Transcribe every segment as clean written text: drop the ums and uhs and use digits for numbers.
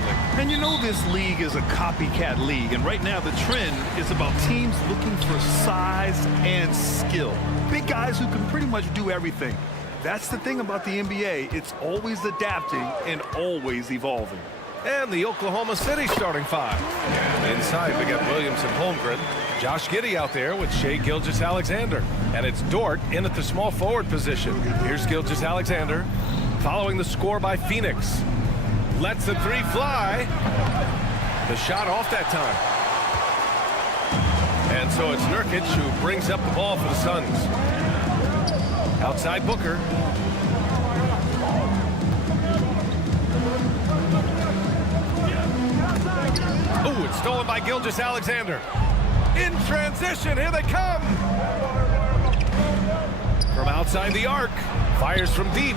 perfectly. And you know this league is a copycat league, and right now the trend is about teams looking for size and skill. Big guys who can pretty much do everything. That's the thing about the NBA. It's always adapting and always evolving. And the Oklahoma City starting five. Inside, we got Williams and Holmgren. Josh Giddey out there with Shai Gilgeous-Alexander. And it's Dort in at the small forward position. Here's Gilgeous-Alexander following the score by Phoenix. Lets the three fly. The shot off that time. And so it's Nurkic who brings up the ball for the Suns. Outside Booker. Ooh, it's stolen by Gilgeous-Alexander. In transition, here they come. From outside the arc. Fires from deep.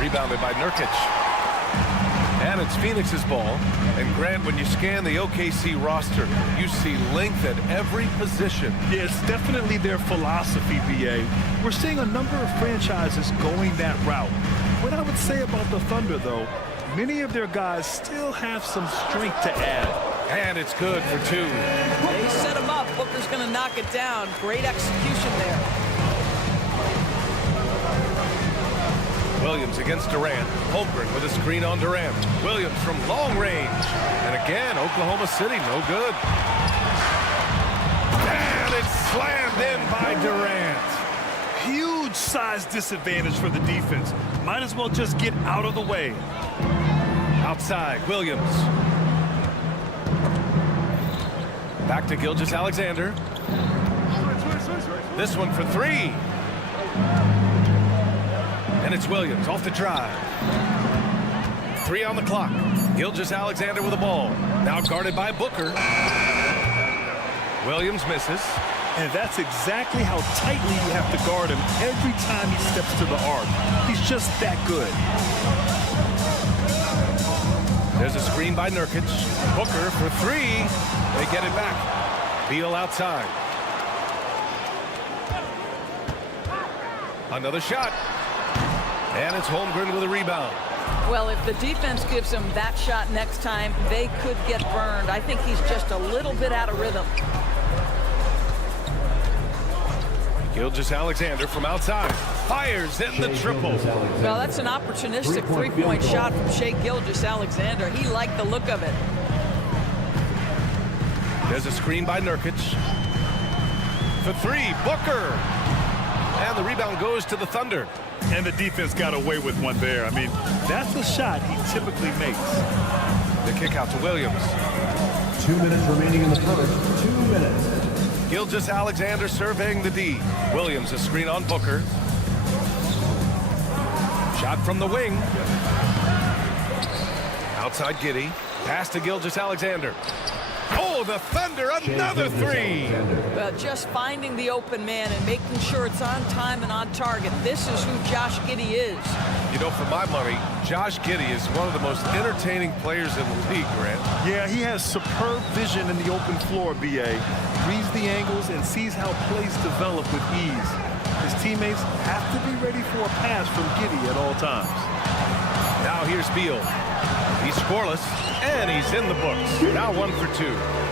Rebounded by Nurkic. And it's Phoenix's ball. And Grant, when you scan the OKC roster, you see length at every position. Yeah, it's definitely their philosophy, BA. We're seeing a number of franchises going that route. What I would say about the Thunder, though, many of their guys still have some strength to add. And it's good for two. They set him up. Booker's going to knock it down. Great execution there. Williams against Durant. Holmgren with a screen on Durant. Williams from long range. And again, Oklahoma City, no good. And it's slammed in by Durant. Huge size disadvantage for the defense. Might as well just get out of the way. Outside, Williams. Back to Gilgeous-Alexander. This one for three. And it's Williams off the drive. 3 on the clock. Gilgeous-Alexander with the ball. Now guarded by Booker. Williams misses. And that's exactly how tightly you have to guard him every time he steps to the arc. He's just that good. There's a screen by Nurkic. Booker for three. They get it back. Beal outside. Another shot. And it's Holmgren with a rebound. Well, if the defense gives him that shot next time, they could get burned. I think he's just a little bit out of rhythm. Gilgeous-Alexander from outside. Fires in the triple. Well, that's an opportunistic three-point shot from Shai Gilgeous-Alexander. He liked the look of it. There's a screen by Nurkic. For three, Booker. And the rebound goes to the Thunder. And the defense got away with one there. I mean, that's a shot he typically makes. The kick out to Williams. 2 minutes remaining in the first. 2 minutes. Gilgeous-Alexander surveying the D. Williams a screen on Booker. Shot from the wing. Outside Giddey. Pass to Gilgeous-Alexander. Oh, the Thunder, another three. Well, just finding the open man and making sure it's on time and on target. This is who Josh Giddey is. You know, for my money, Josh Giddey is one of the most entertaining players in the league, Grant. Yeah, he has superb vision in the open floor, BA. Reads the angles and sees how plays develop with ease. His teammates have to be ready for a pass from Giddey at all times. Now here's Beal. He's scoreless, and he's in the books. Now 1 for 2.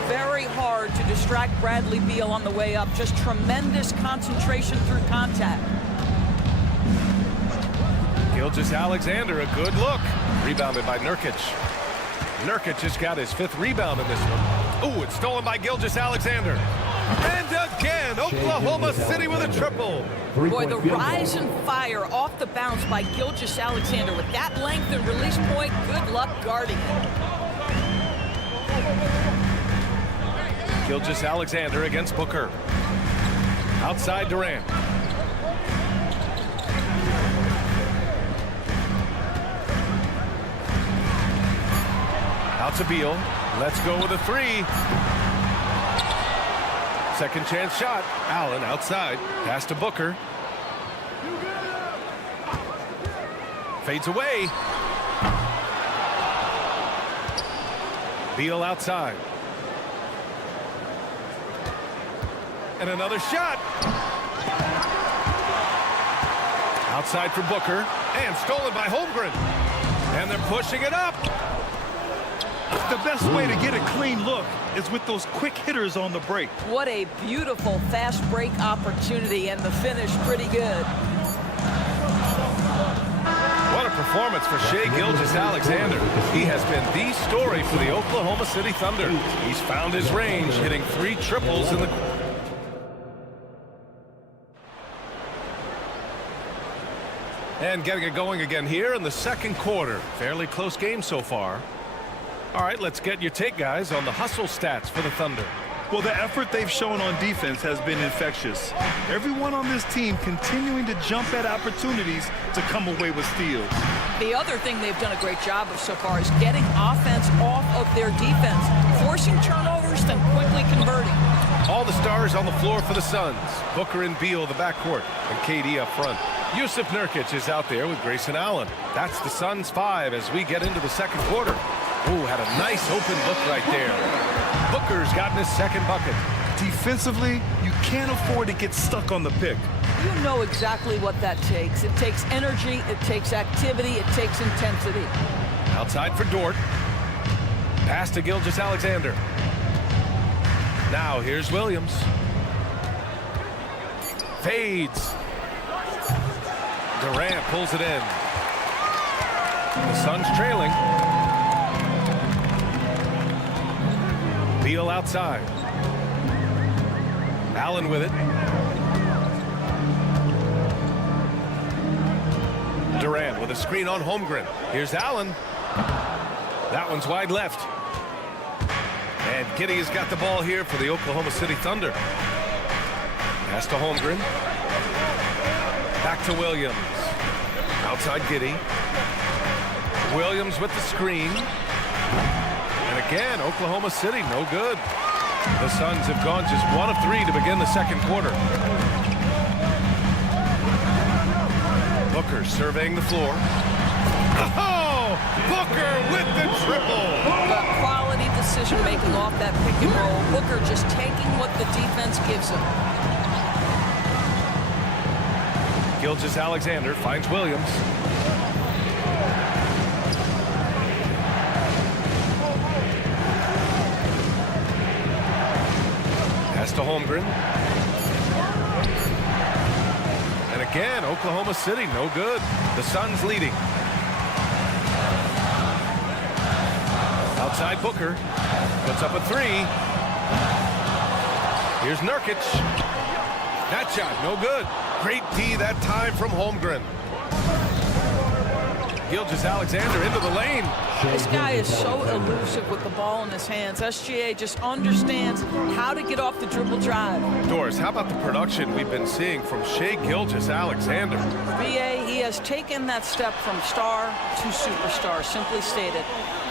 Very hard to distract Bradley Beal on the way up. Just tremendous concentration through contact. Gilgeous-Alexander, a good look. Rebounded by Nurkic. Nurkic just got his 5th rebound in this one. Ooh, it's stolen by Gilgeous-Alexander. And again, Oklahoma City with a triple. Boy, the rise and fire off the bounce by Gilgeous-Alexander. With that length and release point, good luck guarding. Gilgeous-Alexander against Booker. Outside Durant. Out to Beal. Let's go with a three. Second chance shot. Allen outside. Pass to Booker. Fades away. Beal outside. And another shot. Outside for Booker. And stolen by Holmgren. And they're pushing it up. The best way to get a clean look is with those quick hitters on the break. What a beautiful fast break opportunity, and the finish pretty good. What a performance for Shai Gilgeous-Alexander. He has been the story for the Oklahoma City Thunder. He's found his range, hitting 3 triples in the... And getting it going again here in the second quarter. Fairly close game so far. All right, let's get your take, guys, on the hustle stats for the Thunder. Well, the effort they've shown on defense has been infectious. Everyone on this team continuing to jump at opportunities to come away with steals. The other thing they've done a great job of so far is getting offense off of their defense, forcing turnovers, then quickly converting. All the stars on the floor for the Suns. Booker and Beal, the backcourt, and KD up front. Yusuf Nurkic is out there with Grayson Allen. That's the Suns' 5 as we get into the second quarter. Ooh, had a nice open look right there. Booker's gotten his second bucket. Defensively, you can't afford to get stuck on the pick. You know exactly what that takes. It takes energy, it takes activity, it takes intensity. Outside for Dort. Pass to Gilgeous-Alexander. Now here's Williams. Fades. Durant pulls it in. The Suns trailing. Beal outside. Allen with it. Durant with a screen on Holmgren. Here's Allen. That one's wide left. And Giddey has got the ball here for the Oklahoma City Thunder. Pass to Holmgren. Back to Williams. Outside Giddey. Williams with the screen. And again, Oklahoma City, no good. The Suns have gone just 1 of 3 to begin the second quarter. Booker surveying the floor. Oh! Booker with the triple! But quality decision-making off that pick and roll. Booker just taking what the defense gives him. Gilgeous-Alexander finds Williams. Pass to Holmgren. And again, Oklahoma City, no good. The Suns leading. Outside Booker. Puts up a 3. Here's Nurkic. That shot, no good. Great D that time from Holmgren. Gilgeous-Alexander into the lane. This guy is so elusive with the ball in his hands. SGA just understands how to get off the dribble drive. Doris, how about the production we've been seeing from Shai Gilgeous-Alexander? BA, he has taken that step from star to superstar, simply stated.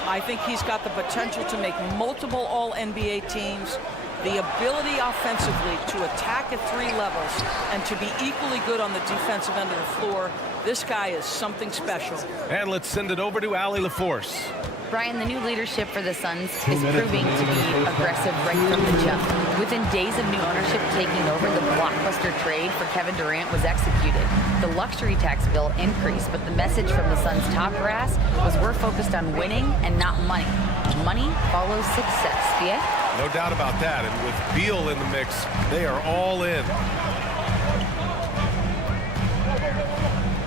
I think he's got the potential to make multiple All-NBA teams, the ability offensively to attack at 3 levels, and to be equally good on the defensive end of the floor. This guy is something special. And let's send it over to Allie LaForce. Brian, the new leadership for the Suns is proving to be aggressive right from the jump. Within days of new ownership taking over, the blockbuster trade for Kevin Durant was executed. The luxury tax bill increased, but the message from the Suns' top brass was we're focused on winning and not money. Money follows success, yeah? No doubt about that. And with Beal in the mix, they are all in.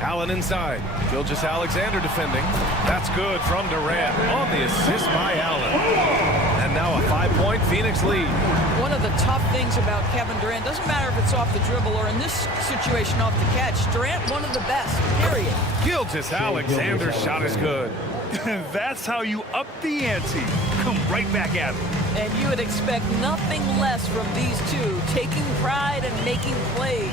Allen inside. Gilgeous-Alexander defending. That's good from Durant on the assist by Allen. And now a 5-point Phoenix lead. One of the tough things about Kevin Durant, doesn't matter if it's off the dribble or in this situation off the catch, Durant one of the best, period. Gilgeous-Alexander's shot is good. That's how you up the ante. Come right back at them. And you would expect nothing less from these two, taking pride and making plays.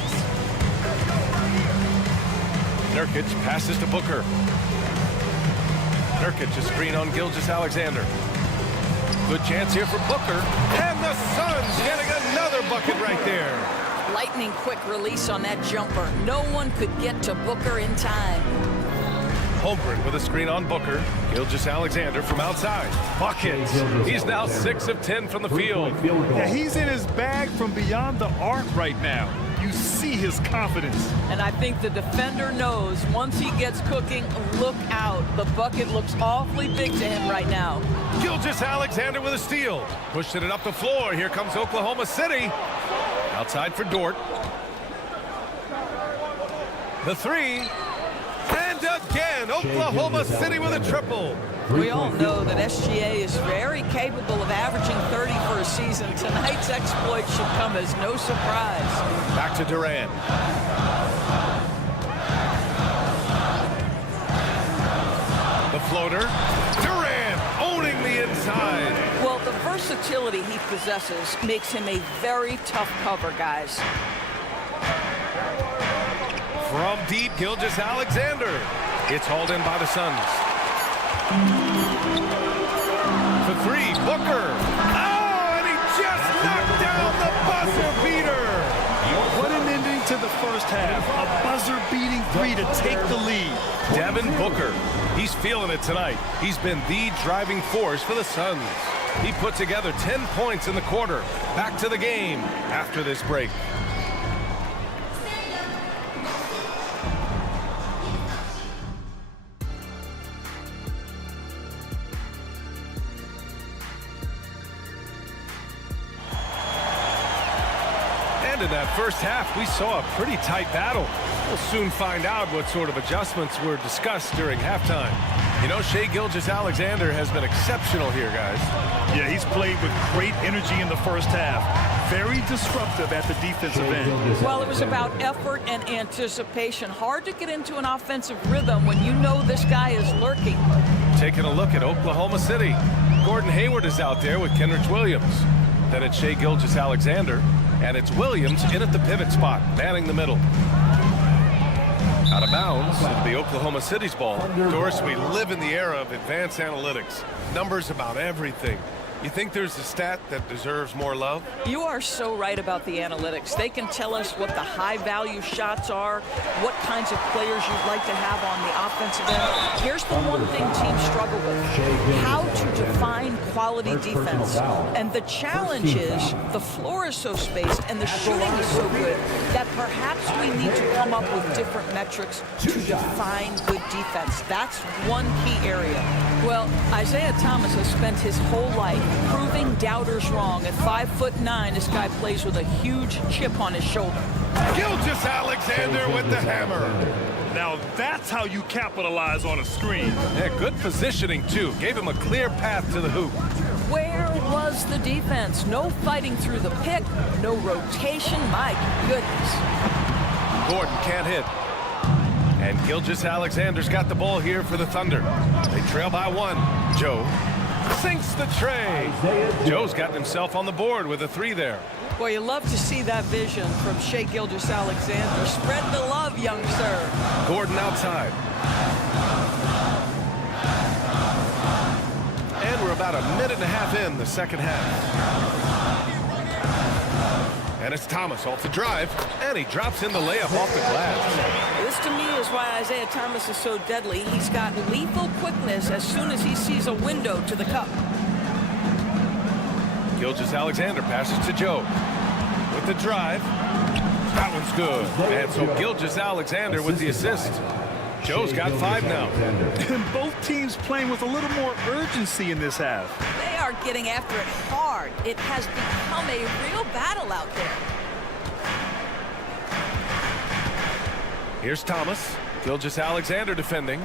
Nurkic passes to Booker. Nurkic a screen on Gilgeous-Alexander. Good chance here for Booker. And the Suns getting another bucket right there. Lightning quick release on that jumper. No one could get to Booker in time. Holmgren with a screen on Booker. Gilgeous-Alexander from outside. Buckets. He's now 6 of 10 from the field. Yeah, he's in his bag from beyond the arc right now. You see his confidence. And I think the defender knows once he gets cooking, look out. The bucket looks awfully big to him right now. Gilgeous-Alexander with a steal. Pushing it up the floor. Here comes Oklahoma City. Outside for Dort. The three. And again, Oklahoma City with a triple. We all know that SGA is very capable of averaging 30 for a season. Tonight's exploit should come as no surprise. Back to Durant. The floater. Durant owning the inside. Well, the versatility he possesses makes him a very tough cover, guys. From deep, Gilgeous-Alexander. It's hauled in by the Suns. For three, Booker. Oh, and he just knocked down the buzzer beater. What an ending to the first half. A buzzer-beating three to take the lead. Devin Booker. He's feeling it tonight. He's been the driving force for the Suns. He put together 10 points in the quarter. Back to the game after this break. In that first half, we saw a pretty tight battle. We'll soon find out what sort of adjustments were discussed during halftime. You know, Shai Gilgeous-Alexander has been exceptional here, guys. Yeah, he's played with great energy in the first half. Very disruptive at the defensive end. Well, it was about effort and anticipation. Hard to get into an offensive rhythm when you know this guy is lurking. Taking a look at Oklahoma City. Gordon Hayward is out there with Kenrich Williams. Then it's Shai Gilgeous-Alexander. And it's Williams in at the pivot spot, manning the middle. Out of bounds, it'll be Oklahoma City's ball. Doris, we live in the era of advanced analytics. Numbers about everything. You think there's a stat that deserves more love? You are so right about the analytics. They can tell us what the high-value shots are, what kinds of players you'd like to have on the offensive end. Here's the one thing teams struggle with: how to define quality defense. And the challenge is the floor is so spaced and the shooting is so good that perhaps we need to come up with different metrics to define good defense. That's one key area. Well, Isaiah Thomas has spent his whole life proving doubters wrong. At 5'9", this guy plays with a huge chip on his shoulder. Gilgeous-Alexander with the hammer. Now that's how you capitalize on a screen. Yeah, good positioning, too. Gave him a clear path to the hoop. Where was the defense? No fighting through the pick, no rotation. My goodness. Gordon can't hit. And Gilgeous-Alexander's got the ball here for the Thunder. They trail by one. Joe sinks the tray. Joe's gotten himself on the board with a three there. Boy, you love to see that vision from Shai Gilgeous-Alexander. Spread the love, young sir. Gordon outside. And we're about a minute and a half in the second half. And it's Thomas off the drive, and he drops in the layup off the glass. This, to me, is why Isaiah Thomas is so deadly. He's got lethal quickness as soon as he sees a window to the cup. Gilgeous-Alexander passes to Joe. With the drive. That one's good. And so Gilgeous-Alexander with the assist. Joe's got 5 now. And both teams playing with a little more urgency in this half. They are getting after it hard. It has become a real battle out there. Here's Thomas. Gilgeous-Alexander defending.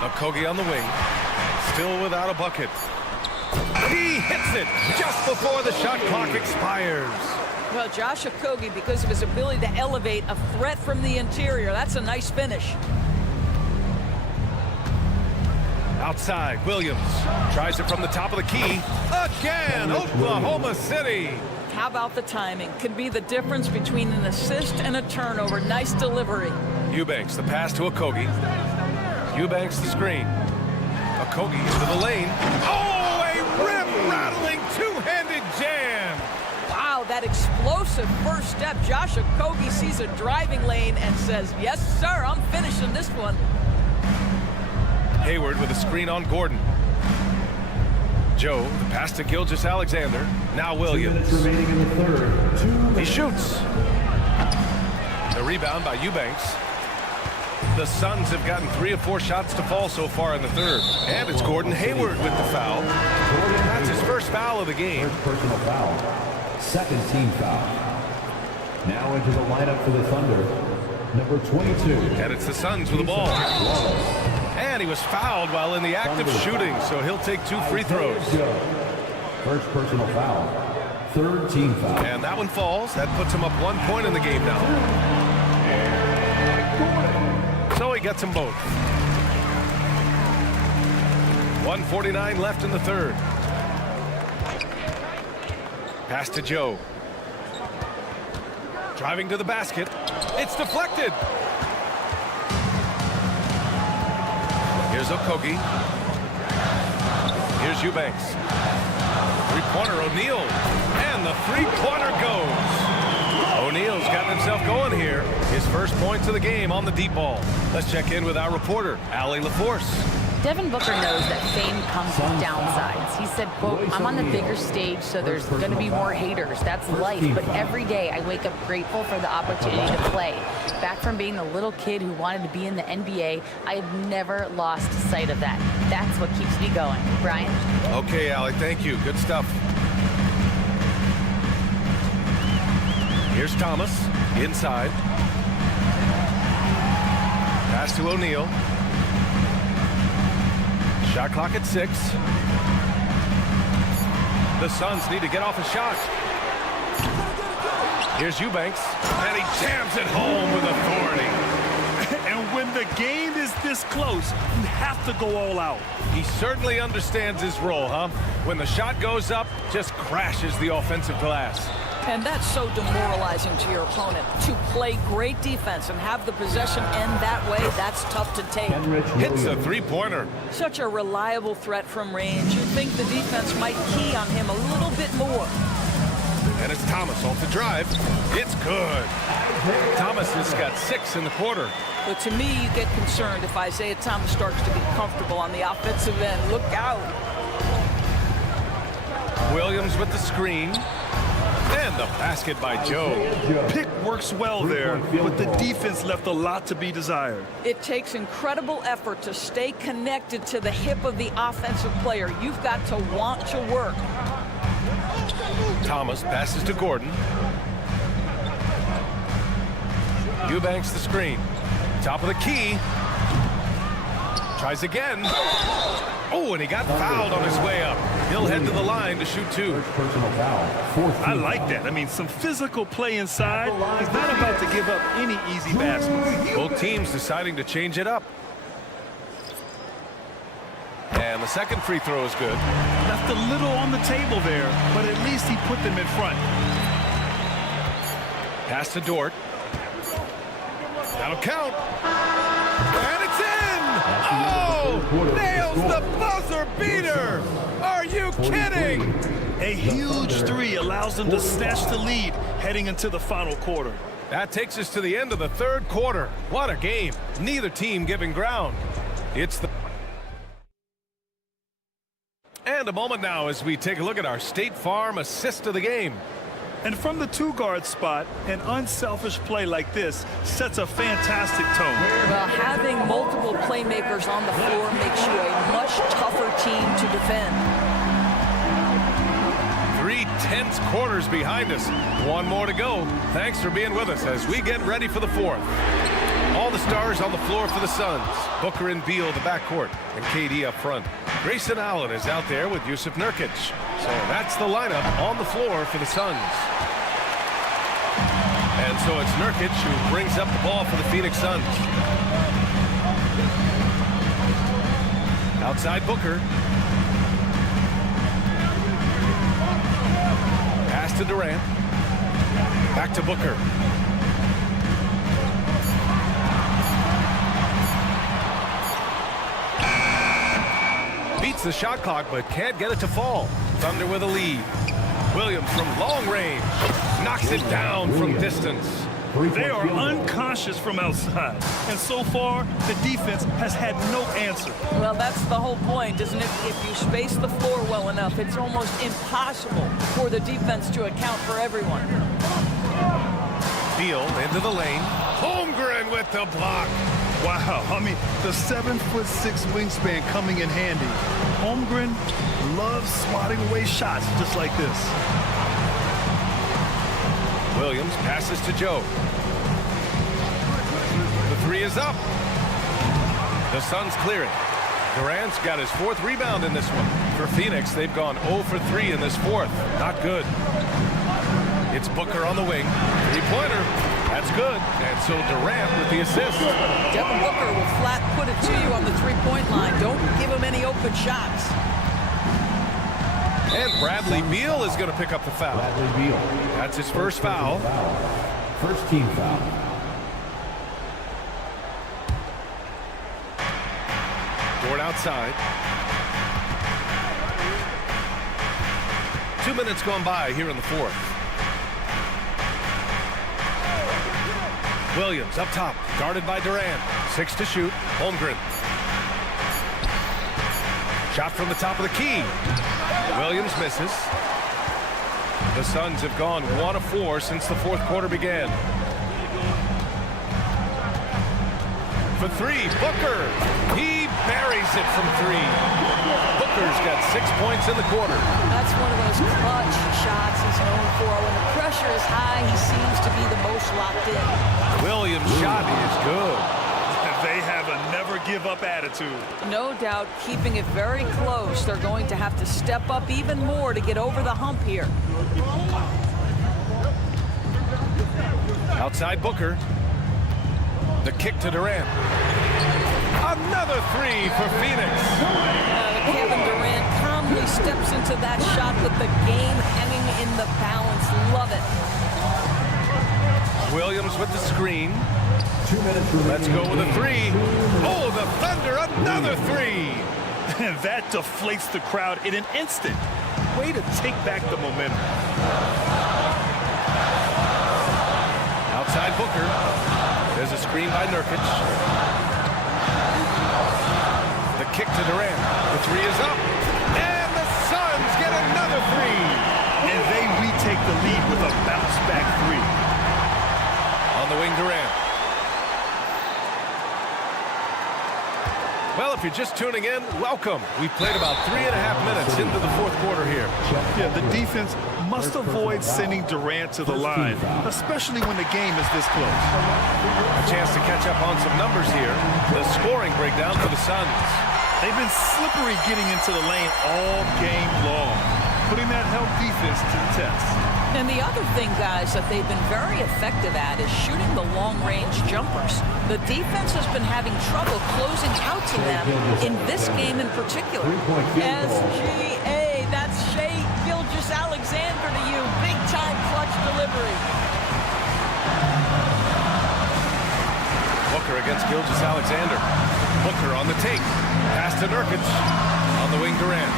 Okogie on the wing. Still without a bucket. He hits it just before the shot clock expires. Well, Josh Okogie, because of his ability to elevate a threat from the interior, that's a nice finish. Outside, Williams tries it from the top of the key. Again, Oklahoma City. How about the timing? Could be the difference between an assist and a turnover. Nice delivery. Eubanks, the pass to Okogie. Eubanks, the screen. Okogie into the lane. Oh, a rim-rattling two-handed jam. Wow, that explosive first step. Josh Okogie sees a driving lane and says, yes, sir, I'm finishing this one. Hayward with a screen on Gordon. Joe, the pass to Gilgeous-Alexander. Now 2 Williams. minutes remaining in the third. 2 He minutes. shoots. The rebound by Eubanks. The Suns have gotten 3 or 4 shots to fall so far in the third. And it's Gordon Hayward with the foul. That's his first foul of the game. First personal foul. Second team foul. Now into the lineup for the Thunder, number 22. And it's the Suns with the ball. And he was fouled while in the act of shooting, so he'll take 2 free throws. First personal foul. Third team foul. And that one falls. That puts him up 1 point in the game now. So he gets them both. 1:49 left in the third. Pass to Joe. Driving to the basket. It's deflected. Here's Okogie. Here's Eubanks. Three-pointer O'Neal. And the three-pointer goes. O'Neal's gotten himself going here. His first points of the game on the deep ball. Let's check in with our reporter, Allie LaForce. Devin Booker knows that fame comes with downsides. He said, quote, "I'm on the bigger stage, so there's going to be more haters. That's life. But every day I wake up grateful for the opportunity to play. Back from being the little kid who wanted to be in the NBA, I have never lost sight of that. That's what keeps me going." Brian? Okay, Allie, thank you. Good stuff. Here's Thomas, inside. Pass to O'Neal. Shot clock at 6. The Suns need to get off a shot. Here's Eubanks, and he jams it home with authority. And when the game is this close, you have to go all out. He certainly understands his role, huh? When the shot goes up, just crashes the offensive glass. And that's so demoralizing to your opponent. To play great defense and have the possession end that way, that's tough to take. Hits a three-pointer. Such a reliable threat from range. You'd think the defense might key on him a little bit more. And it's Thomas off the drive. It's good. Thomas has got 6 in the quarter. But to me, you get concerned if Isaiah Thomas starts to be comfortable on the offensive end. Look out. Williams with the screen. And the basket by Joe. Pick works well there, but the defense left a lot to be desired. It takes incredible effort to stay connected to the hip of the offensive player. You've got to want to work. Thomas passes to Gordon. Eubanks the screen. Top of the key. Tries again. Oh, and he got fouled on his way up. He'll head to the line to shoot 2. First personal foul. Fourth I team like foul. that. I mean, some physical play inside. He's not about to give up any easy baskets. Both teams deciding to change it up. And the second free throw is good. Left a little on the table there, but at least he put them in front. Pass to Dort. That'll count. And it's in! Oh! Nails the buzzer beater! Are you kidding? A huge three allows them to snatch the lead heading into the final quarter. That takes us to the end of the third quarter. What a game. Neither team giving ground. It's the... And a moment now as we take a look at our State Farm assist of the game. And from the 2-guard spot, an unselfish play like this sets a fantastic tone. Well, having multiple playmakers on the floor makes you a much tougher team to defend. 3 tense quarters behind us. 1 more to go. Thanks for being with us as we get ready for the 4th. All the stars on the floor for the Suns. Booker and Beal, the backcourt, and KD up front. Grayson Allen is out there with Yusuf Nurkic. So that's the lineup on the floor for the Suns. And so it's Nurkic who brings up the ball for the Phoenix Suns. Outside Booker. Pass to Durant. Back to Booker. Beats the shot clock, but can't get it to fall. Thunder with a lead. Williams from long range knocks it down from distance. They are unconscious from outside. And so far, the defense has had no answer. Well, that's the whole point, isn't it? If you space the floor well enough, it's almost impossible for the defense to account for everyone. Beal into the lane. Holmgren with the block. Wow, I mean, the 7'6" wingspan coming in handy. Holmgren loves swatting away shots just like this. Williams passes to Joe. The three is up. The Suns clear it. Durant's got his 4th rebound in this one. For Phoenix, they've gone 0 for 3 in this 4th. Not good. It's Booker on the wing. Three-pointer. That's good. And so Durant with the assist. Devin Booker will flat put it to you on the three-point line. Don't give him any open shots. And Bradley Beal is going to pick up the foul. Bradley Beal. That's his first foul. First team foul. Dort outside. 2 minutes gone by here in the 4th. Williams up top, guarded by Durant. 6 to shoot. Holmgren. Shot from the top of the key. Williams misses. The Suns have gone 1 of 4 since the 4th quarter began. For 3, Booker. He buries it from 3. Booker's got 6 points in the quarter. That's one of those clutch shots he's known for. When the pressure is high, he seems to be the most locked in. Williams' shot is good. They have a never-give-up attitude. No doubt, keeping it very close. They're going to have to step up even more to get over the hump here. Outside Booker. The kick to Durant. Another 3 for Phoenix. Kevin Durant calmly steps into that shot with the game hanging in the balance. Love it. Williams with the screen. 2 minutes remaining. Let's go with a 3. Oh, the Thunder, another 3. And that deflates the crowd in an instant. Way to take back the momentum. Outside Booker. There's a screen by Nurkic. The kick to Durant. The 3 is up. And the Suns get another 3. And they retake the lead with a bounce-back 3. On the wing, Durant. Well, if you're just tuning in, welcome. We've played about 3.5 minutes into the 4th quarter here. Yeah, the defense must avoid sending Durant to the line, especially when the game is this close. A chance to catch up on some numbers here. The scoring breakdown for the Suns. They've been slippery getting into the lane all game long, putting that help defense to the test. And the other thing, guys, that they've been very effective at is shooting the long-range jumpers. The defense has been having trouble closing out to them in this game in particular. SGA, that's Shai Gilgeous-Alexander to you. Big-time clutch delivery. Booker against Gilgeous-Alexander. Booker on the take. Pass to Nurkic. On the wing, Durant.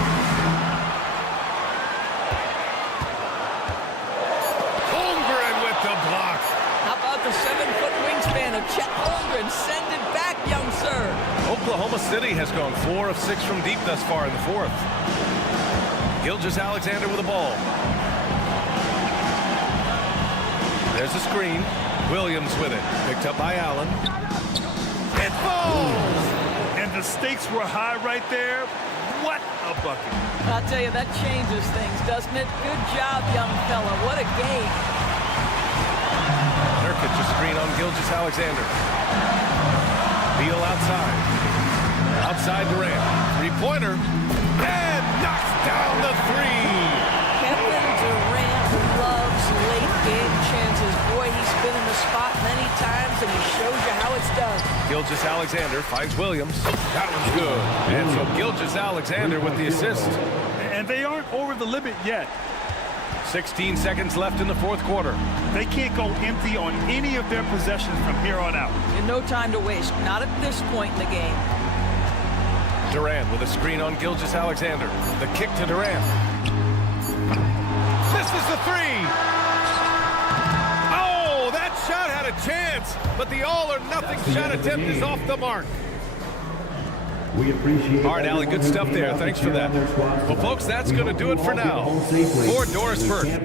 Block. How about the 7-foot wingspan of Chet Holmgren? Send it back, young sir. Oklahoma City has gone 4 of 6 from deep thus far in the 4th. Gilgeous-Alexander with the ball. There's a screen. Williams with it. Picked up by Allen. It falls! And the stakes were high right there. What a bucket. I'll tell you, that changes things, doesn't it? Good job, young fella. What a game. Nurkic a screen on Gilgeous-Alexander. Beal outside. Outside Durant. Three-pointer. And knocks down the 3. Kevin Durant loves late-game chances. Boy, he's been in the spot many times, and he shows you how it's done. Gilgeous-Alexander finds Williams. That one's good. And so Gilgeous-Alexander with the assist. And they aren't over the limit yet. 16 seconds left in the 4th quarter. They can't go empty on any of their possessions from here on out. And no time to waste. Not at this point in the game. Durant with a screen on Gilgeous-Alexander. The kick to Durant. Misses the 3. Oh, that's shot had a chance, but the all-or-nothing shot attempt is off the mark. We appreciate All right, Allie, good stuff there. Thanks for that. Well, folks, that's going to do it for now. For Doris Burke.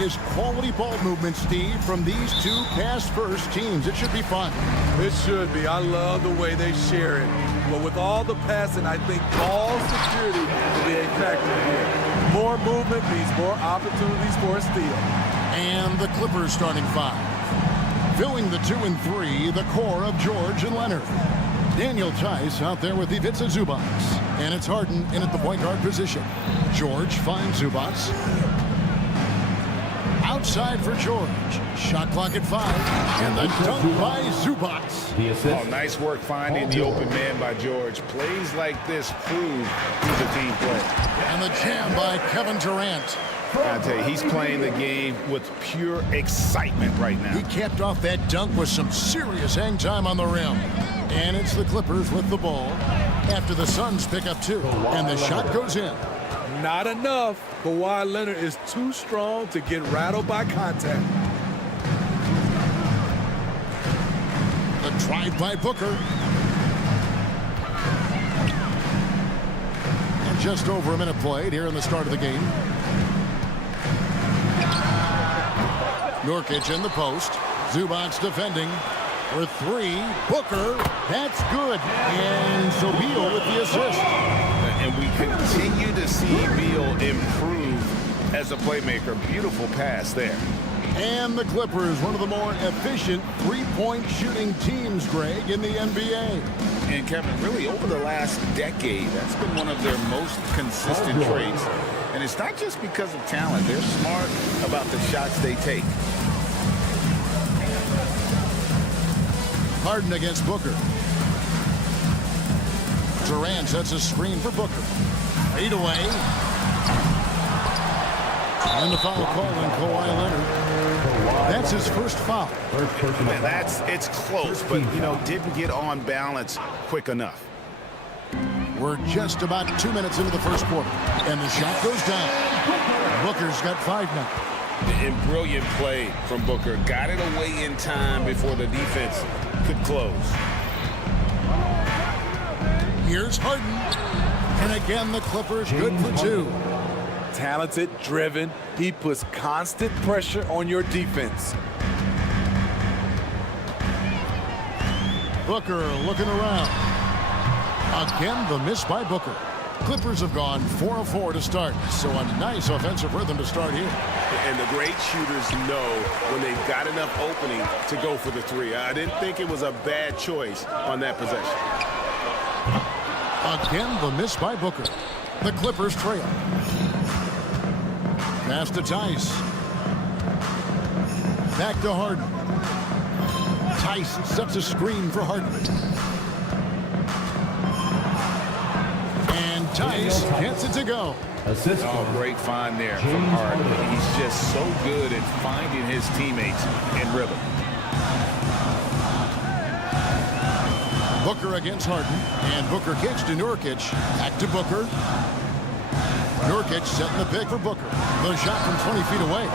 is quality ball movement, Steve, from these two pass-first teams. It should be fun. It should be. I love the way they share it. But with all the passing, I think ball security will be a factor here. More movement means more opportunities for a steal. And the Clippers starting 5. Filling the 2 and 3, the core of George and Leonard. Daniel Tice out there with Ivica Zubac. And it's Harden in at the point guard position. George finds Zubac. Outside for George. Shot clock at 5. And the dunk by Zubac. The assist. Oh, nice work finding the open man by George. Plays like this prove he's a team player. And the jam by Kevin Durant. I tell you, he's playing the game with pure excitement right now. He capped off that dunk with some serious hang time on the rim. And it's the Clippers with the ball after the Suns pick up 2. And the shot goes in. Not enough. Kawhi Leonard is too strong to get rattled by contact. The drive by Booker. And just over a minute played here in the start of the game. Nurkic in the post. Zubac defending for 3. Booker, that's good. And so Beal with the assist. And we continue to see Beal improve as a playmaker. Beautiful pass there. And the Clippers, one of the more efficient three-point shooting teams, Greg, in the NBA. And Kevin, really over the last decade, that's been one of their most consistent traits. And it's not just because of talent. They're smart about the shots they take. Harden against Booker. Durant sets a screen for Booker. 8 away. And the foul call on Kawhi Leonard. That's his first foul. And it's close, but, didn't get on balance quick enough. We're just about 2 minutes into the first quarter. And the shot goes down. Booker's got 5 now. And brilliant play from Booker. Got it away in time before the defense could close. Here's Harden. And again, the Clippers good for 2. Talented, driven. He puts constant pressure on your defense. Booker looking around. Again, the miss by Booker. Clippers have gone 4 of 4 to start, so a nice offensive rhythm to start here. And the great shooters know when they've got enough opening to go for the 3. I didn't think it was a bad choice on that possession. Again, the miss by Booker. The Clippers trail. Pass to Tice. Back to Harden. Tice sets a screen for Harden. And Tice gets it to go. Assist. Oh, great find there from Harden. He's just so good at finding his teammates in rhythm. Booker against Harden. And Booker kicks to Nurkic. Back to Booker. Nurkic setting the pick for Booker. The shot from 20 feet away.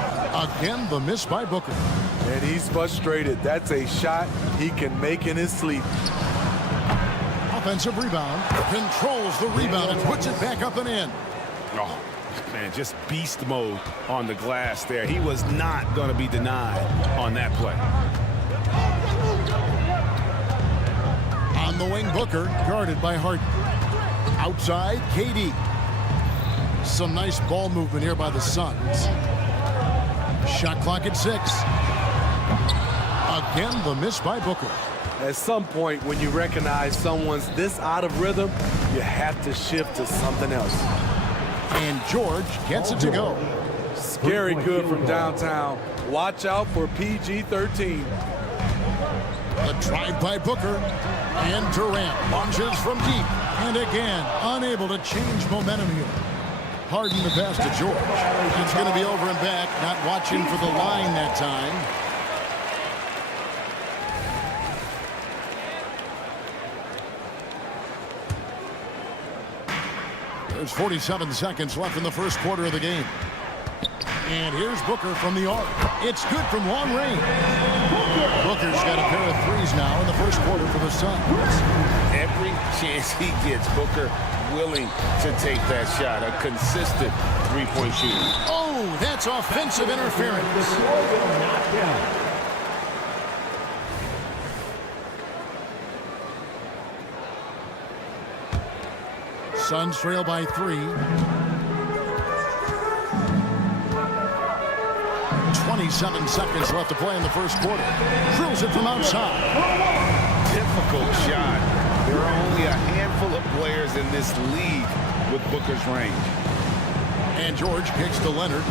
Again, the miss by Booker. And he's frustrated. That's a shot he can make in his sleep. Offensive rebound. Controls the rebound and puts it back up and in. Oh, man, just beast mode on the glass there. He was not going to be denied on that play. On the wing, Booker, guarded by Harden. Outside, KD. Some nice ball movement here by the Suns. Shot clock at 6. Again, the miss by Booker. At some point, when you recognize someone's this out of rhythm, you have to shift to something else. And George gets it to go. Scary good from downtown. Watch out for PG-13. The drive by Booker. And Durant launches from deep. And again, unable to change momentum here. Harden the pass to George. It's going to be over and back. Not watching for the line that time. There's 47 seconds left in the first quarter of the game. And here's Booker from the arc. It's good from long range. Booker's got a pair of threes now in the first quarter for the Suns. Every chance he gets, Booker willing to take that shot. A consistent three-point shooter. Oh, Oh, that's offensive interference. Suns trail by 3. 27 seconds left to play in the first quarter. Drills it from outside. Difficult shot. There are only a handful of players in this league with Booker's range. And George kicks to Leonard.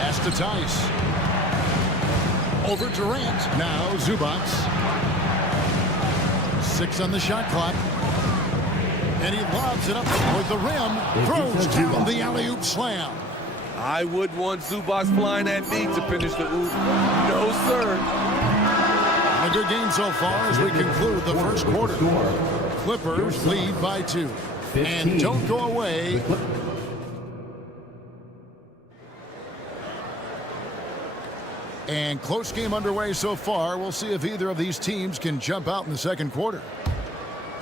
Pass to Tice. Over Durant. Now Zubac. 6 on the shot clock. And he lobs it up toward the rim. Throws down the alley-oop slam. I would want Zubac flying at me to finish the oop. No, sir. A good game so far as we conclude the first quarter. Clippers lead by 2. And don't go away. And close game underway so far. We'll see if either of these teams can jump out in the second quarter.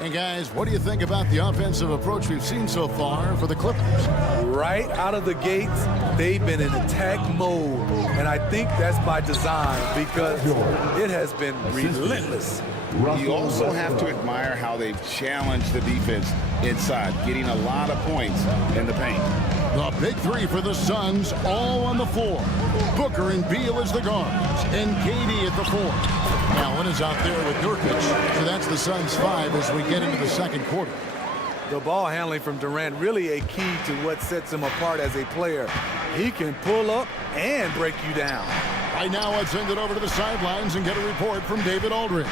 And guys, what do you think about the offensive approach we've seen so far for the Clippers? Right out of the gates, they've been in attack mode. And I think that's by design because it has been relentless. You also have to admire how they've challenged the defense inside, getting a lot of points in the paint. The big 3 for the Suns, all on the floor. Booker and Beal as the guards, and KD at the 4. Allen is out there with Nurkic, so that's the Suns' 5 as we get into the second quarter. The ball handling from Durant really a key to what sets him apart as a player. He can pull up and break you down. Right now, let's send it over to the sidelines and get a report from David Aldridge.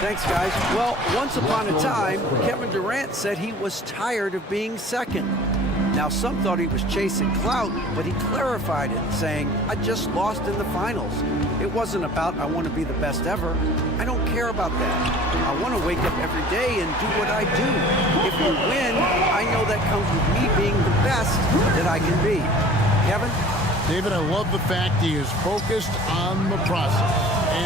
Thanks, guys. Well, once upon a time, Kevin Durant said he was tired of being second. Now, some thought he was chasing clout, but he clarified it, saying, I just lost in the finals. It wasn't about I want to be the best ever. I don't care about that. I want to wake up every day and do what I do. If we win, I know that comes with me being the best that I can be. Kevin? David, I love the fact he is focused on the process.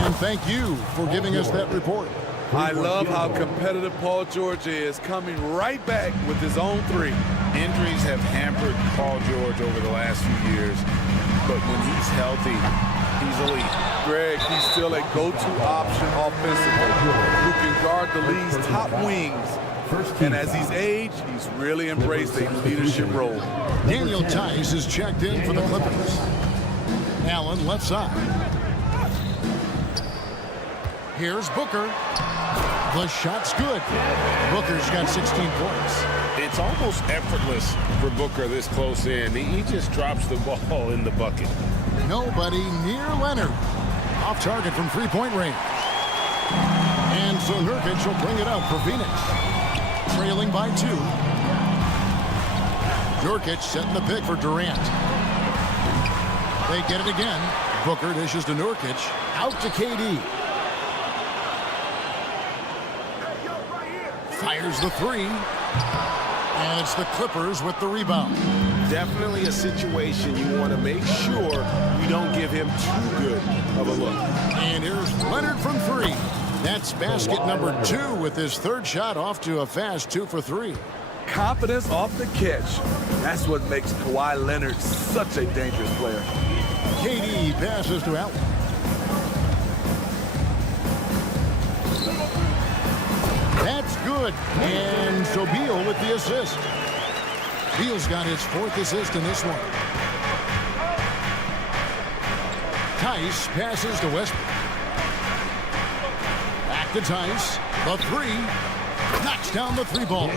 And thank you for giving us that report. I love how competitive Paul George is, coming right back with his own 3. Injuries have hampered Paul George over the last few years, but when he's healthy, he's elite. Greg, he's still a go-to option offensively who can guard the league's top wings. And as he's aged, he's really embraced a leadership role. Daniel Tice is checked in for the Clippers. Allen left side. Here's Booker. The shot's good. Booker's got 16 points. It's almost effortless for Booker this close in. He just drops the ball in the bucket. Nobody near Leonard. Off target from three-point range. And so Nurkic will bring it up for Phoenix. Trailing by 2. Nurkic setting the pick for Durant. They get it again. Booker dishes to Nurkic. Out to KD. Fires the 3. And it's the Clippers with the rebound. Definitely a situation you want to make sure you don't give him too good of a look. And here's Leonard from 3. That's basket number 2 with his 3rd shot off to a fast 2 for 3. Confidence off the catch. That's what makes Kawhi Leonard such a dangerous player. KD passes to Allen. That's good. And so Beal with the assist. Beal's got his 4th assist in this one. Tice passes to Westbrook. Back to Tice. The 3. Knocks down the 3-ball.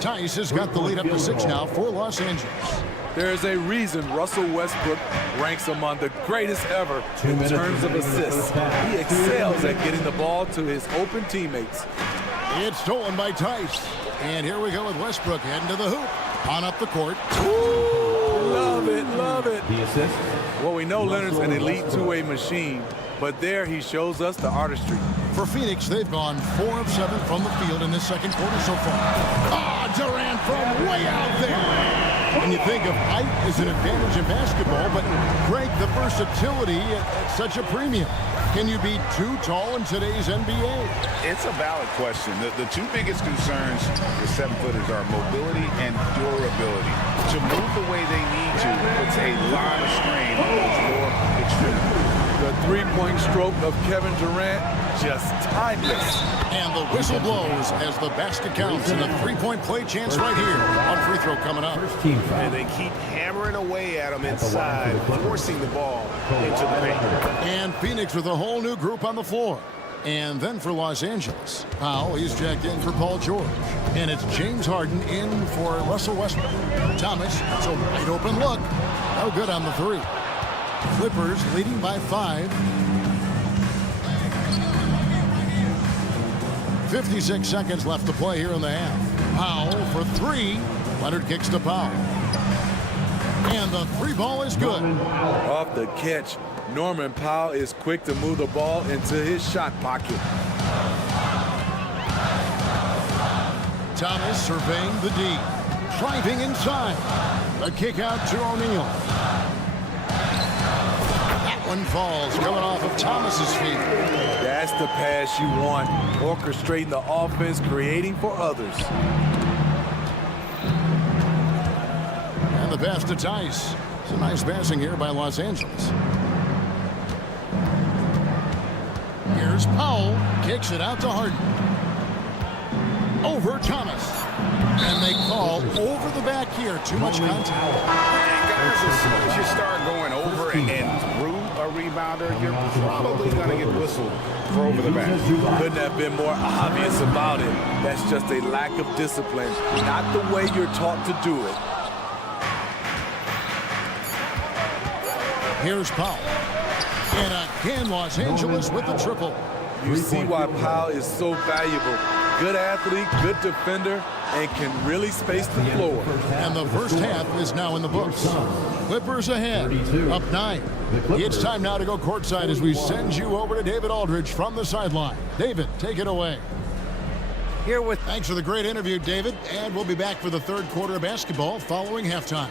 Tice has got the lead up to 6 now for Los Angeles. There's a reason Russell Westbrook ranks among the greatest ever in terms of assists. He excels at getting the ball to his open teammates. It's stolen by Tice. And here we go with Westbrook heading to the hoop. On up the court. Ooh, love it, love it. The assist. Well, we know Leonard's an elite two-way machine, but there he shows us the artistry. For Phoenix, they've gone 4 of 7 from the field in this second quarter so far. Durant from way out there. And you think of height as an advantage in basketball, but Greg, the versatility at such a premium. Can you be too tall in today's NBA? It's a valid question. The 2 biggest concerns for 7-footers are mobility and durability. to move the way they need to puts a lot of strain on those lower extremities. The three-point stroke of Kevin Durant, just timeless. And the whistle blows as the basket counts, and a three-point play chance right here on free throw coming up. First team foul. And they keep hammering away at him inside, forcing the ball into the paint. And Phoenix with a whole new group on the floor. And then for Los Angeles, Powell, he's jacked in for Paul George. And it's James Harden in for Russell Westbrook. Thomas, it's a wide open look. No good on the three. Clippers leading by 5. 56 seconds left to play here in the half. Powell for 3. Leonard kicks to Powell. And the 3 ball is good. Off the catch, Norman Powell is quick to move the ball into his shot pocket. Thomas surveying the D. Driving inside. A kick out to O'Neal. That one falls, coming off of Thomas's feet. That's the pass you want. Orchestrating the offense, creating for others. And the pass to Tice. Some nice passing here by Los Angeles. Here's Powell. Kicks it out to Harden. Over Thomas. And they call over the back here. Too much contact. And guys, as soon as you start going over and through a rebounder, you're probably going to get whistled for over the back. Couldn't have been more obvious about it. That's just a lack of discipline, not the way you're taught to do it. Here's Powell. And again, Los Angeles with the triple. You see why Powell is so valuable. Good athlete, good defender, and can really space the floor. And the first half is now in the books. Clippers ahead, up 9. It's time now to go courtside as we send you over to David Aldridge from the sideline. David, take it away. Here with Thanks for the great interview, David. And we'll be back for the third quarter of basketball following halftime.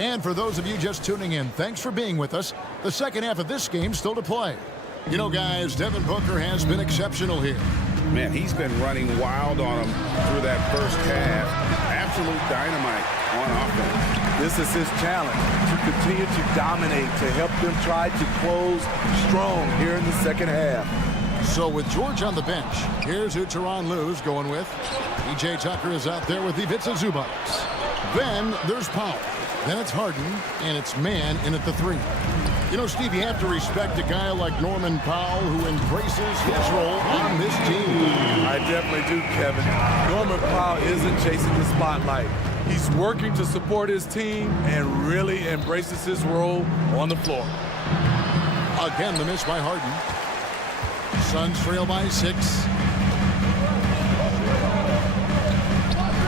And for those of you just tuning in, thanks for being with us. The second half of this game still to play. You know, guys, Devin Booker has been exceptional here. Man, he's been running wild on them through that first half. Absolute dynamite on offense. This is his challenge, to continue to dominate, to help them try to close strong here in the second half. So with George on the bench, here's who Tyronn Lue's going with. P.J. Tucker is out there with Ivica Zubac. Then there's Powell. Then it's Harden, and it's man in at the 3. You know, Steve, you have to respect a guy like Norman Powell who embraces his role on this team. I definitely do, Kevin. Norman Powell isn't chasing the spotlight. He's working to support his team and really embraces his role on the floor. Again, the miss by Harden. Suns trail by 6.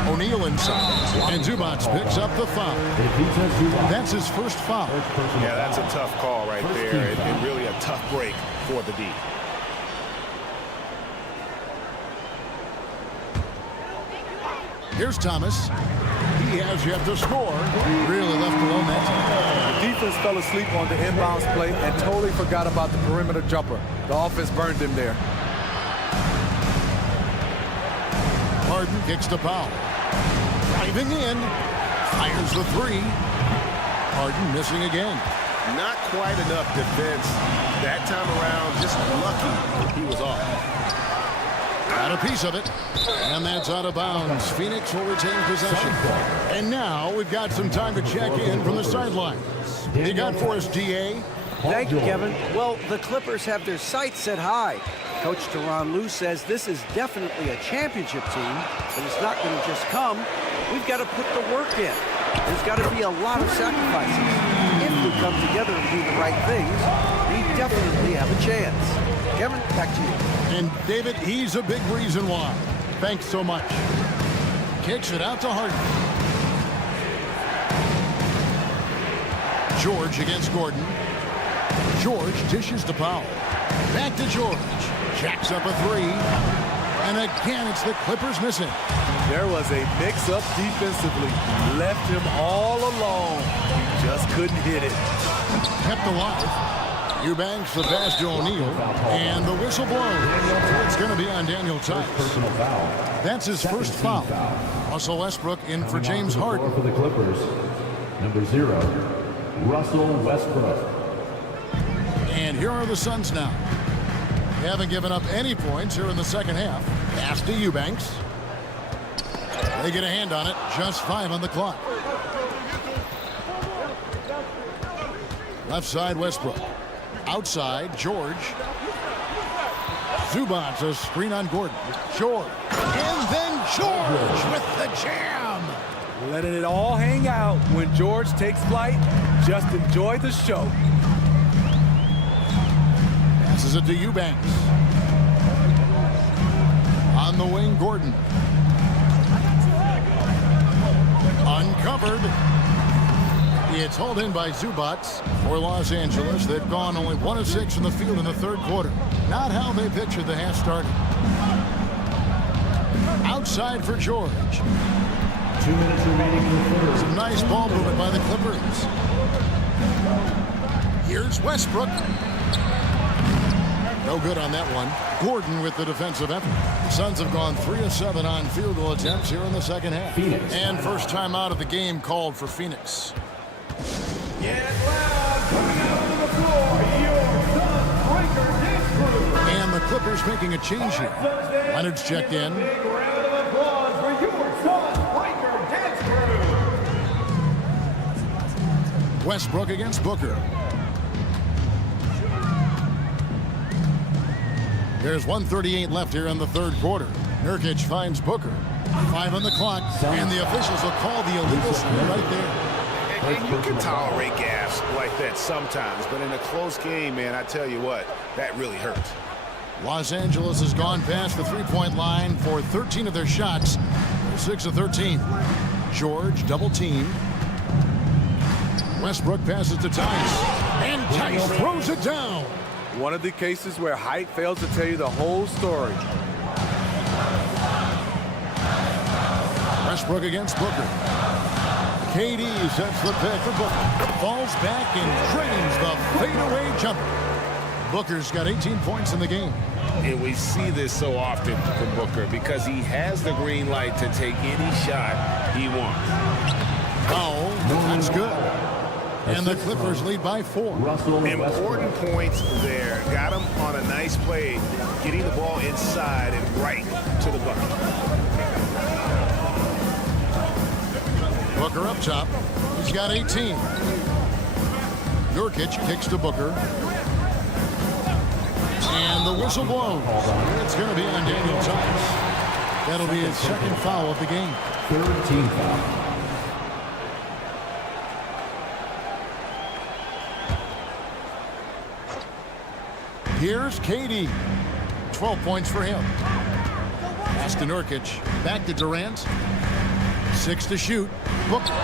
O'Neal inside, and Zubac picks up the foul. That's his first foul. Yeah, that's a tough call right there, and really a tough break for the D. Here's Thomas. He has yet to score. Really left alone that time. The defense fell asleep on the inbounds play and totally forgot about the perimeter jumper. The offense burned him there. Harden kicks to Powell. Driving in. Fires the 3. Harden missing again. Not quite enough defense that time around. Just lucky he was off. Got a piece of it. And that's out of bounds. Phoenix will retain possession. And now we've got some time to check in from the sideline. You got for us, DA? Thank you, Kevin. Well, the Clippers have their sights set high. Coach Tyronn Lue says this is definitely a championship team, but it's not going to just come. We've got to put the work in. There's got to be a lot of sacrifices. If we come together and do the right things, we definitely have a chance. Kevin, back to you. And David, he's a big reason why. Thanks so much. Kicks it out to Harden. George against Gordon. George dishes to Powell. Back to George. Jacks up a three. And again, it's the Clippers missing. There was a mix-up defensively. Left him all alone. He just couldn't hit it. Kept alive. Eubanks the pass to O'Neal. And the whistle blows. It's going to be on Daniel Tice. That's his first foul. Russell Westbrook in for James Harden. For the Clippers, number 0, Russell Westbrook. And here are the Suns now. They haven't given up any points here in the second half. Pass to Eubanks. They get a hand on it. Just 5 on the clock. Left side, Westbrook. Outside, George. Zubac, a screen on Gordon. George. And then George with the jam. Letting it all hang out when George takes flight. Just enjoy the show. Passes it to Eubanks. On the wing, Gordon. Uncovered. It's hauled in by Zubac for Los Angeles. They've gone only 1 of 6 from the field in the third quarter. Not how they pictured the half starting. Outside for George. 2 minutes remaining in the third. Some nice ball movement by the Clippers. Here's Westbrook. No good on that one. Gordon with the defensive effort. The Suns have gone 3 of 7 on field goal attempts here in the second half. Phoenix. And first time out of the game called for Phoenix. And the Clippers making a change here. Leonard's checked in. Westbrook against Booker. There's 1:38 left here in the third quarter. Nurkic finds Booker. 5 on the clock, and the officials will call the illegal screen right there. And you can tolerate gaffes like that sometimes, but in a close game, man, I tell you what, that really hurts. Los Angeles has gone past the three-point line for 13 of their shots. 6 of 13. George double team. Westbrook passes to Tice. And Tice throws it down. One of the cases where height fails to tell you the whole story. Westbrook against Booker. KD sets the pick for Booker. Falls back and drains the fadeaway jumper. Booker's got 18 points in the game. And we see this so often from Booker because he has the green light to take any shot he wants. Foul. That's good. And the Clippers lead by 4. Important points there. Got him on a nice play, getting the ball inside and right to the bucket. Booker up top. He's got 18. Nurkic kicks to Booker. And the whistle blows. It's going to be on Daniel Tice. That'll be his second foul of the game. 3rd team foul. Here's KD. 12 points for him. Pass to Nurkic. Back to Durant. 6 to shoot. Booker.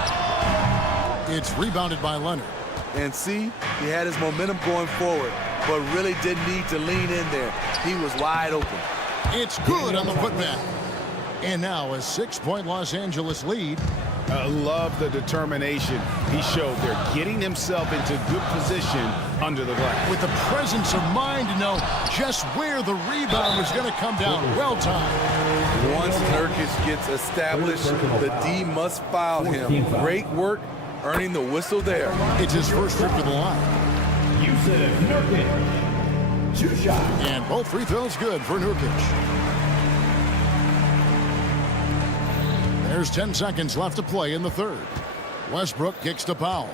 It's rebounded by Leonard. And see, he had his momentum going forward, but really didn't need to lean in there. He was wide open. It's good on the putback. And now a 6-point Los Angeles lead. I love the determination he showed there, getting himself into good position under the glass. With the presence of mind to know just where the rebound was going to come down. Well timed. Once Nurkic gets established, the D must foul him. Great work earning the whistle there. It's his first trip to the line. Yusuf Nurkic. 2 shots. And both free throws good for Nurkic. There's 10 seconds left to play in the third. Westbrook kicks to Powell.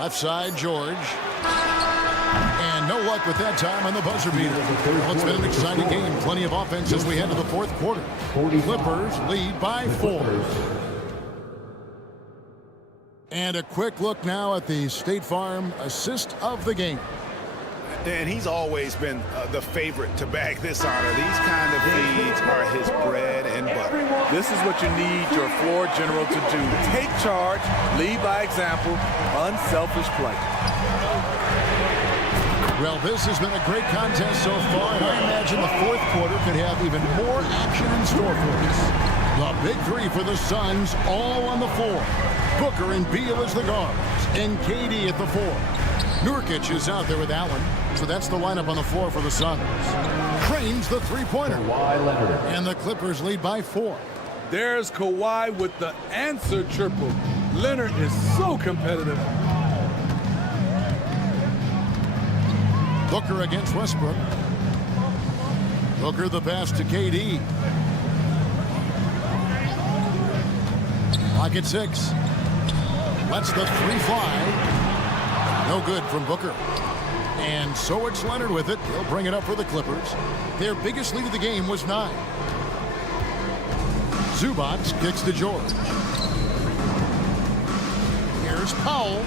Left side, George. And no luck with that time on the buzzer beater. Well, it's been an exciting game. Plenty of offense as we head to the fourth quarter. Clippers lead by 4. And a quick look now at the State Farm assist of the game. And he's always been the favorite to bag this honor. These kind of feeds are his bread and butter. This is what you need your floor general to do. Take charge, lead by example, unselfish play. Well, this has been a great contest so far, and I imagine the fourth quarter could have even more action in store for us. The big three for the Suns, all on the floor. Booker and Beal as the guards, and KD at the 4. Nurkic is out there with Allen, so that's the lineup on the floor for the Suns. Crane's the three-pointer, and the Clippers lead by 4. There's Kawhi with the answer triple. Leonard is so competitive. Booker against Westbrook. Booker the pass to KD. Clock at 6. Lets the 3 fly. No good from Booker. And so it's Leonard with it. He'll bring it up for the Clippers. Their biggest lead of the game was 9. Zubac kicks to George. Here's Powell.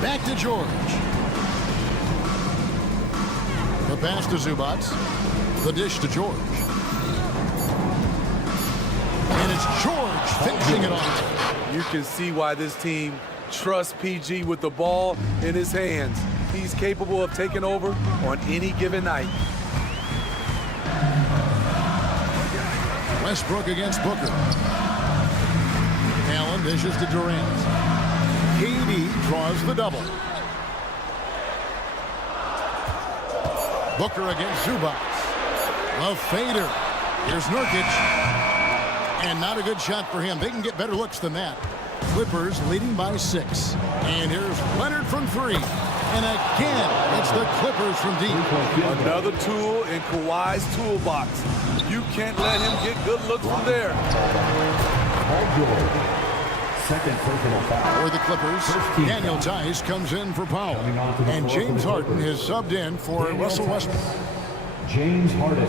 Back to George. The pass to Zubac. The dish to George. And it's George finishing it off. You can see why this team trusts PG with the ball in his hands. He's capable of taking over on any given night. Westbrook against Booker. Allen dishes to Durant. KD draws the double. Booker against Zubac. A fader. Here's Nurkic. And not a good shot for him. They can get better looks than that. Clippers leading by 6. And here's Leonard from 3. And again, it's the Clippers from deep. Another tool in Kawhi's toolbox. You can't let him get good looks from there. Second personal foul. For the Clippers, Daniel Tice comes in for Powell. And James Harden is subbed in for Russell Westbrook. James Harden.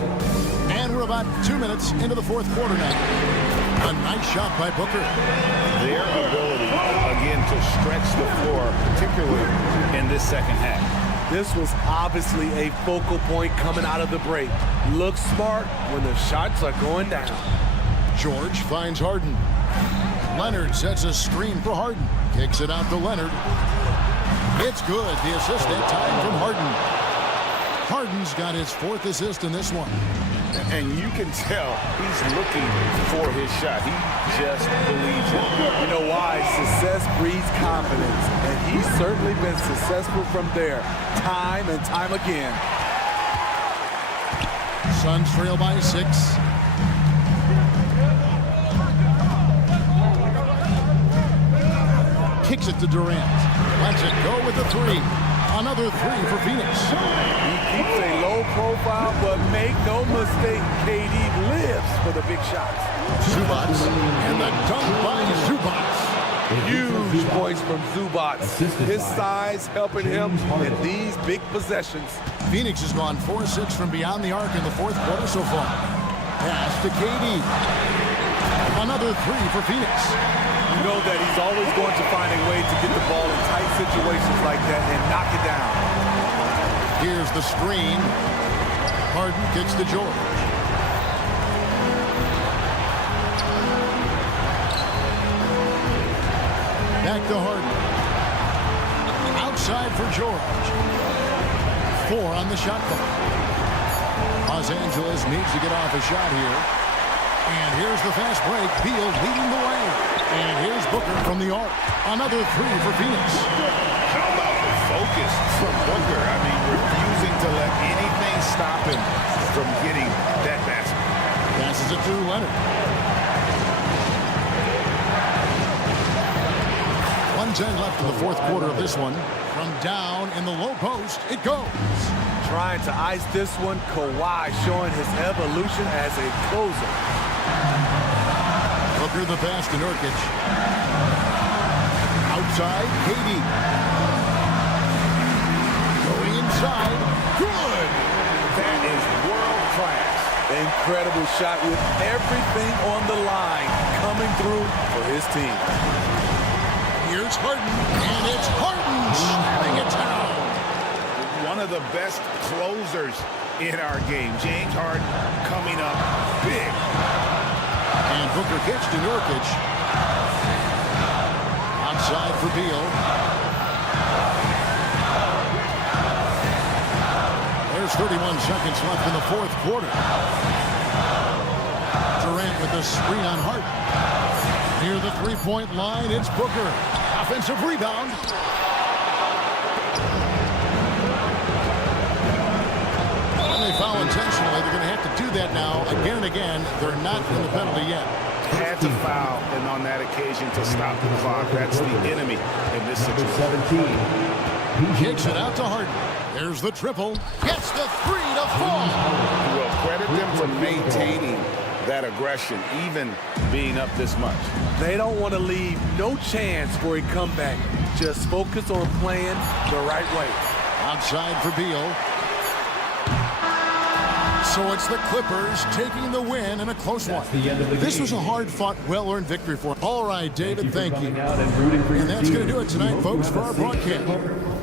And we're about 2 minutes into the fourth quarter now. A nice shot by Booker. Their ability, again, to stretch the floor, particularly in this second half. This was obviously a focal point coming out of the break. Look smart when the shots are going down. George finds Harden. Leonard sets a screen for Harden. Kicks it out to Leonard. It's good. The assist that time from Harden. Harden's got his 4th assist in this one. And you can tell he's looking for his shot. He just believes it. You know why? Success breeds confidence. And he's certainly been successful from there, time and time again. Suns trail by 6. Kicks it to Durant. Lets it go with the 3. Another 3 for Phoenix. He keeps a low profile, but make no mistake, KD lives for the big shots. Zubac, and the dunk by Zubac. Huge points from Zubac. His size helping him in these big possessions. Phoenix has gone 4-6 from beyond the arc in the fourth quarter so far. Pass to KD. Another 3 for Phoenix. You know that he's always going to find a way to get the ball in tight situations like that and knock it down. Here's the screen. Harden kicks to George. Back to Harden. Outside for George. 4 on the shot clock. Los Angeles needs to get off a shot here. And here's the fast break. Beal leading the way. And here's Booker from the arc. Another 3 for Phoenix. How about the focus from Booker? I mean, refusing to let anything stop him from getting that basket. Passes it to Leonard. 1:10 left in the fourth quarter of this one. From down in the low post, it goes. Trying to ice this one, Kawhi showing his evolution as a closer. Booker the pass to Nurkic. Outside, KD. Going inside. Good! That is world class. Incredible shot with everything on the line coming through for his team. Here's Harden, and it's Harden snapping it down. One of the best closers in our game. James Harden coming up big. And Booker gets to Nurkic. Outside for Beal. There's 31 seconds left in the fourth quarter. Durant with the screen on Hart. Near the three-point line, it's Booker. Offensive rebound. And they foul intentionally. They're going to have to do that now again and again. They're not in the penalty yet. Had to foul, and on that occasion to stop the clock. That's the enemy in this situation. 17. Kicks it out to Harden. There's the triple. Gets the three to fall. Well, credit them for maintaining that aggression, even being up this much. They don't want to leave no chance for a comeback. Just focus on playing the right way. Outside for Beal. So it's the Clippers taking the win in a close one. This was a hard-fought, well-earned victory for them. All right, David, thank you. And that's going to do it tonight, folks, for our broadcast.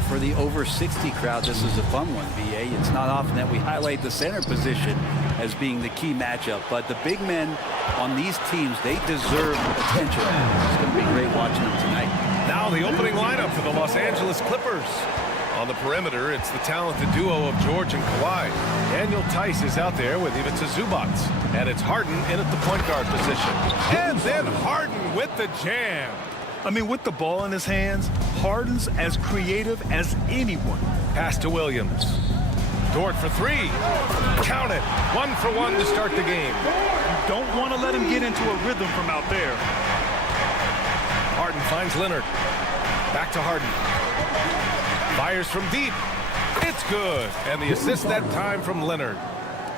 Well, for the over 60 crowd, this is a fun one, BA. It's not often that we highlight the center position as being the key matchup, but the big men on these teams, they deserve attention. It's going to be great watching them tonight. Now the opening lineup for the Los Angeles Clippers. On the perimeter, it's the talented duo of George and Kawhi. Daniel Tice is out there with Ivica Zubac. And it's Harden in at the point guard position. And then Harden with the jam. I mean, with the ball in his hands, Harden's as creative as anyone. Pass to Williams. Dort for three. Count it. 1 for 1 to start the game. You don't want to let him get into a rhythm from out there. Harden finds Leonard. Back to Harden. Fires from deep. It's good. And the assist that time from Leonard.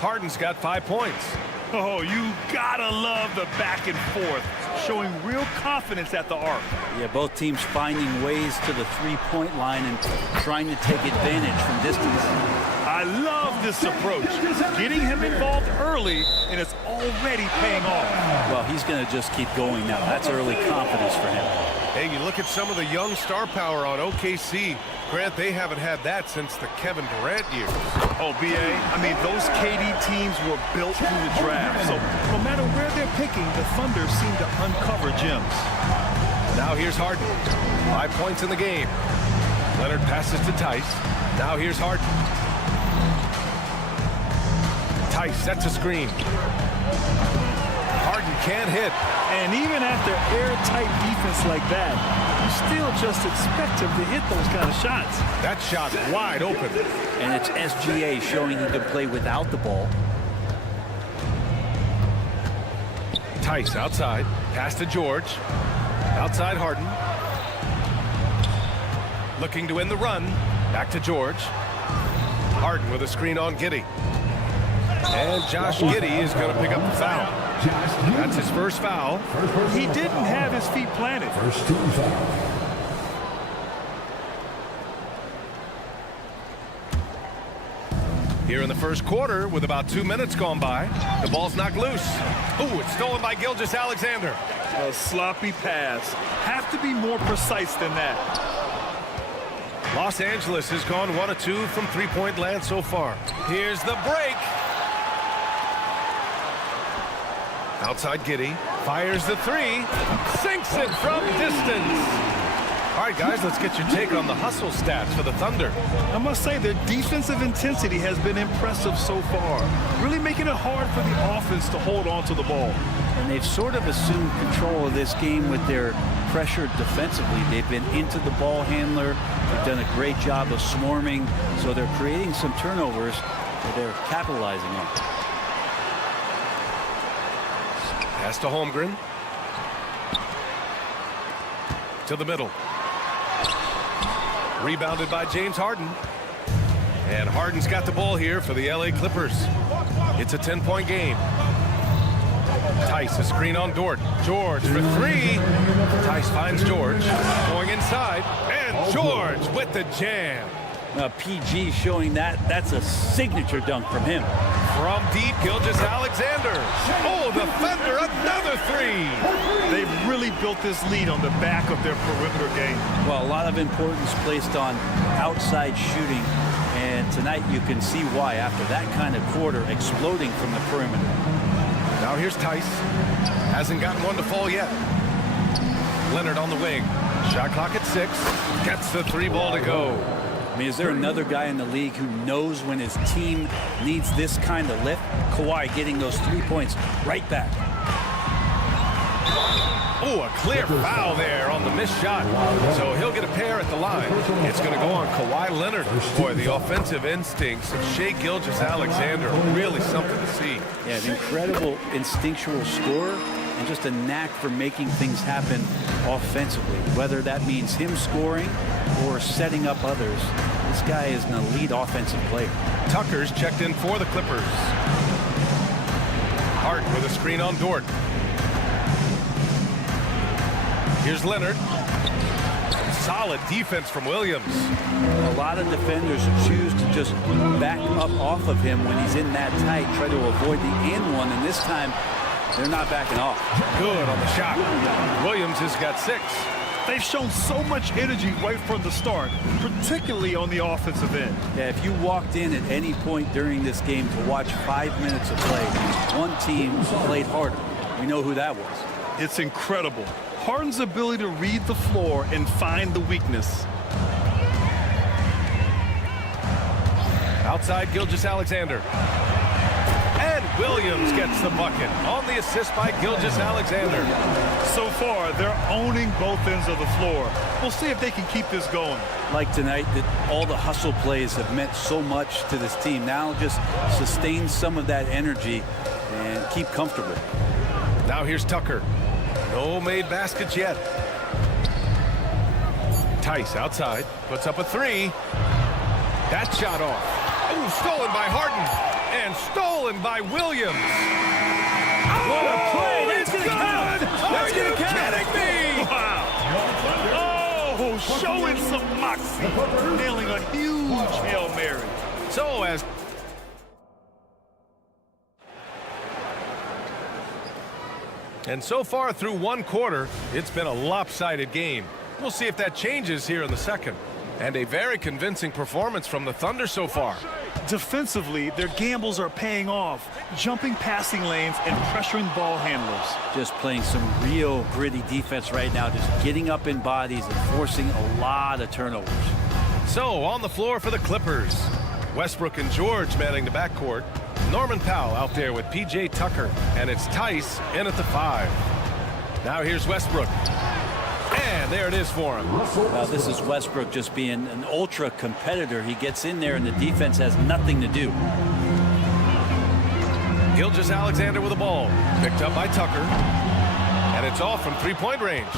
Harden's got 5 points. Oh, you gotta love the back and forth, showing real confidence at the arc. Yeah, both teams finding ways to the three-point line and trying to take advantage from distance. I love this approach. Getting him involved early, and it's already paying off. Well, he's going to just keep going now. That's early confidence for him. Hey, you look at some of the young star power on OKC. Grant, they haven't had that since the Kevin Durant years. Oh, BA, I mean, those KD teams were built through the draft. So no matter where they're picking, the Thunder seem to uncover gems. Now here's Harden. 5 points in the game. Leonard passes to Tice. Now here's Harden. Tice sets a screen. Harden can't hit. And even after airtight defense like that, you still just expect him to hit those kind of shots. That shot wide open. And it's SGA showing he can play without the ball. Tice outside. Pass to George. Outside Harden. Looking to win the run. Back to George. Harden with a screen on Giddey. And Josh Giddey is going to pick up the foul. That's his first foul. He didn't have his feet planted. First team foul. Here in the first quarter, with about 2 minutes gone by, the ball's knocked loose. Ooh, it's stolen by Gilgeous-Alexander. A sloppy pass. Have to be more precise than that. Los Angeles has gone 1 of 2 from three-point land so far. Here's the break. Outside Giddey. Fires the three. Sinks it from distance. All right, guys, let's get your take on the hustle stats for the Thunder. I must say their defensive intensity has been impressive so far, really making it hard for the offense to hold on to the ball. And they've sort of assumed control of this game with their pressure defensively. They've been into the ball handler. They've done a great job of swarming, so they're creating some turnovers that they're capitalizing on. Pass to Holmgren. To the middle. Rebounded by James Harden. And Harden's got the ball here for the LA Clippers. It's a 10-point game. Tice, a screen on Dort. George for three. Tice finds George. Going inside. And George with the jam. PG showing that's a signature dunk from him. From deep, Gilgeous-Alexander. Oh, the Thunder, another three. They've really built this lead on the back of their perimeter game. Well, a lot of importance placed on outside shooting. And tonight you can see why after that kind of quarter exploding from the perimeter. Now here's Tice. Hasn't gotten one to fall yet. Leonard on the wing. Shot clock at 6. Gets the three ball to go. I mean, is there another guy in the league who knows when his team needs this kind of lift? Kawhi getting those 3 points right back. Oh, a clear foul there on the missed shot. So he'll get a pair at the line. It's going to go on Kawhi Leonard. Boy, the offensive instincts of Shai Gilgeous-Alexander are really something to see. Yeah, an incredible instinctual scorer and just a knack for making things happen offensively. Whether that means him scoring or setting up others, this guy is an elite offensive player. Tucker's checked in for the Clippers. Hart with a screen on Dort. Here's Leonard. Solid defense from Williams. A lot of defenders choose to just back up off of him when he's in that tight, try to avoid the and one, and this time they're not backing off. Good on the shot. Williams has got 6. They've shown so much energy right from the start, particularly on the offensive end. Yeah, if you walked in at any point during this game to watch 5 minutes of play, one team played harder. We know who that was. It's incredible. Harden's ability to read the floor and find the weakness. Outside Gilgeous-Alexander. And Williams gets the bucket on the assist by Gilgeous-Alexander. So far, they're owning both ends of the floor. We'll see if they can keep this going. Like tonight, that all the hustle plays have meant so much to this team. Now just sustain some of that energy and keep comfortable. Now here's Tucker. No made baskets yet. Tice outside, puts up a three. That shot off. Oh, stolen by Harden. And stolen by Williams. What a play! That's It's gonna count. good! Are you kidding me? Wow. Oh, showing some moxie. Nailing a huge Hail Mary. So as and so far through one quarter, it's been a lopsided game. We'll see if that changes here in the second. And a very convincing performance from the Thunder so far. Defensively, their gambles are paying off, jumping passing lanes and pressuring ball handlers. Just playing some real gritty defense right now, just getting up in bodies and forcing a lot of turnovers. So on the floor for the Clippers, Westbrook and George manning the backcourt. Norman Powell out there with P.J. Tucker, and it's Tice in at the 5. Now here's Westbrook. And there it is for him. Well, this is Westbrook just being an ultra competitor. He gets in there and the defense has nothing to do. Gilgeous-Alexander with the ball. Picked up by Tucker. And it's off from three-point range.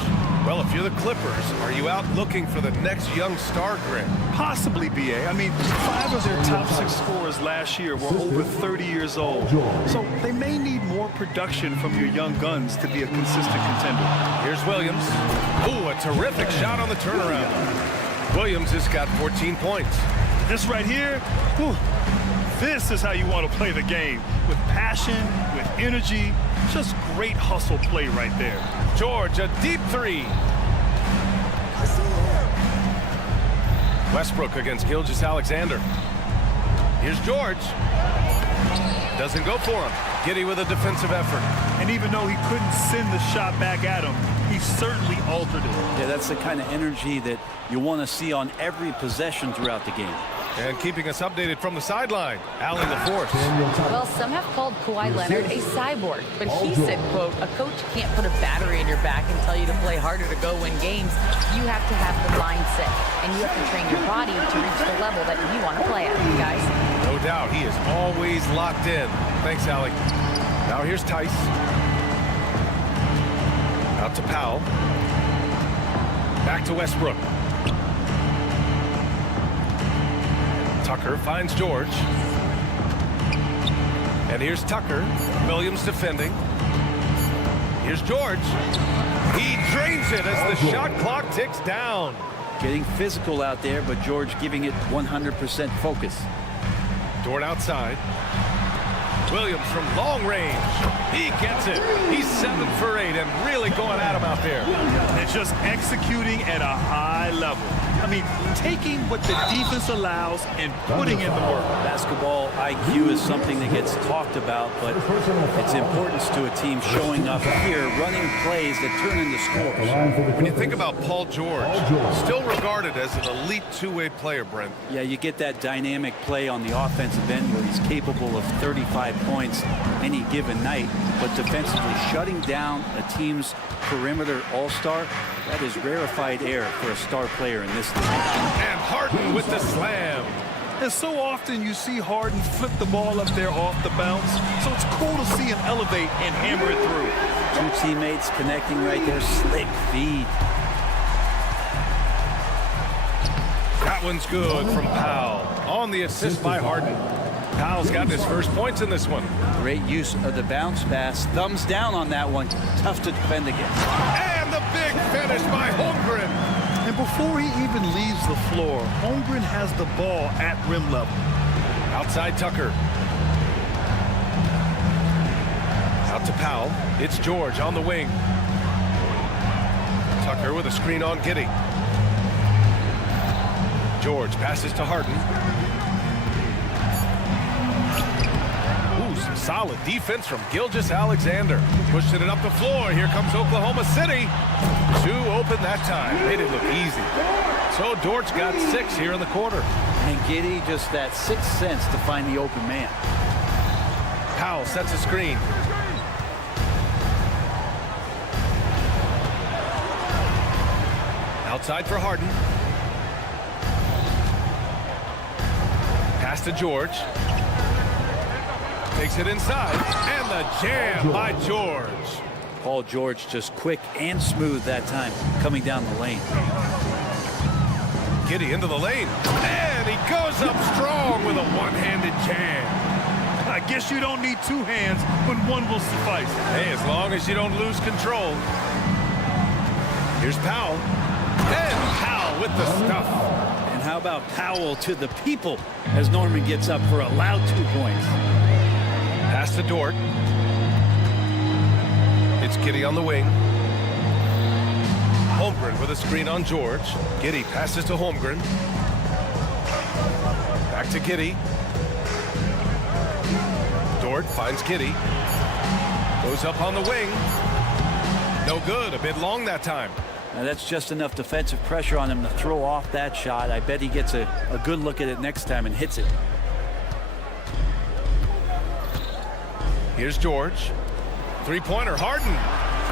Well, if you're the Clippers, are you out looking for the next young star grid? Possibly, B.A. I mean, 5 of their top 6 scorers last year were over 30 years old. So they may need more production from your young guns to be a consistent contender. Here's Williams. Ooh, a terrific shot on the turnaround. Williams has got 14 points. This right here, whew, this is how you want to play the game. With passion, with energy, just great hustle play right there. George, a deep three. Westbrook against Gilgeous-Alexander. Here's George. Doesn't go for him. Giddey with a defensive effort. And even though he couldn't send the shot back at him, he certainly altered it. Yeah, that's the kind of energy that you want to see on every possession throughout the game. And keeping us updated from the sideline, Allen the fourth. Well, some have called Kawhi Leonard a cyborg, but he said, quote, a coach can't put a battery in your back and tell you to play harder to go win games. You have to have the mindset, and you have to train your body to reach the level that you want to play at, guys. No doubt, he is always locked in. Thanks, Allie. Now here's Tice. Out to Powell. Back to Westbrook. Tucker finds George. And here's Tucker. Williams defending. Here's George. He drains it as the shot clock ticks down. Getting physical out there, but George giving it 100% focus. Dort outside. Williams from long range. He gets it. He's 7 for 8 and really going at him out there. And just executing at a high level. I mean, taking what the defense allows and putting in the work. Basketball IQ is something that gets talked about, but its importance to a team showing up here, running plays that turn into scores. When you think about Paul George, still regarded as an elite two-way player, Brent. Yeah, you get that dynamic play on the offensive end where he's capable of 35 points any given night, but defensively shutting down a team's perimeter all-star, that is rarefied air for a star player in this league. And Harden with the slam. And so often you see Harden flip the ball up there off the bounce, so it's cool to see him elevate and hammer it through. Two teammates connecting right there, slick feed. That one's good from Powell on the assist by Harden. Powell's got his first points in this one. Great use of the bounce pass. Thumbs down on that one. Tough to defend against. And the big finish by Holmgren. And before he even leaves the floor, Holmgren has the ball at rim level. Outside Tucker. Out to Powell. It's George on the wing. Tucker with a screen on Giddey. George passes to Harden. Ooh, some solid defense from Gilgeous-Alexander. Pushing it up the floor. Here comes Oklahoma City. 2 open that time. Made it look easy. So Dortch got 6 here in the quarter. And Giddey just that 6th sense to find the open man. Powell sets a screen. Outside for Harden. Pass to George. Takes it inside. And the jam by George. Paul George just quick and smooth that time coming down the lane. Giddey into the lane. And he goes up strong with a one-handed jam. I guess you don't need 2 hands when 1 will suffice. Hey, as long as you don't lose control. Here's Powell. And Powell with the stuff. And how about Powell to the people as Norman gets up for a loud 2 points. Pass to Dort. It's Giddey on the wing. Holmgren with a screen on George. Giddey passes to Holmgren. Back to Giddey. Dort finds Giddey. Goes up on the wing. No good. A bit long that time. Now that's just enough defensive pressure on him to throw off that shot. I bet he gets a good look at it next time and hits it. Here's George. 3-pointer, Harden.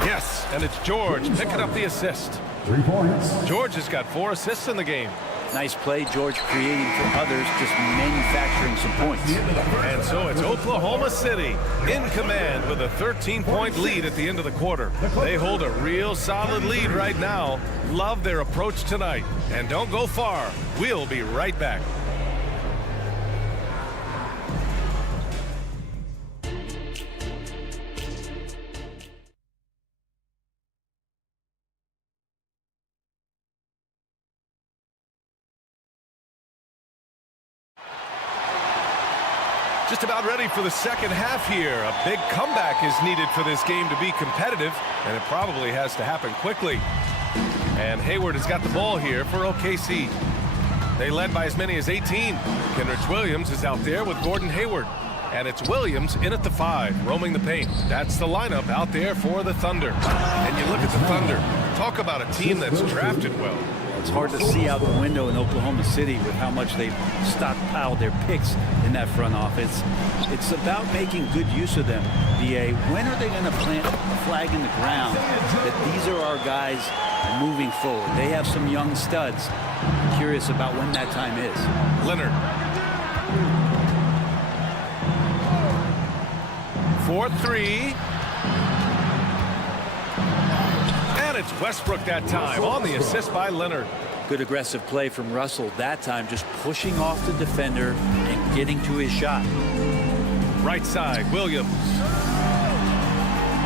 Yes, and it's George picking up the assist. 3 points. George has got 4 assists in the game. Nice play, George creating for others, just manufacturing some points. And so it's Oklahoma City in command with a 13-point lead at the end of the quarter. They hold a real solid lead right now. Love their approach tonight. And don't go far. We'll be right back. Just about ready for the second half here. A big comeback is needed for this game to be competitive, and it probably has to happen quickly. And Hayward has got the ball here for OKC. They led by as many as 18. Kenrich Williams is out there with Gordon Hayward. And it's Williams in at the 5, roaming the paint. That's the lineup out there for the Thunder. And you look at the Thunder. Talk about a team that's drafted well. It's hard to see out the window in Oklahoma City with how much they've stockpiled their picks in that front office. It's about making good use of them, BA. When are they going to plant a flag in the ground that these are our guys moving forward? They have some young studs. I'm curious about when that time is. Leonard. 4-3. And it's Westbrook that time on the assist by Leonard. Good aggressive play from Russell that time, just pushing off the defender and getting to his shot. Right side, Williams.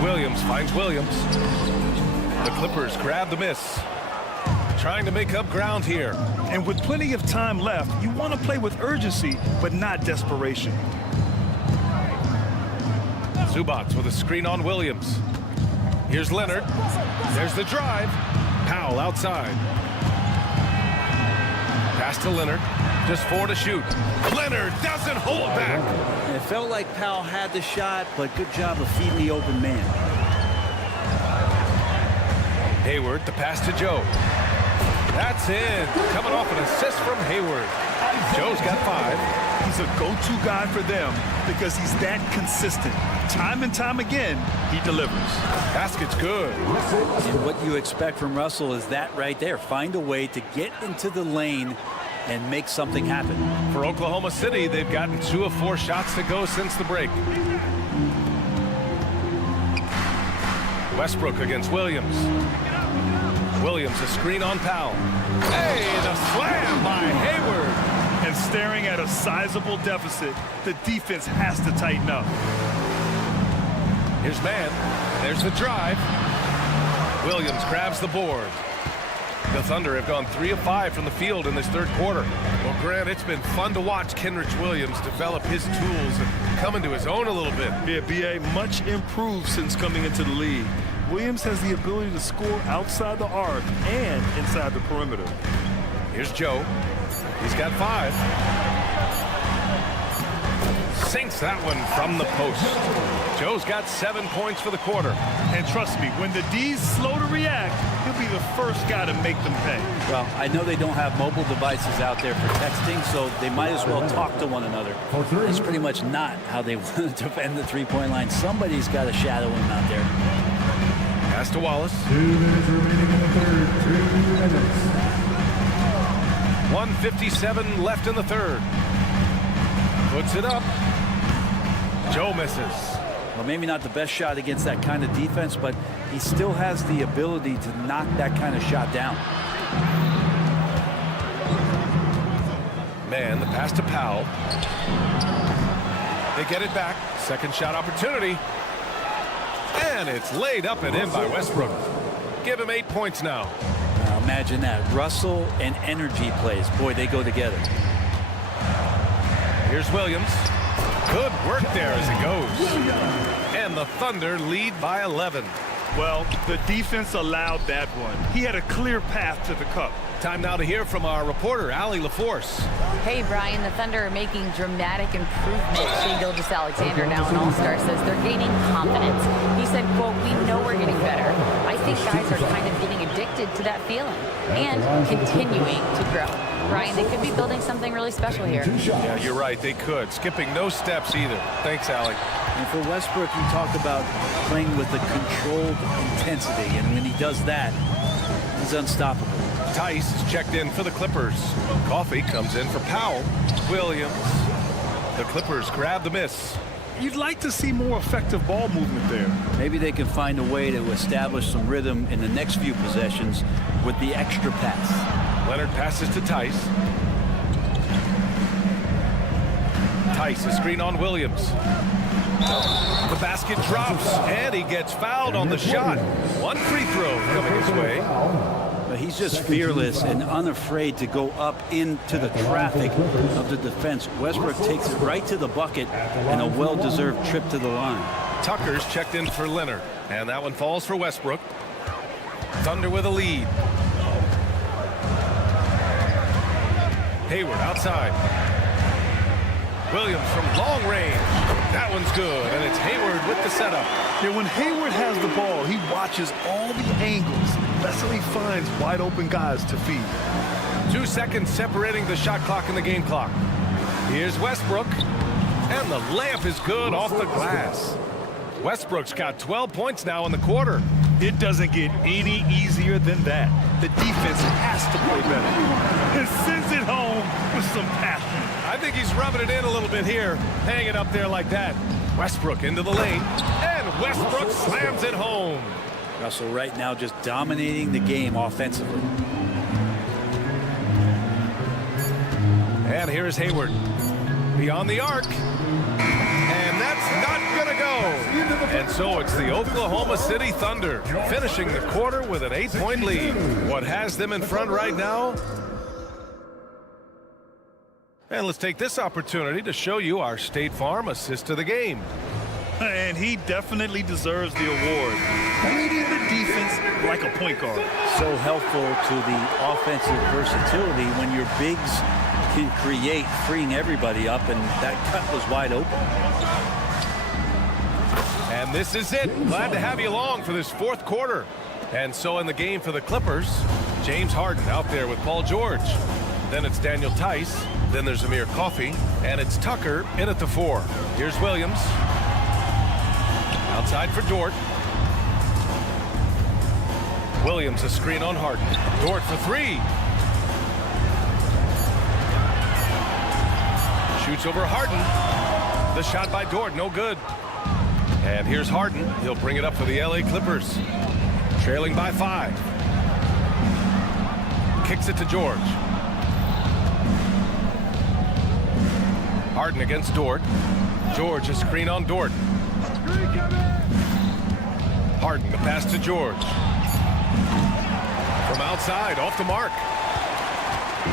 Williams finds Williams. The Clippers grab the miss. Trying to make up ground here. And with plenty of time left, you want to play with urgency, but not desperation. Zubats with a screen on Williams. Here's Leonard. There's the drive. Powell outside. Pass to Leonard. Just 4 to shoot. Leonard doesn't hold back. It felt like Powell had the shot, but good job of feeding the open man. Hayward, the pass to Joe. That's in. Coming off an assist from Hayward. Joe's got 5. He's a go-to guy for them because he's that consistent. Time and time again, he delivers. Basket's good. And what you expect from Russell is that right there. Find a way to get into the lane and make something happen. For Oklahoma City, they've gotten 2 of 4 shots to go since the break. Westbrook against Williams. Williams, a screen on Powell. Hey, the slam by Hayward. And staring at a sizable deficit, the defense has to tighten up. Here's man. There's the drive. Williams grabs the board. The Thunder have gone 3 of 5 from the field in this third quarter. Well, Grant, it's been fun to watch Kenrich Williams develop his tools and come into his own a little bit. Yeah, BA, much improved since coming into the league. Williams has the ability to score outside the arc and inside the perimeter. Here's Joe. He's got 5. Sinks that one from the post. Joe's got 7 points for the quarter. And trust me, when the D's slow to react, he'll be the first guy to make them pay. Well, I know they don't have mobile devices out there for texting, so they might as well talk to one another. That's pretty much not how they want to defend the three-point line. Somebody's got to shadow him out there. Pass to Wallace. 2 minutes remaining in the third. 2 minutes. 1:57 left in the third. Puts it up. Joe misses. Well, maybe not the best shot against that kind of defense, but he still has the ability to knock that kind of shot down. Man, the pass to Powell. They get it back. Second shot opportunity. And it's laid up and in by Westbrook. Give him 8 points now. Imagine that. Russell and energy plays. Boy, they go together. Here's Williams. Good work there as it goes. And the Thunder lead by 11. Well, the defense allowed that one. He had a clear path to the cup. Time now to hear from our reporter, Allie LaForce. Hey, Brian, the Thunder are making dramatic improvement. Shai Gilgeous-Alexander, now an all-star, says they're gaining confidence. He said, quote, "We know we're getting better. I think guys are kind of getting addicted to that feeling and continuing to grow." Brian, they could be building something really special here. Yeah, you're right. They could. Skipping no steps either. Thanks, Allie. And for Westbrook, you talk about playing with a controlled intensity, and when he does that, he's unstoppable. Tice is checked in for the Clippers. Coffee comes in for Powell. Williams. The Clippers grab the miss. You'd like to see more effective ball movement there. Maybe they can find a way to establish some rhythm in the next few possessions with the extra pass. Leonard passes to Tice. Tice, a screen on Williams. The basket drops, and he gets fouled on the shot. One free throw coming his way. But he's just fearless and unafraid to go up into the traffic of the defense. Westbrook takes it right to the bucket and a well-deserved trip to the line. Tucker's checked in for Leonard, and that one falls for Westbrook. Thunder with a lead. Hayward outside. Williams from long range. That one's good, and it's Hayward with the setup. Yeah, when Hayward has the ball, he watches all the angles. That's how he finds wide open guys to feed. 2 seconds separating the shot clock and the game clock. Here's Westbrook, and the layup is good off the glass. Westbrook's got 12 points now in the quarter. It doesn't get any easier than that. The defense has to play better. It sends it home with some passion. I think he's rubbing it in a little bit here. Hang it up there like that. Westbrook into the lane, and Westbrook slams it home. Russell right now just dominating the game offensively. And here's Hayward. Beyond the arc. And that's not going to go. And so it's the Oklahoma City Thunder finishing the quarter with an 8-point lead. What has them in front right now? And let's take this opportunity to show you our State Farm assist of the game. And he definitely deserves the award. Reading the defense like a point guard. So helpful to the offensive versatility when your bigs can create, freeing everybody up, and that cut was wide open. And this is it. Glad to have you along for this fourth quarter. And so in the game for the Clippers, James Harden out there with Paul George. Then it's Daniel Tice. Then there's Amir Coffey. And it's Tucker in at the 4. Here's Williams. Outside for Dort. Williams a screen on Harden. Dort for 3. Shoots over Harden. The shot by Dort, no good. And here's Harden. He'll bring it up for the LA Clippers. Trailing by 5. Kicks it to George. Harden against Dort. George a screen on Dort. Harden, the pass to George. From outside, off the mark.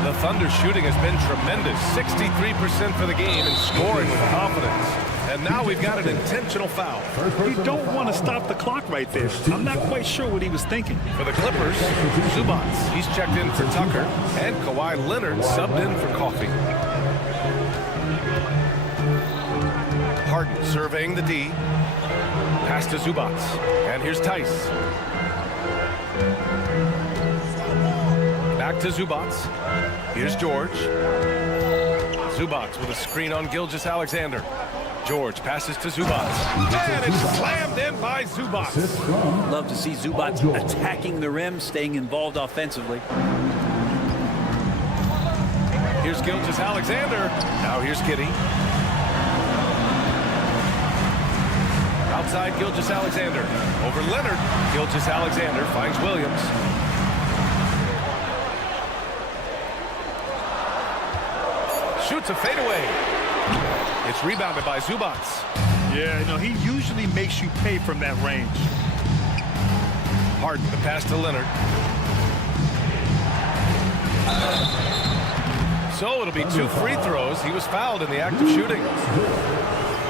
The Thunder shooting has been tremendous. 63% for the game and scoring with confidence. And now we've got an intentional foul. You don't want to stop the clock right there. I'm not quite sure what he was thinking. For the Clippers, Zubats. He's checked in for Tucker. And Kawhi Leonard subbed in for Coffee. Harden surveying the D. Pass to Zubats. And here's Tice. Back to Zubats. Here's George. Zubats with a screen on Gilgeous-Alexander. George passes to Zubats. And it's slammed in by Zubats. Love to see Zubats attacking the rim, staying involved offensively. Here's Gilgeous-Alexander. Now here's Giddey. Outside Gilgeous-Alexander. Over Leonard. Gilgeous-Alexander finds Williams. Shoots a fadeaway. It's rebounded by Zubats. Yeah, you know, he usually makes you pay from that range. Harden, the pass to Leonard. So it'll be 2 free throws. He was fouled in the act of shooting.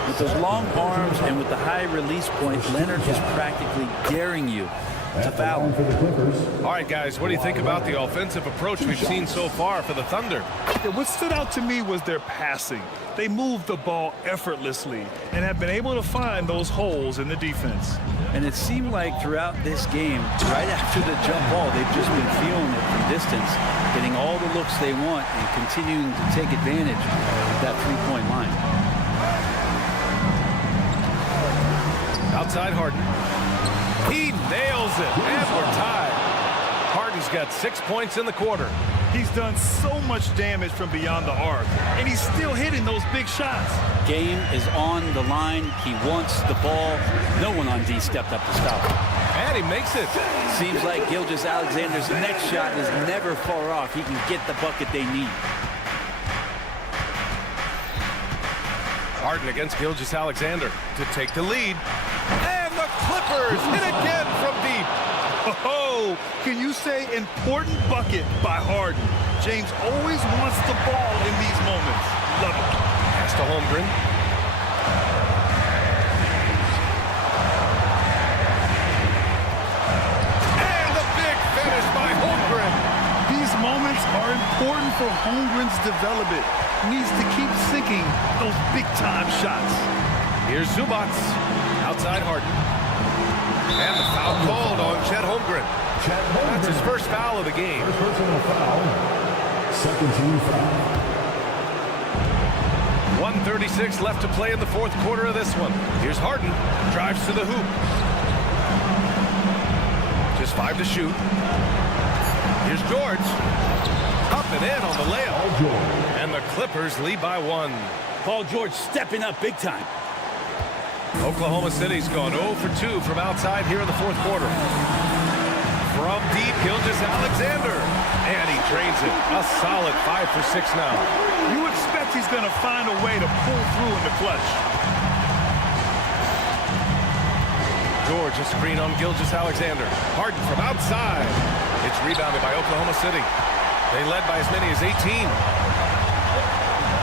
With those long arms and with the high release point, Leonard is practically daring you to foul. All right, guys, what do you think about the offensive approach we've seen so far for the Thunder? What stood out to me was their passing. They moved the ball effortlessly and have been able to find those holes in the defense. And it seemed like throughout this game, right after the jump ball, they've just been feeling it from distance, getting all the looks they want and continuing to take advantage of that three-point line. Outside Harden. He nails it, and we're tied. Harden's got 6 points in the quarter. He's done so much damage from beyond the arc, and he's still hitting those big shots. Game is on the line. He wants the ball. No one on D stepped up to stop him. And he makes it. Seems like Gilgeous-Alexander's next shot is never far off. He can get the bucket they need. Harden against Gilgeous-Alexander to take the lead. And the Clippers hit again from deep. Oh, can you say important bucket by Harden? James always wants the ball in these moments. Love it. Pass to Holmgren. And the big finish by Holmgren. These moments are important for Holmgren's development. He needs to keep sinking those big-time shots. Here's Zubats. Outside Harden. And the foul called on Chet Holmgren. That's his first foul of the game. Personal foul. Second team foul. 1:36 left to play in the fourth quarter of this one. Here's Harden. Drives to the hoop. Just 5 to shoot. Here's George. Up and in on the layup. And the Clippers lead by 1. Paul George stepping up big time. Oklahoma City's gone 0 for 2 from outside here in the fourth quarter. From deep, Gilgeous-Alexander. And he drains it. A solid 5 for 6 now. You expect he's going to find a way to pull through in the clutch. George, a screen on Gilgeous-Alexander. Harden from outside. It's rebounded by Oklahoma City. They led by as many as 18.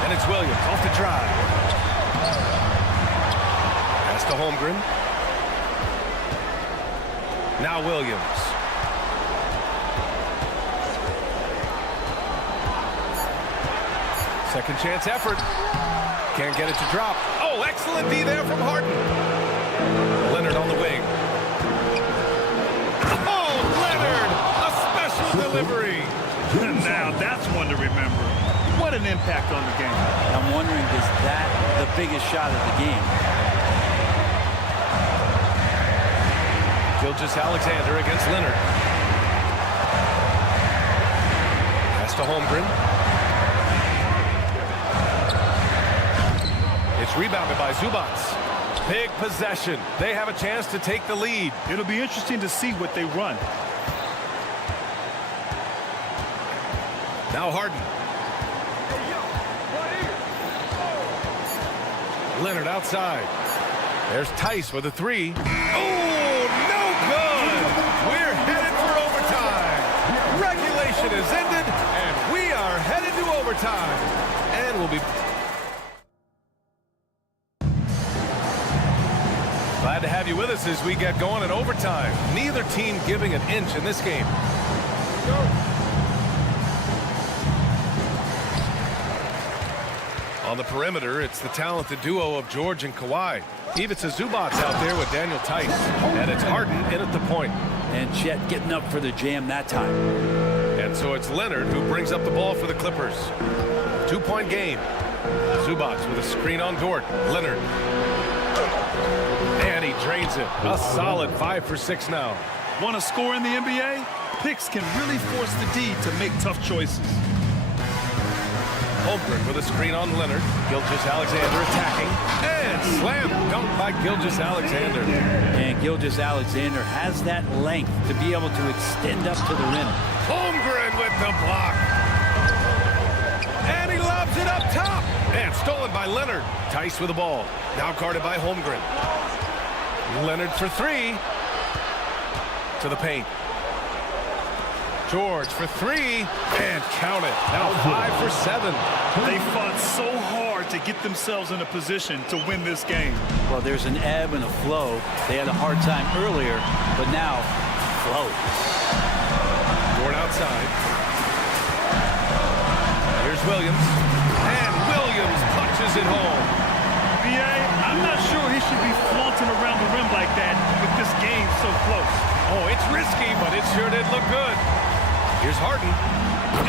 And it's Williams off the drive. Pass to Holmgren. Now Williams. Second chance effort. Can't get it to drop. Oh, excellent D there from Harden. Leonard on the wing. Oh, Leonard! A special delivery. Now that's one to remember. What an impact on the game. I'm wondering, is that the biggest shot of the game? Gilgeous-Alexander against Leonard. Pass to Holmgren. It's rebounded by Zubats. Big possession. They have a chance to take the lead. It'll be interesting to see what they run. Now Harden. Leonard outside. There's Tice with a 3. Oh, no good! We're headed for overtime. Regulation is ended, and we are overtime. And we'll be glad to have you with us as we get going in overtime. Neither team giving an inch in this game. Go. On the perimeter, it's the talented duo of George and Kawhi. Ivica Zubac's out there with Daniel Tice. And it's Harden in at the point. And Chet getting up for the jam that time. And so it's Leonard who brings up the ball for the Clippers. 2-point game. Zubac with a screen on Dort. Leonard. And he drains it. A solid 5 for 6 now. Want to score in the NBA? Picks can really force the D to make tough choices. Holmgren with a screen on Leonard. Gilgeous-Alexander attacking. And slam dunk by Gilgeous-Alexander. And Gilgeous-Alexander has that length to be able to extend up to the rim. Holmgren with the block. And he lobs it up top. And stolen by Leonard. Tice with the ball. Now guarded by Holmgren. Leonard for 3. To the paint. George for 3, and count it. Now 5 for 7. They fought so hard to get themselves in a position to win this game. Well, there's an ebb and a flow. They had a hard time earlier, but now, flow. Dort outside. Here's Williams, and Williams punches it home. B.A., I'm not sure he should be flaunting around the rim like that with this game so close. Oh, it's risky, but it sure did look good. Here's Harden,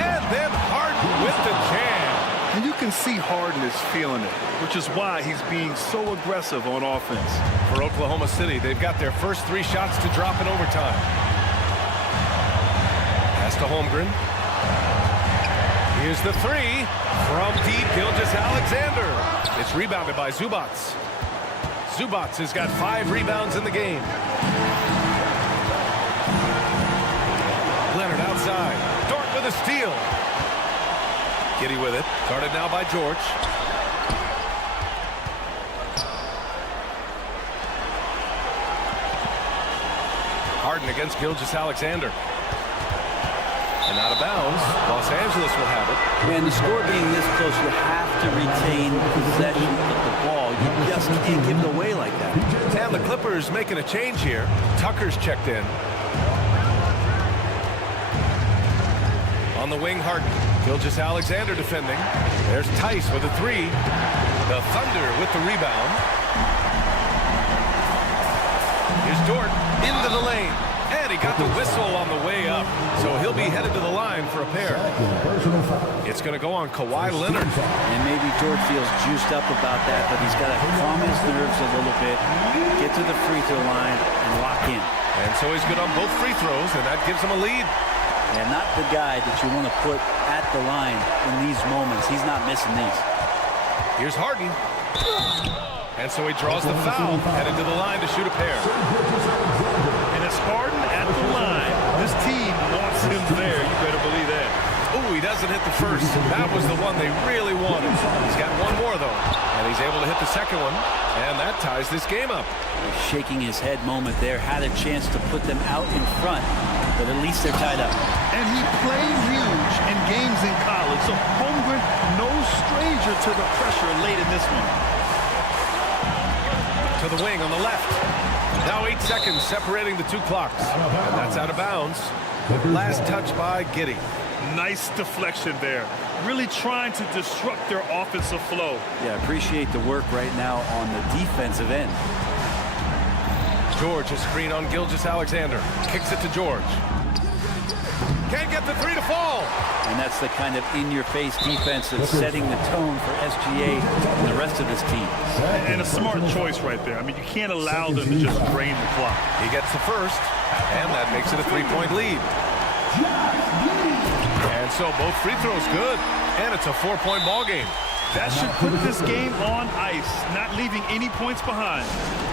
and then Harden with the jam. And you can see Harden is feeling it, which is why he's being so aggressive on offense. For Oklahoma City, they've got their first 3 shots to drop in overtime. Pass to Holmgren. Here's the 3 from deep. Gilgeous-Alexander. It's rebounded by Zubac. Zubac has got 5 rebounds in the game. Leonard outside. Dort with a steal. Giddey with it. Guarded now by George. Harden against Gilgeous-Alexander. And out of bounds. Los Angeles will have it. Man, the score being this close, you have to retain possession of the ball. You just can't give it away like that. And the Clippers making a change here. Tucker's checked in. On the wing, Harden. Gilgeous-Alexander defending. There's Tice with a 3. The Thunder with the rebound. Here's Dort into the lane. And he got the whistle on the way up. So he'll be headed to the line for a pair. It's going to go on Kawhi Leonard. And maybe George feels juiced up about that, but he's got to calm his nerves a little bit, get to the free throw line, and lock in. And so he's good on both free throws, and that gives him a lead. And not the guy that you want to put at the line in these moments. He's not missing these. Here's Harden. And so he draws the foul, headed to the line to shoot a pair. And it's Harden at the line. This team wants him there. You better believe that. Oh, he doesn't hit the first. That was the one they really wanted. He's got one more, though. And he's able to hit the second one. And that ties this game up. Shaking his head moment there. Had a chance to put them out in front. But at least they're tied up. And he played huge in games in college. So Holmgren, no stranger to the pressure late in this one. To the wing on the left. Now 8 seconds separating the 2 clocks. And that's out of bounds. Last touch by Giddey. Nice deflection there. Really trying to disrupt their offensive flow. Yeah, appreciate the work right now on the defensive end. George, a screen on Gilgeous-Alexander. Kicks it to George. Can't get the 3 to fall. And that's the kind of in-your-face defense that's setting the tone for SGA and the rest of his team. And a smart choice right there. I mean, you can't allow them to just drain the clock. He gets the first, and that makes it a 3-point lead. And so both free throws good, and it's a 4-point ball game. That should put this game on ice, not leaving any points behind.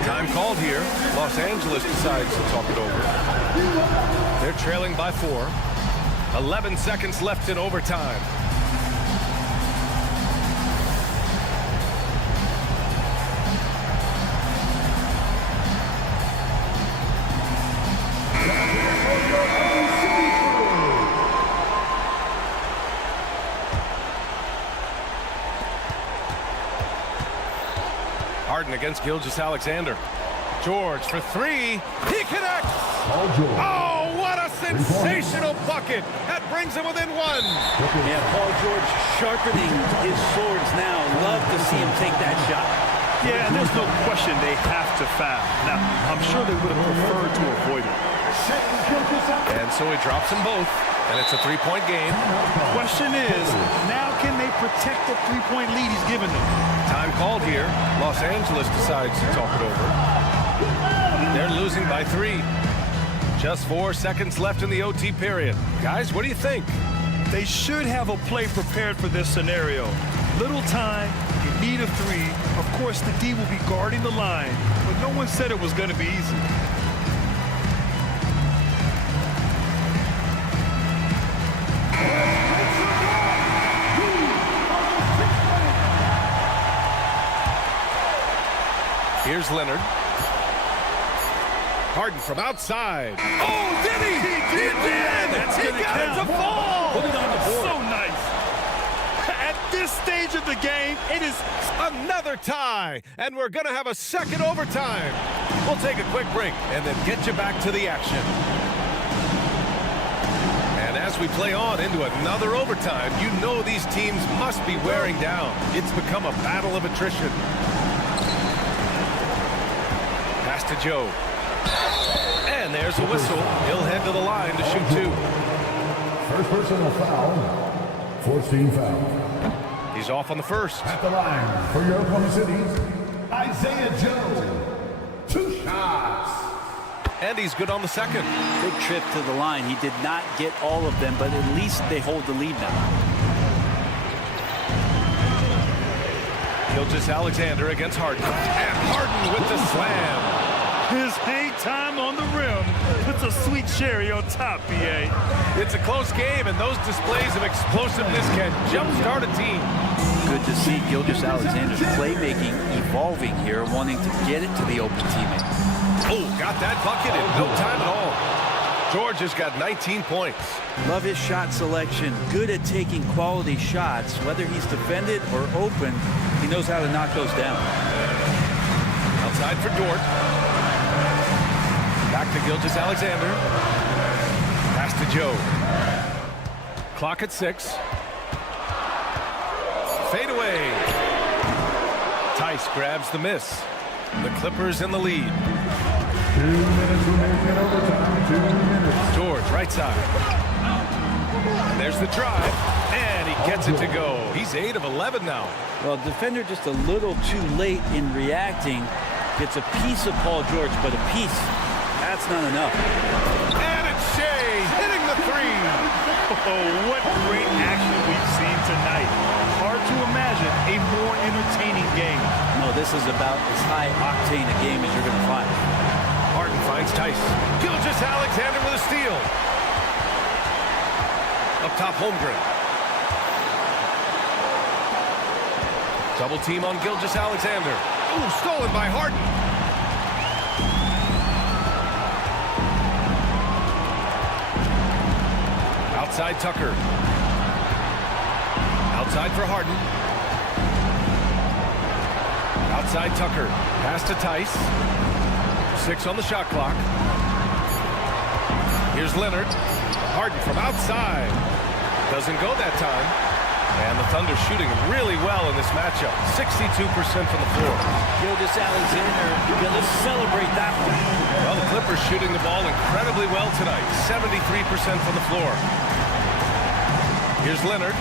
Time called here. Los Angeles decides to talk it over. They're trailing by 4. 11 seconds left in overtime. Harden against Gilgeous-Alexander. George for three. He connects. Oh, what a sensational bucket. That brings him within one. Yeah, Paul George sharpening his swords now. Love to see him take that shot. Yeah, and there's no question they have to foul. Now, I'm sure they would have preferred to avoid it. And so he drops them both, and it's a three-point game. Question is, now can they protect the three-point lead he's given them? Time called here. Los Angeles decides to talk it over. They're losing by 3. Just 4 seconds left in the OT period. Guys, what do you think? They should have a play prepared for this scenario. Little time, you need a 3. Of course, the D will be guarding the line, but no one said it was going to be easy. Here's Leonard. Harden from outside. Oh, did he? He did! That's he gonna got count. it to fall! Put it on the board. So nice. At this stage of the game, it is another tie, and we're going to have a second overtime. We'll take a quick break and then get you back to the action. And as we play on into another overtime, you know these teams must be wearing down. It's become a battle of attrition. Pass to Joe. And there's a whistle. He'll head to the line to shoot 2. First personal foul. 14 foul. He's off on the first. At the line for your Oklahoma City, Isaiah Joe. 2 shots. And he's good on the second. Big trip to the line. He did not get all of them, but at least they hold the lead now. Gilgeous-Alexander against Harden. And Harden with the slam. his hang time on the rim. Puts a sweet cherry on top, BA. It's a close game, and those displays of explosiveness can jumpstart a team. Good to see Gilgeous-Alexander's playmaking evolving here, wanting to get it to the open teammate. Oh, got that bucket in no time at all. George has got 19 points. Love his shot selection. Good at taking quality shots. Whether he's defended or open, he knows how to knock those down. Outside for Dort. Back to Gilgeous-Alexander. Pass to Joe. Clock at 6. Fade away. Tice grabs the miss. The Clippers in the lead. 2 minutes remaining in overtime. 2 minutes. George, right side. And there's the drive. And he gets it to go. He's 8 of 11 now. Well, defender just a little too late in reacting. Gets a piece of Paul George, but a piece, that's not enough. And it's Shea hitting the 3. Oh, what great action we've seen tonight. Hard to imagine a more entertaining game. No, this is about as high octane a game as you're going to find. Harden finds Tice. Gilgeous-Alexander with a steal. Up top, Holmgren. Double team on Gilgeous-Alexander. Ooh, stolen by Harden. Outside Tucker. Outside for Harden. Outside Tucker. Pass to Tice. 6 on the shot clock. Here's Leonard. Harden from outside. Doesn't go that time. And the Thunder shooting really well in this matchup. 62% from the floor. Gilgeous-Alexander going to celebrate that one. Well, the Clippers shooting the ball incredibly well tonight. 73% from the floor. Here's Leonard.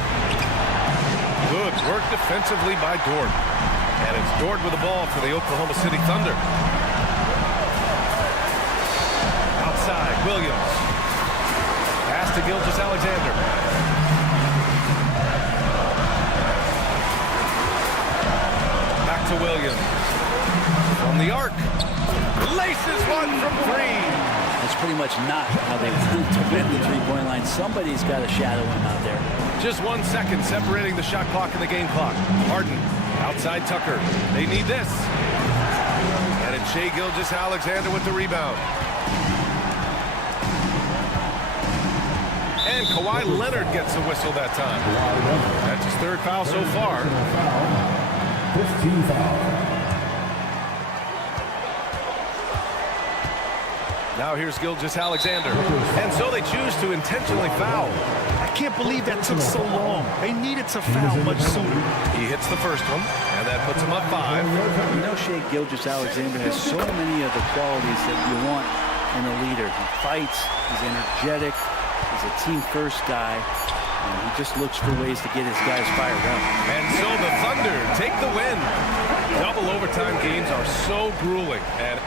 Good work defensively by Dort. And it's Dort with the ball for the Oklahoma City Thunder. Outside, Williams. Pass to Gilgeous-Alexander. To Williams. From the arc. Laces one from 3. That's pretty much not how they want to defend the three-point line. Somebody's got to shadow him out there. Just 1 second separating the shot clock and the game clock. Harden. Outside Tucker. They need this. And it's Shai Gilgeous-Alexander with the rebound. And Kawhi Leonard gets a whistle that time. That's his 3rd foul so far. 15 foul. Now here's Gilgeous-Alexander. And so they choose to intentionally foul. I can't believe that took so long. They needed to foul much sooner. He hits the first one, and that puts him up 5. You know, Shea Gilgeous-Alexander has so many of the qualities that you want in a leader. He fights, he's energetic, he's a team-first guy, and he just looks for ways to get his guys fired up. And so the Thunder take the win. Double overtime games are so grueling. And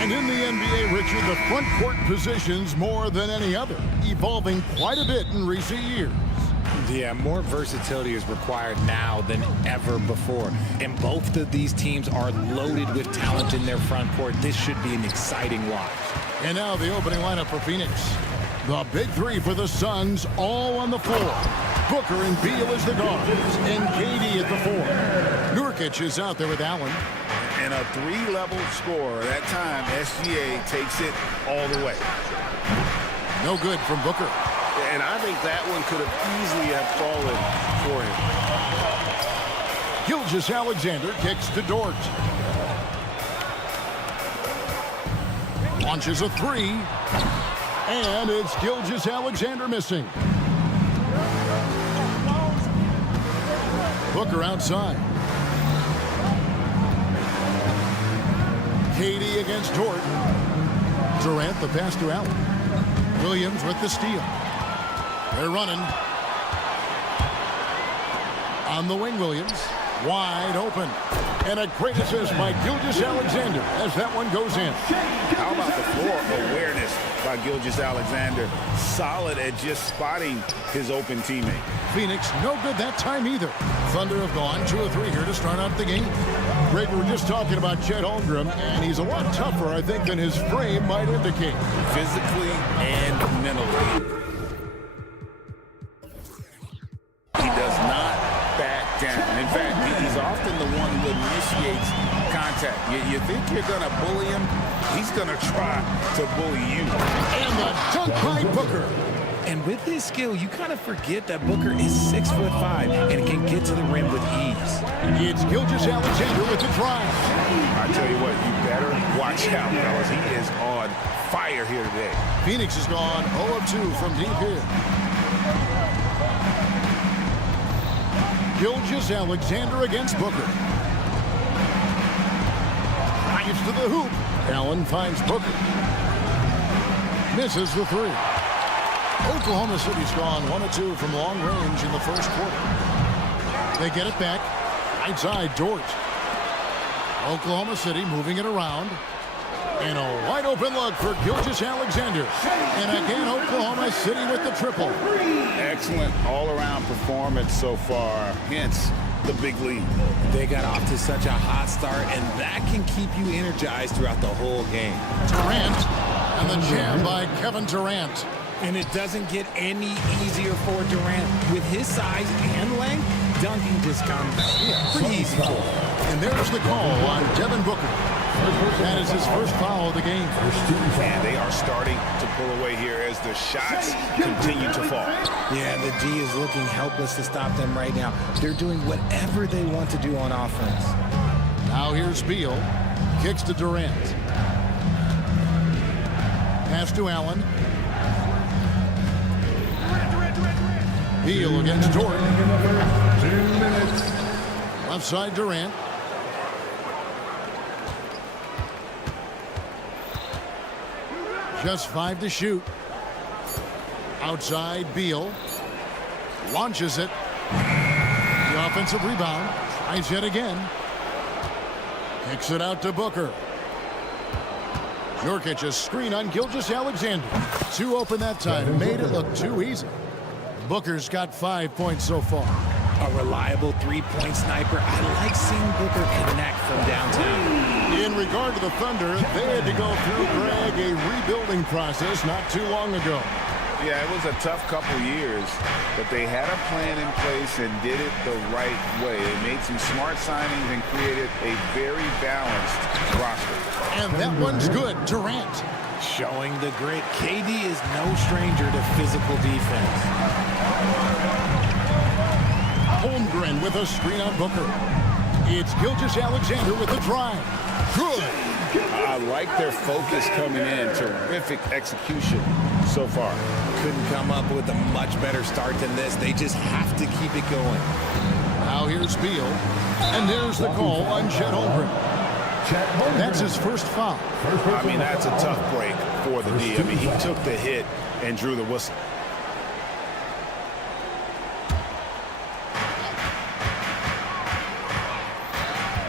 And in the NBA, Richard, the front court positions more than any other, evolving quite a bit in recent years. Yeah, more versatility is required now than ever before. And both of these teams are loaded with talent in their front court. This should be an exciting watch. And now the opening lineup for Phoenix. The big three for the Suns, all on the floor. Booker and Beal as the guards, and KD at the 4. Nurkic is out there with Allen. And a 3-level scorer. That time, SGA takes it all the way. No good from Booker. And I think that one could have easily have fallen for him. Gilgeous-Alexander kicks to Dort. Launches a 3. And it's Gilgeous-Alexander missing. Booker outside. KD against Dort. Durant the pass to Allen. Williams with the steal. They're running. On the wing, Williams. Wide open. And a great assist by Gilgeous-Alexander as that one goes in. How about the floor awareness by Gilgeous-Alexander? Solid at just spotting his open teammate. Phoenix no good that time either. Thunder have gone 2 of 3 here to start out the game. Greg, we were just talking about Chet Holmgren, and he's a lot tougher, I think, than his frame might indicate. Physically and mentally. He does not back down. In fact, he's often the one who initiates contact. You think you're going to bully him? He's going to try to bully you. And the dunk by Booker. And with his skill, you kind of forget that Booker is 6'5" and can get to the rim with ease. It's Gilgeous-Alexander with the drive. I tell you what, you better watch out, fellas. He is on fire here today. Phoenix has gone 0 of 2 from deep here. Gilgeous-Alexander against Booker. Drives to the hoop. Allen finds Booker. Misses the 3. Oklahoma City's gone 1 of 2 from long range in the first quarter. They get it back. Right side, Dort. Oklahoma City moving it around. And a wide open look for Gilgeous-Alexander. And again, Oklahoma City with the triple. Excellent all-around performance so far, hence the big lead. They got off to such a hot start, and that can keep you energized throughout the whole game. Durant, and the jam by Kevin Durant. And it doesn't get any easier for Durant. With his size and length, dunking just comes pretty easy for him. And there's the call on Devin Booker. That is his first foul of the game. And they are starting to pull away here as the shots continue to fall. Yeah, the D is looking helpless to stop them right now. They're doing whatever they want to do on offense. Now here's Beal. Kicks to Durant. Pass to Allen. Beal against Dort. 2 minutes. Left side Durant. Just 5 to shoot. Outside Beal. Launches it. The offensive rebound. Tries yet again. Kicks it out to Booker. Nurkic a screen on Gilgeous-Alexander. 2 open that time. Made it look too easy. Booker's got 5 points so far. A reliable three-point sniper. I like seeing Booker connect from downtown. In regard to the Thunder, they had to go through, Greg, a rebuilding process not too long ago. Yeah, it was a tough couple years, but they had a plan in place and did it the right way. They made some smart signings and created a very balanced roster. And that one's good. Durant. Showing the grit. KD is no stranger to physical defense. Holmgren with a screen on Booker. It's Gilgeous-Alexander with the drive. Good. I like their focus coming in. Terrific execution so far. Couldn't come up with a much better start than this. They just have to keep it going. Now here's Beal. And there's the call on Chet Holmgren. That's his first foul. I mean, that's a tough break for the D. I mean, he took the hit and drew the whistle.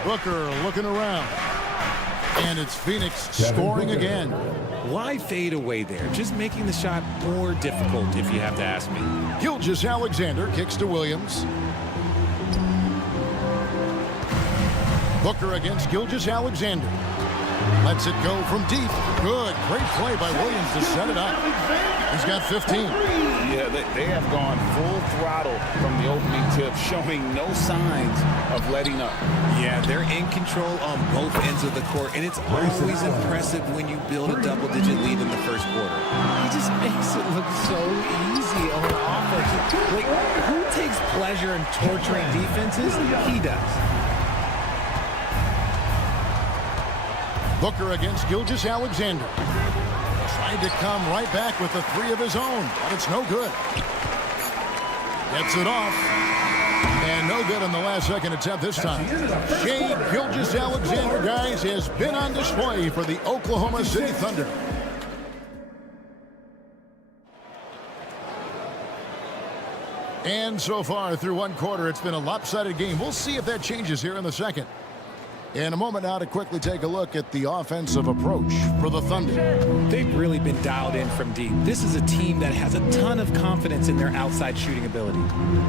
Booker looking around. And it's Phoenix scoring again. Why fade away there? Just making the shot more difficult, if you have to ask me. Gilgeous-Alexander kicks to Williams. Booker against Gilgeous-Alexander. Lets it go from deep. Good. Great play by Williams to set it up. He's got 15. Yeah, they have gone full throttle from the opening tip, showing no signs of letting up. Yeah, they're in control on both ends of the court, and it's always impressive when you build a double-digit lead in the first quarter. He just makes it look so easy on offense. Like, who takes pleasure in torturing defenses? He does. Booker against Gilgeous-Alexander. Tried to come right back with the 3 of his own, but it's no good. Gets it off. And no good on the last second attempt this time. Shai Gilgeous-Alexander, guys, has been on display for the Oklahoma City Thunder. And so far through one quarter, it's been a lopsided game. We'll see if that changes here in the second. In a moment now to quickly take a look at the offensive approach for the Thunder. They've really been dialed in from deep. This is a team that has a ton of confidence in their outside shooting ability.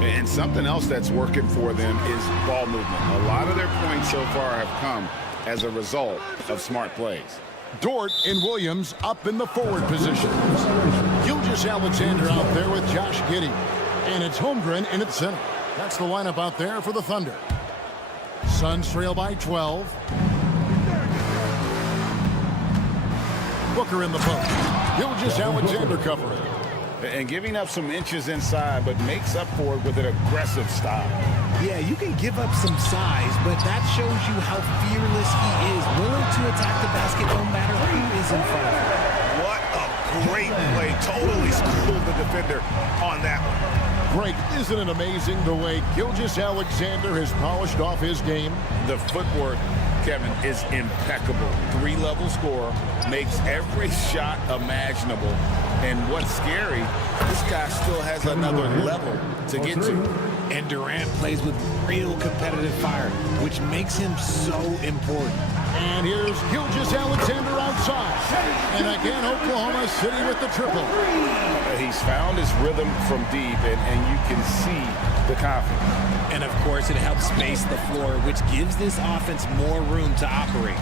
And something else that's working for them is ball movement. A lot of their points so far have come as a result of smart plays. Dort and Williams up in the forward positions. Gilgeous-Alexander out there with Josh Giddey. And it's Holmgren in at center. That's the lineup out there for the Thunder. Suns trail by 12. Booker in the post. Gilgeous-Alexander covering. And giving up some inches inside, but makes up for it with an aggressive style. Yeah, you can give up some size, but that shows you how fearless he is, willing to attack the basket no matter who is in front of him. What a great play. Totally schooled the defender on that one. Greg, isn't it amazing the way Gilgeous-Alexander has polished off his game? The footwork, Kevin, is impeccable. 3-level scorer, makes every shot imaginable. And what's scary, this guy still has another level to get to. And Durant plays with real competitive fire, which makes him so important. And here's Gilgeous-Alexander outside. And again, Oklahoma City with the triple. He's found his rhythm from deep, and you can see the confidence. And, of course, it helps space the floor, which gives this offense more room to operate.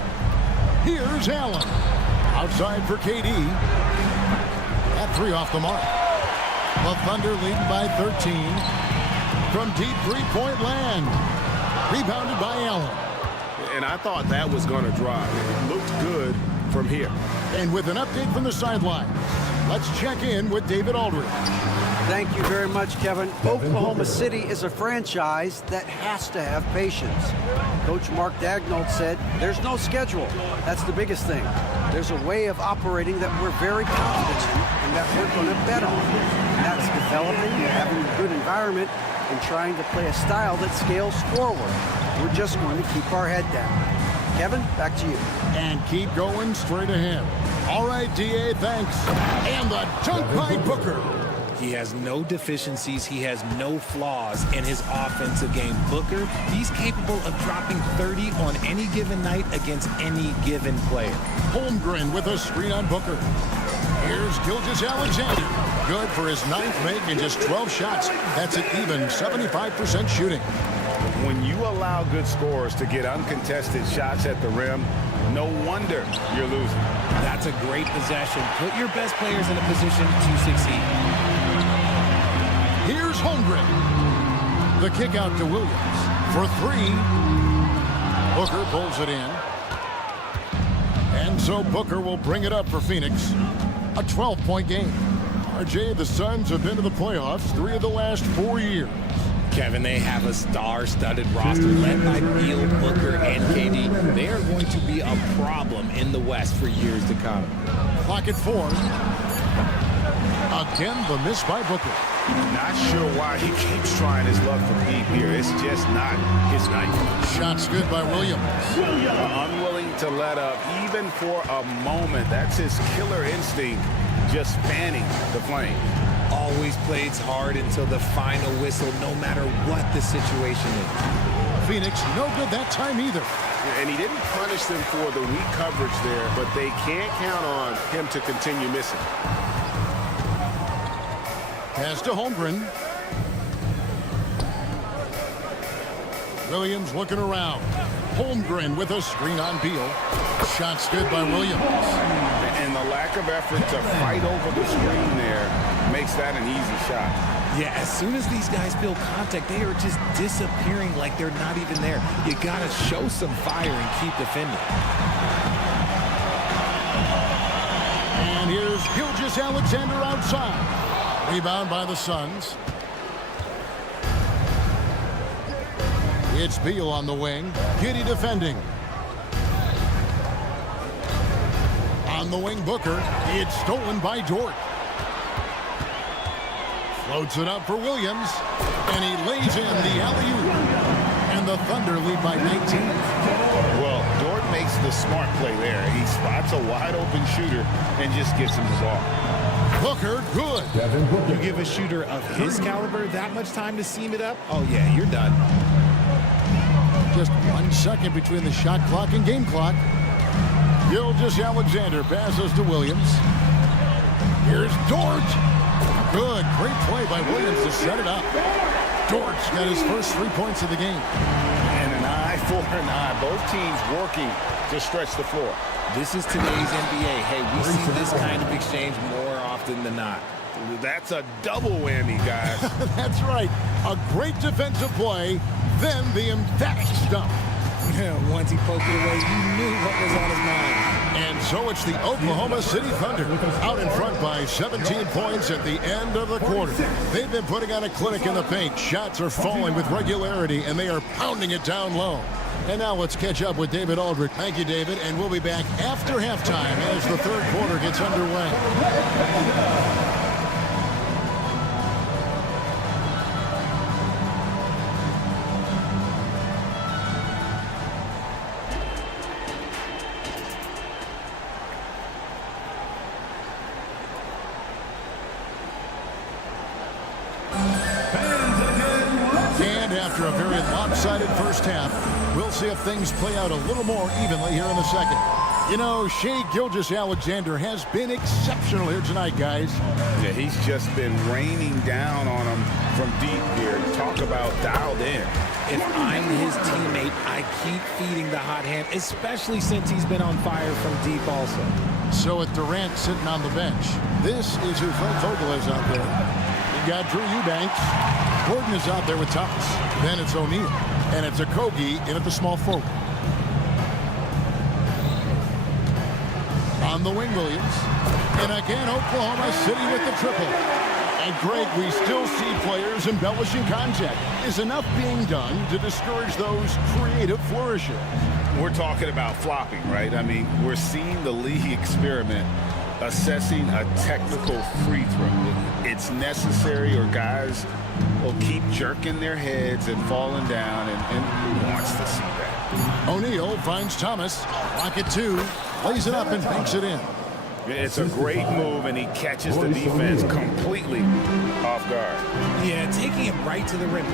Here's Allen. Outside for KD. That 3 off the mark. The Thunder leading by 13. From deep three-point land. Rebounded by Allen. And I thought that was going to drive. It looked good from here. And with an update from the sideline, let's check in with David Aldridge. Thank you very much, Kevin. Oklahoma City is a franchise that has to have patience. Coach Mark Daigneault said, there's no schedule. That's the biggest thing. There's a way of operating that we're very confident in and that we're going to bet on. And that's developing, having a good environment, and trying to play a style that scales forward. We're just going to keep our head down. Kevin, back to you. And keep going straight ahead. All right, D.A., thanks. And the dunk by Booker. He has no deficiencies. He has no flaws in his offensive game. Booker, he's capable of dropping 30 on any given night against any given player. Holmgren with a screen on Booker. Here's Gilgeous-Alexander. Good for his 9th make and just 12 shots. That's an even 75% shooting. When you allow good scorers to get uncontested shots at the rim, no wonder you're losing. That's a great possession. Put your best players in a position to succeed. Here's Holmgren. The kick out to Williams for 3. Booker pulls it in. And so Booker will bring it up for Phoenix. A 12-point game. RJ, the Suns have been to the playoffs 3 of the last 4 years. Kevin, they have a star-studded roster led by Beal, Booker, and KD. They are going to be a problem in the West for years to come. Clock at 4. Again, the miss by Booker. Not sure why he keeps trying his luck from deep here. It's just not his night. Shots good by Williams. Unwilling to let up, even for a moment. That's his killer instinct, just fanning the flame. Always plays hard until the final whistle, no matter what the situation is. Phoenix, no good that time either. And he didn't punish them for the weak coverage there, but they can't count on him to continue missing. Pass to Holmgren. Williams looking around. Holmgren with a screen on Beal. Shots good by Williams. And the lack of effort to fight over the screen there makes that an easy shot. Yeah, as soon as these guys build contact, they are just disappearing like they're not even there. You got to show some fire and keep defending. And here's Gilgeous-Alexander outside. Rebound by the Suns. It's Beal on the wing. Giddey defending. On the wing, Booker. It's stolen by Dort. Floats it up for Williams. And he lays in the alley-oop. And the Thunder lead by 19. Well, Dort makes the smart play there. He spots a wide-open shooter and just gives him the ball. Booker, good. You give a shooter of his caliber that much time to seam it up? Oh, yeah, you're done. Just 1 second between the shot clock and game clock. Gilgeous-Alexander passes to Williams. Here's Dort. Good. Great play by Williams to set it up. Dort's got his first 3 points of the game. And an eye for an eye. Both teams working to stretch the floor. This is today's NBA. Hey, we see this kind of exchange more often than not. That's a double whammy, guys. That's right. A great defensive play, then the emphatic stump. Once he poked it away, you knew what was on his mind. And so it's the Oklahoma City Thunder out in front by 17 points at the end of the quarter. They've been putting on a clinic in the paint. Shots are falling with regularity, and they are pounding it down low. And now let's catch up with David Aldrich. Thank you, David. And we'll be back after halftime as the third quarter gets underway. After a very lopsided first half, we'll see if things play out a little more evenly here in the second. You know, Shai Gilgeous-Alexander has been exceptional here tonight, guys. Yeah, he's just been raining down on him from deep here. Talk about dialed in. If I'm his teammate, I keep feeding the hot hand, especially since he's been on fire from deep also. So with Durant sitting on the bench, this is who Frank Vogel is out there. You got Drew Eubanks. Gordon is out there with Thomas. Then it's O'Neal. And it's Okogie in at the small forward. On the wing, Williams. And again, Oklahoma City with the triple. And Greg, we still see players embellishing contact. Is enough being done to discourage those creative flourishes? We're talking about flopping, right? I mean, we're seeing the league experiment assessing a technical free throw. It's necessary, or guys will keep jerking their heads and falling down, and who wants to see that? O'Neal finds Thomas. Rocket 2, lays it up and banks it in. It's a great move, and he catches the defense completely off guard. Yeah, taking it right to the rim.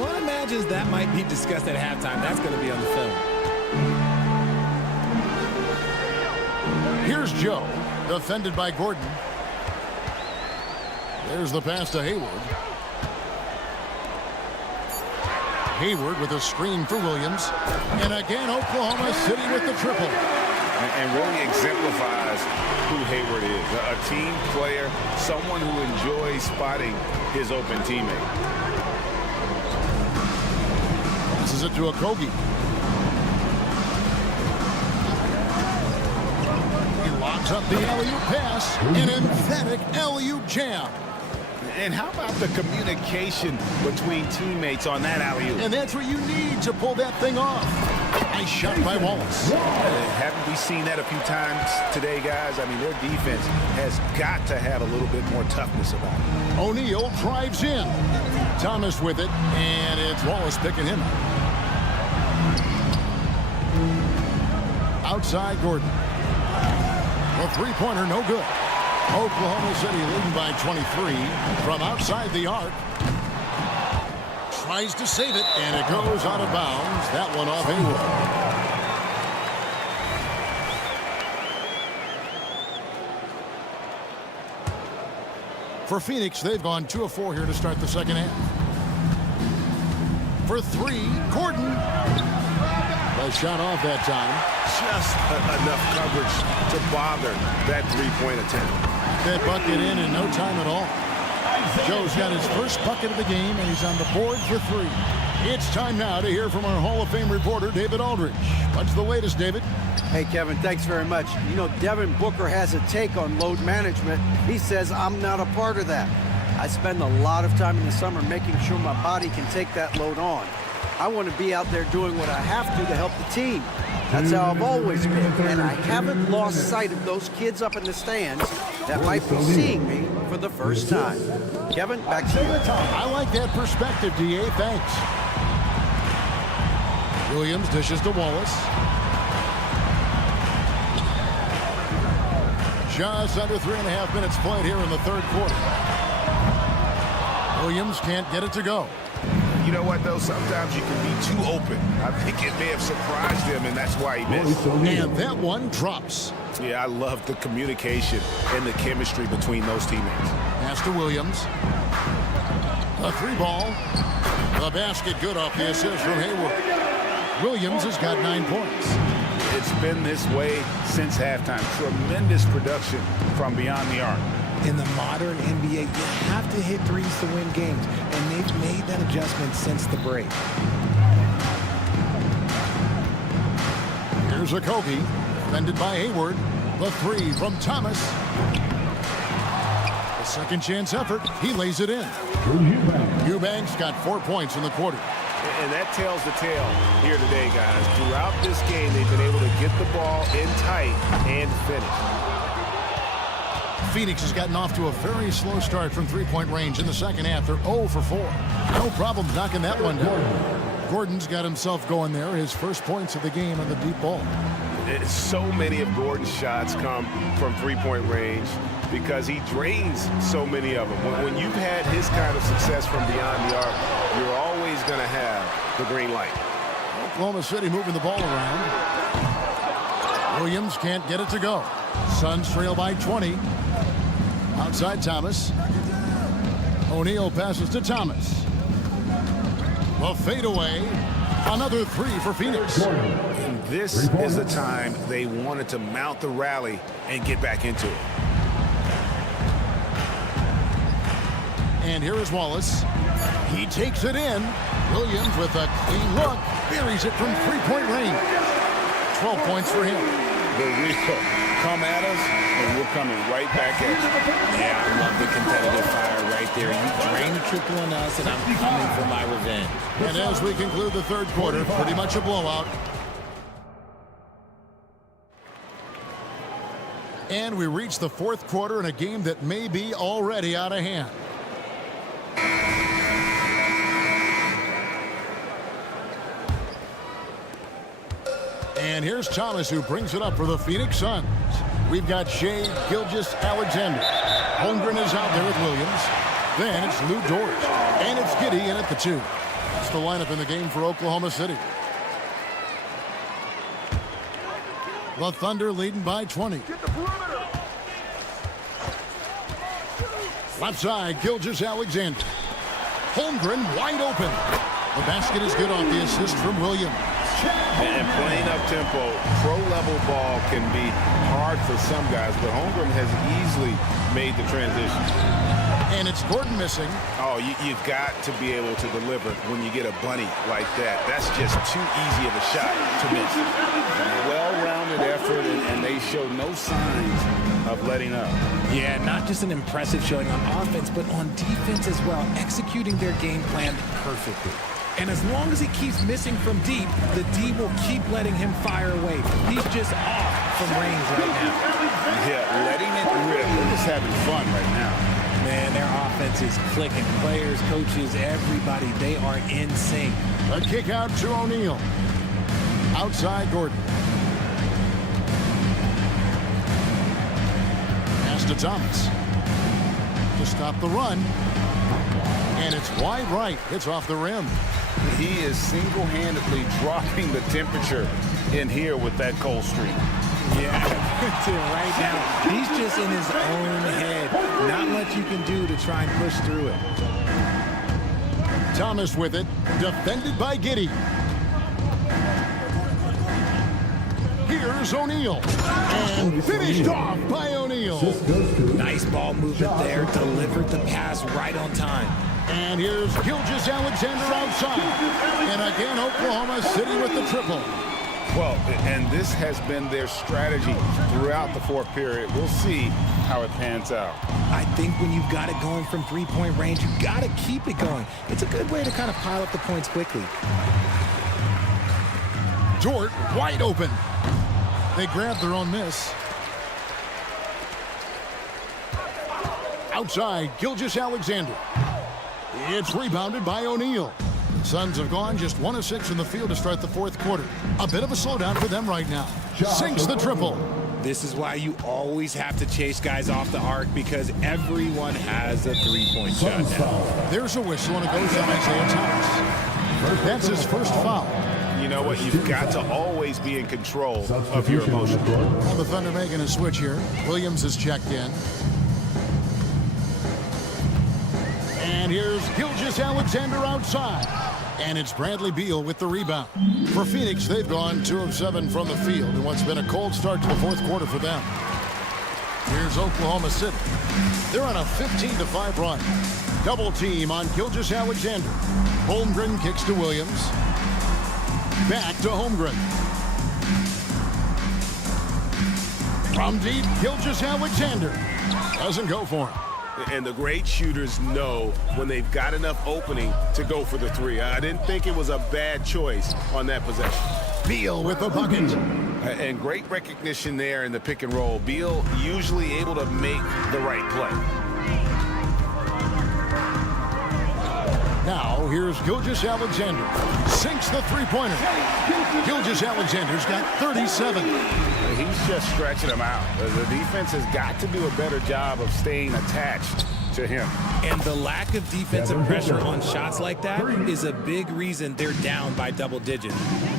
One imagines that might be discussed at halftime. That's going to be on the film. Here's Joe, defended by Gordon. There's the pass to Hayward. Hayward with a screen for Williams. And again, Oklahoma City with the triple. And really exemplifies who Hayward is. A team player, someone who enjoys spotting his open teammate. Passes it to Okogie. He locks up the alley-oop pass. An emphatic alley-oop jam. And how about the communication between teammates on that alley-oop? And that's what you need to pull that thing off. Nice shot by Wallace. Haven't we seen that a few times today, guys? I mean, their defense has got to have a little bit more toughness about it. O'Neal drives in. Thomas with it, and it's Wallace picking him up. Outside Gordon. The three-pointer, no good. Oklahoma City leading by 23 from outside the arc. Tries to save it, and it goes out of bounds. That one off Hayward. For Phoenix, they've gone 2 of 4 here to start the second half. For 3, Gordon. The shot off that time. Just enough coverage to bother that three-point attempt. That bucket in no time at all. Joe's got his first bucket of the game, and he's on the board for 3. It's time now to hear from our Hall of Fame reporter, David Aldridge. What's the latest, David? Hey, Kevin, thanks very much. You know, Devin Booker has a take on load management. He says, I'm not a part of that. I spend a lot of time in the summer making sure my body can take that load on. I want to be out there doing what I have to help the team. That's how I've always been, and I haven't lost sight of those kids up in the stands that might be seeing me for the first time. Kevin, back to you. I like that perspective, D.A. Thanks. Williams dishes to Wallace. Just under 3.5 minutes played here in the third quarter. Williams can't get it to go. You know what, though? Sometimes you can be too open. I think it may have surprised him, and that's why he missed. And that one drops. Yeah, I love the communication and the chemistry between those teammates. Pass to Williams. A 3-ball. The basket good off the assist from Hayward. Williams has got 9 points. It's been this way since halftime. Tremendous production from beyond the arc. In the modern NBA, you have to hit threes to win games, and they've made that adjustment since the break. Here's Okogie, defended by Hayward. The 3 from Thomas. A second chance effort. He lays it in. Eubanks got 4 points in the quarter. And that tells the tale here today, guys. Throughout this game, they've been able to get the ball in tight and finish. Phoenix has gotten off to a very slow start from three-point range in the second half. They're 0 for 4. No problem knocking that one down. Gordon's got himself going there. His first points of the game on the deep ball. So many of Gordon's shots come from three-point range because he drains so many of them. When you've had his kind of success from beyond the arc, you're always going to have the green light. Oklahoma City moving the ball around. Williams can't get it to go. Suns trail by 20. Outside Thomas. O'Neal passes to Thomas. The fadeaway. Another 3 for Phoenix. And this is the time they wanted to mount the rally and get back into it. And here is Wallace. He takes it in. Williams with a clean look. Buries it from three-point range. 12 points for him. The real come at us, and we're coming right back at you. Yeah, I love the competitive fire right there. You drain the triple on us, and I'm coming for my revenge. And as we conclude the third quarter, pretty much a blowout. And we reach the fourth quarter in a game that may be already out of hand. And here's Thomas, who brings it up for the Phoenix Suns. We've got Shea Gilgeous-Alexander. Holmgren is out there with Williams. Then it's Lou Dort. And it's Giddey in at the 2. That's the lineup in the game for Oklahoma City. The Thunder leading by 20. Left side, Gilgeous-Alexander. Holmgren wide open. The basket is good off the assist from Williams. And playing up tempo, pro-level ball can be hard for some guys, but Holmgren has easily made the transition. And it's Gordon missing. Oh, you've got to be able to deliver when you get a bunny like that. That's just too easy of a shot to miss. Well-rounded effort, and they show no signs of letting up. Yeah, not just an impressive showing on offense, but on defense as well, executing their game plan perfectly. And as long as he keeps missing from deep, the D will keep letting him fire away. He's just off from range right now. Yeah, letting it rip. They're just having fun right now. Man, their offense is clicking. Players, coaches, everybody, they are in sync. A kick out to O'Neal. Outside Gordon. Pass to Thomas. To stop the run. And it's wide right. It's off the rim. He is single-handedly dropping the temperature in here with that cold streak. Yeah, right now, he's just in his own head. Not much you can do to try and push through it. Thomas with it, defended by Giddey. Here's O'Neal. And finished off by O'Neal. Nice ball movement there, delivered the pass right on time. And here's Gilgeous-Alexander outside. And again, Oklahoma City with the triple. Well, and this has been their strategy throughout the fourth period. We'll see how it pans out. I think when you've got it going from three-point range, you've got to keep it going. It's a good way to kind of pile up the points quickly. Dort wide open. They grab their own miss. Outside, Gilgeous-Alexander. It's rebounded by O'Neal. Suns have gone just 1 of 6 in the field to start the fourth quarter. A bit of a slowdown for them right now. Sinks the triple. This is why you always have to chase guys off the arc, because everyone has a three-point shot now. There's a whistle, and it goes on Isaiah Thomas. That's his first foul. You know what? You've got to always be in control of your emotions. Well, the Thunder making a switch here. Williams is checked in. And here's Gilgeous-Alexander outside. And it's Bradley Beal with the rebound. For Phoenix, they've gone 2 of 7 from the field in what's been a cold start to the fourth quarter for them. Here's Oklahoma City. They're on a 15-5 run. Double team on Gilgeous-Alexander. Holmgren kicks to Williams. Back to Holmgren. From deep, Gilgeous-Alexander. Doesn't go for him. And the great shooters know when they've got enough opening to go for the three. I didn't think it was a bad choice on that possession. Beal with the bucket. And great recognition there in the pick and roll. Beal usually able to make the right play. Now, here's Gilgeous-Alexander. Sinks the three-pointer. Gilgeous-Alexander's got 37. He's just stretching them out. The defense has got to do a better job of staying attached to him. And the lack of defensive pressure on shots like that is a big reason they're down by double digits.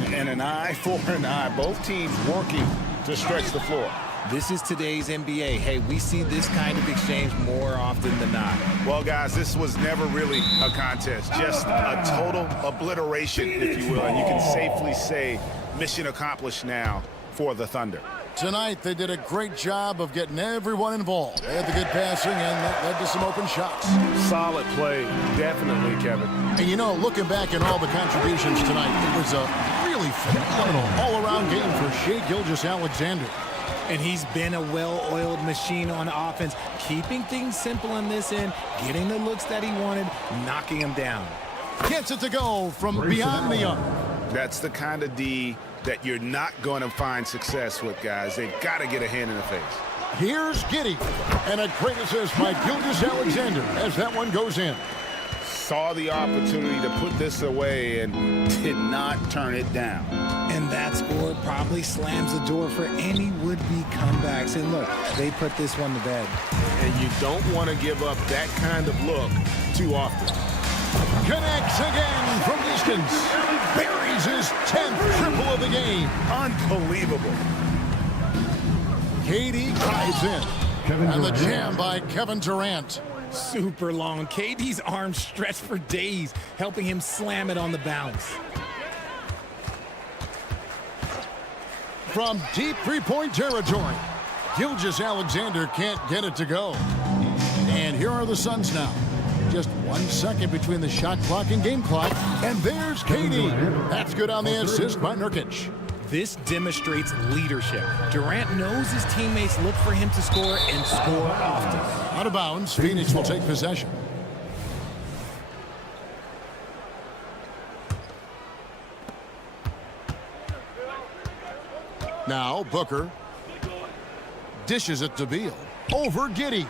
And an eye for an eye. Both teams working to stretch the floor. This is today's NBA. Hey, we see this kind of exchange more often than not. Well, guys, this was never really a contest. Just a total obliteration, if you will. And you can safely say mission accomplished now for the Thunder. Tonight, they did a great job of getting everyone involved. They had the good passing, and that led to some open shots. Solid play, definitely, Kevin. And you know, looking back at all the contributions tonight, it was a really phenomenal all-around game for Shea Gilgeous-Alexander. And he's been a well-oiled machine on offense, keeping things simple in this end, getting the looks that he wanted, knocking him down. Gets it to go from beyond the arc. That's the kind of D that you're not going to find success with, guys. They've got to get a hand in the face. Here's Giddy. And a great assist by Gilgeous-Alexander as that one goes in. Saw the opportunity to put this away and did not turn it down. And that score probably slams the door for any would-be comebacks. And look, they put this one to bed. And you don't want to give up that kind of look too often. Connects again from distance. Buries his 10th triple of the game. Unbelievable. KD drives in. And the jam by Kevin Durant. Super long. KD's arms stretched for days, helping him slam it on the bounce. From deep three-point territory, Gilgeous-Alexander can't get it to go. And here are the Suns now. Just 1 second between the shot clock and game clock. And there's KD. That's good on the assist by Nurkic. This demonstrates leadership. Durant knows his teammates look for him to score and score often. Out of bounds, Phoenix will take possession. Now Booker dishes it to Beal. Over Giddy.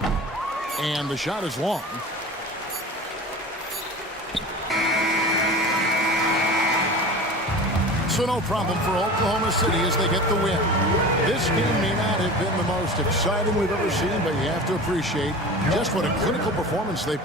And the shot is long. So no problem for Oklahoma City as they get the win. This game may not have been the most exciting we've ever seen, but you have to appreciate just what a clinical performance they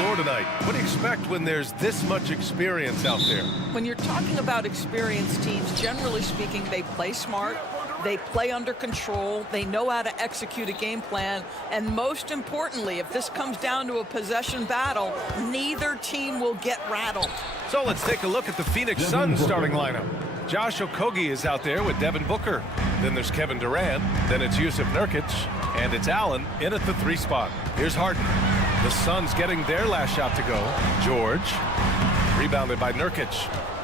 floor tonight. What do you expect when there's this much experience out there? When you're talking about experienced teams, generally speaking, they play smart, they play under control, they know how to execute a game plan, and most importantly, if this comes down to a possession battle, neither team will get rattled. So let's take a look at the Phoenix Suns starting lineup. Josh Okogie is out there with Devin Booker. Then there's Kevin Durant. Then it's Yusuf Nurkic. And it's Allen in at the 3 spot. Here's Harden. The Suns getting their last shot to go. George. Rebounded by Nurkic.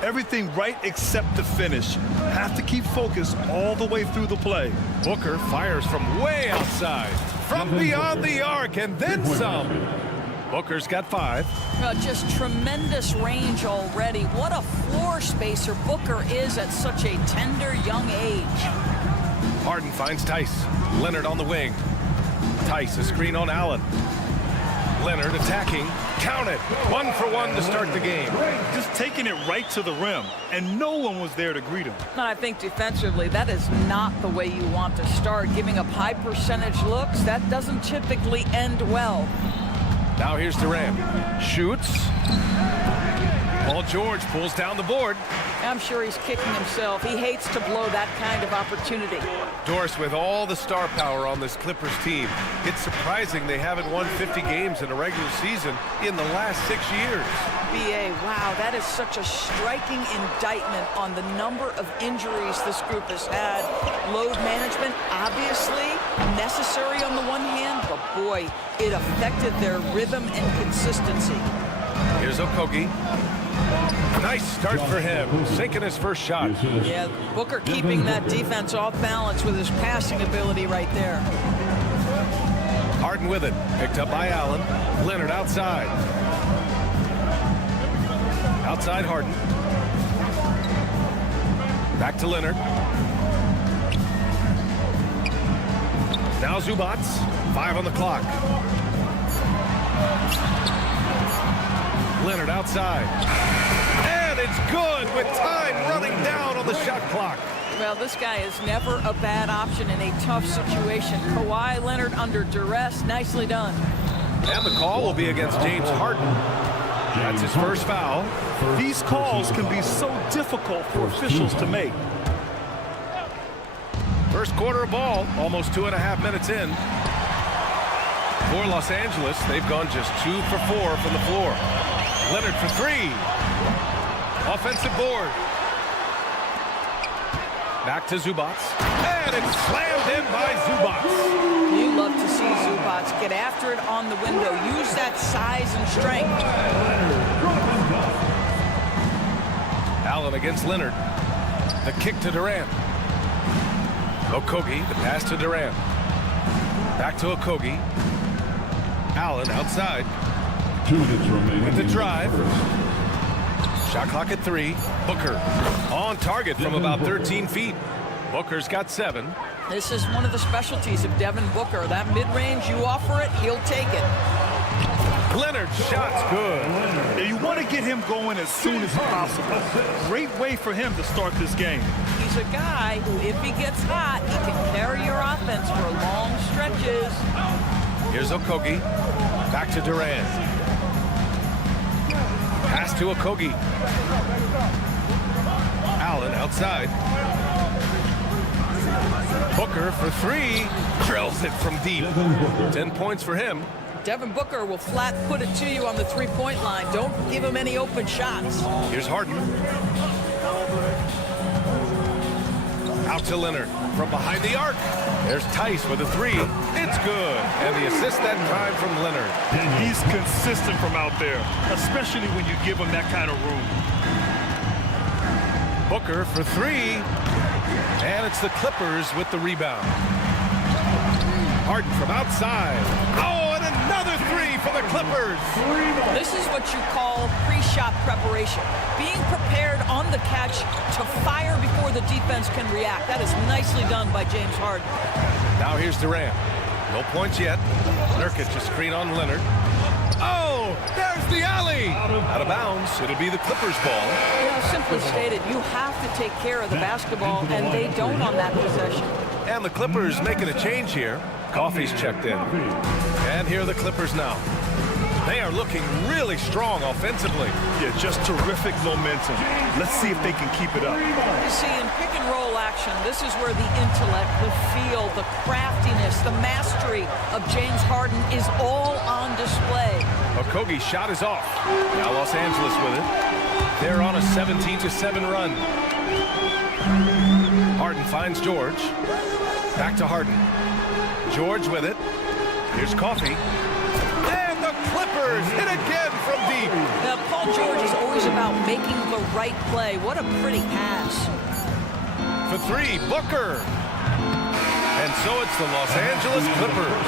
Everything right except the finish. Have to keep focused all the way through the play. Booker fires from way outside. From beyond the arc and then some. Booker's got 5. Just tremendous range already. What a floor spacer Booker is at such a tender young age. Harden finds Tice. Leonard on the wing. Tice, a screen on Allen. Leonard attacking. Count it. 1 for 1 to start the game. Just taking it right to the rim, and no one was there to greet him. I think defensively, that is not the way you want to start. Giving up high percentage looks, that doesn't typically end well. Now here's Durant. Shoots. Paul George pulls down the board. I'm sure he's kicking himself. He hates to blow that kind of opportunity. Doris, with all the star power on this Clippers team, it's surprising they haven't won 50 games in a regular season in the last 6 years. BA, wow, that is such a striking indictment on the number of injuries this group has had. Load management, obviously, necessary on the one hand, but boy, it affected their rhythm and consistency. Here's Okogie. Nice start for him, sinking his first shot. Yeah, Booker keeping that defense off balance with his passing ability right there. Harden with it, picked up by Allen. Leonard outside. Outside Harden. Back to Leonard. Now Zubac, 5 on the clock. Leonard outside. And it's good with time running down on the shot clock. Well, this guy is never a bad option in a tough situation. Kawhi Leonard under duress. Nicely done. And the call will be against James Harden. That's his first foul. These calls can be so difficult for officials to make. First quarter of ball, almost 2.5 minutes in. For Los Angeles, they've gone just 2 for 4 from the floor. Leonard for 3. Offensive board. Back to Zubac. And it's slammed in by Zubac. You love to see Zubac get after it on the window. Use that size and strength. Allen against Leonard. The kick to Durant. Okogie, the pass to Durant. Back to Okogie. Allen outside. 2 minutes remaining. With the drive. Shot clock at 3. Booker on target from about 13 feet. Booker's got 7. This is one of the specialties of Devin Booker. That mid-range, you offer it, he'll take it. Leonard, shot's good. Yeah, you want to get him going as soon as possible. Great way for him to start this game. He's a guy who, if he gets hot, he can carry your offense for long stretches. Here's Okogie. Back to Durant. Pass to Okogie. Allen outside. Booker for 3. Drills it from deep. 10 points for him. Devin Booker will flat put it to you on the three-point line. Don't give him any open shots. Here's Harden. Out to Leonard from behind the arc. There's Tice with a 3. It's good. And the assist that time from Leonard. He's consistent from out there, especially when you give him that kind of room. Booker for 3. And it's the Clippers with the rebound. Harden from outside. Oh, and another 3 for the Clippers. This is what you call pre-shot preparation. Being prepared on the catch to fire before the defense can react. That is nicely done by James Harden. Now here's Durant. No points yet. Nurkic a screen on Leonard. Oh, there's the alley. Out of bounds. It'll be the Clippers ball. You know, simply stated, you have to take care of the basketball, and they don't on that possession. And the Clippers making a change here. Coffey's checked in. And here are the Clippers now. They are looking really strong offensively. Yeah, just terrific momentum. Let's see if they can keep it up. You see, in pick and roll action, this is where the intellect, the feel, the craftiness, the mastery of James Harden is all on display. Okogie's shot is off. Now Los Angeles with it. They're on a 17-7 run. Harden finds George. Back to Harden. George with it. Here's Coffee. And the Clippers hit again from deep. Now, Paul George is always about making the right play. What a pretty pass. For three, Booker. And so it's the Los Angeles Clippers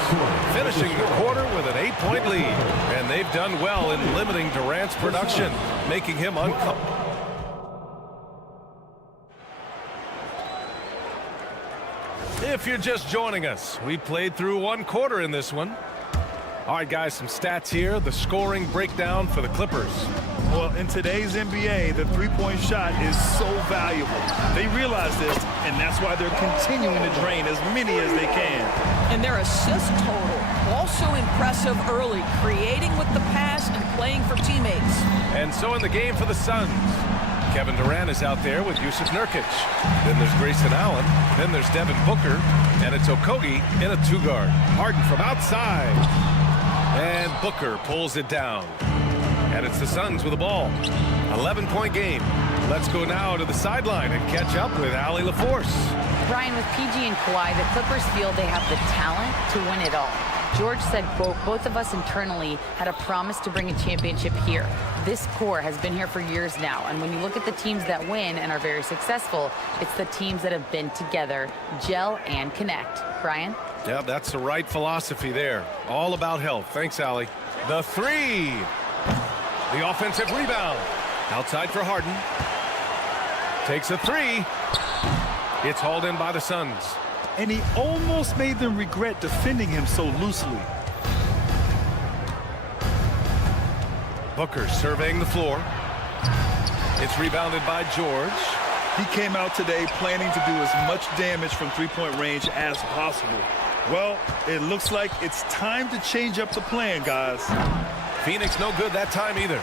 finishing the quarter with an 8-point lead. And they've done well in limiting Durant's production, making him uncomfortable. If you're just joining us, we played through one quarter in this one. All right, guys, some stats here. The scoring breakdown for the Clippers. Well, in today's NBA, the three-point shot is so valuable. They realize this, and that's why they're continuing to drain as many as they can. And their assist total, also impressive early, creating with the pass and playing for teammates. And so in the game for the Suns, Kevin Durant is out there with Yusuf Nurkic. Then there's Grayson Allen. Then there's Devin Booker. And it's Okogie in a two-guard. Harden from outside. And Booker pulls it down. And it's the Suns with the ball. 11-point game. Let's go now to the sideline and catch up with Allie LaForce. Brian, with PG and Kawhi, the Clippers feel they have the talent to win it all. George said, quote, both of us internally had a promise to bring a championship here. This core has been here for years now, and when you look at the teams that win and are very successful, it's the teams that have been together, gel, and connect. Brian? Yeah, that's the right philosophy there. All about health. Thanks, Allie. The three. The offensive rebound. Outside for Harden. Takes a three. It's hauled in by the Suns. And he almost made them regret defending him so loosely. Booker surveying the floor. It's rebounded by George. He came out today planning to do as much damage from three-point range as possible. Well, it looks like it's time to change up the plan, guys. Phoenix no good that time either.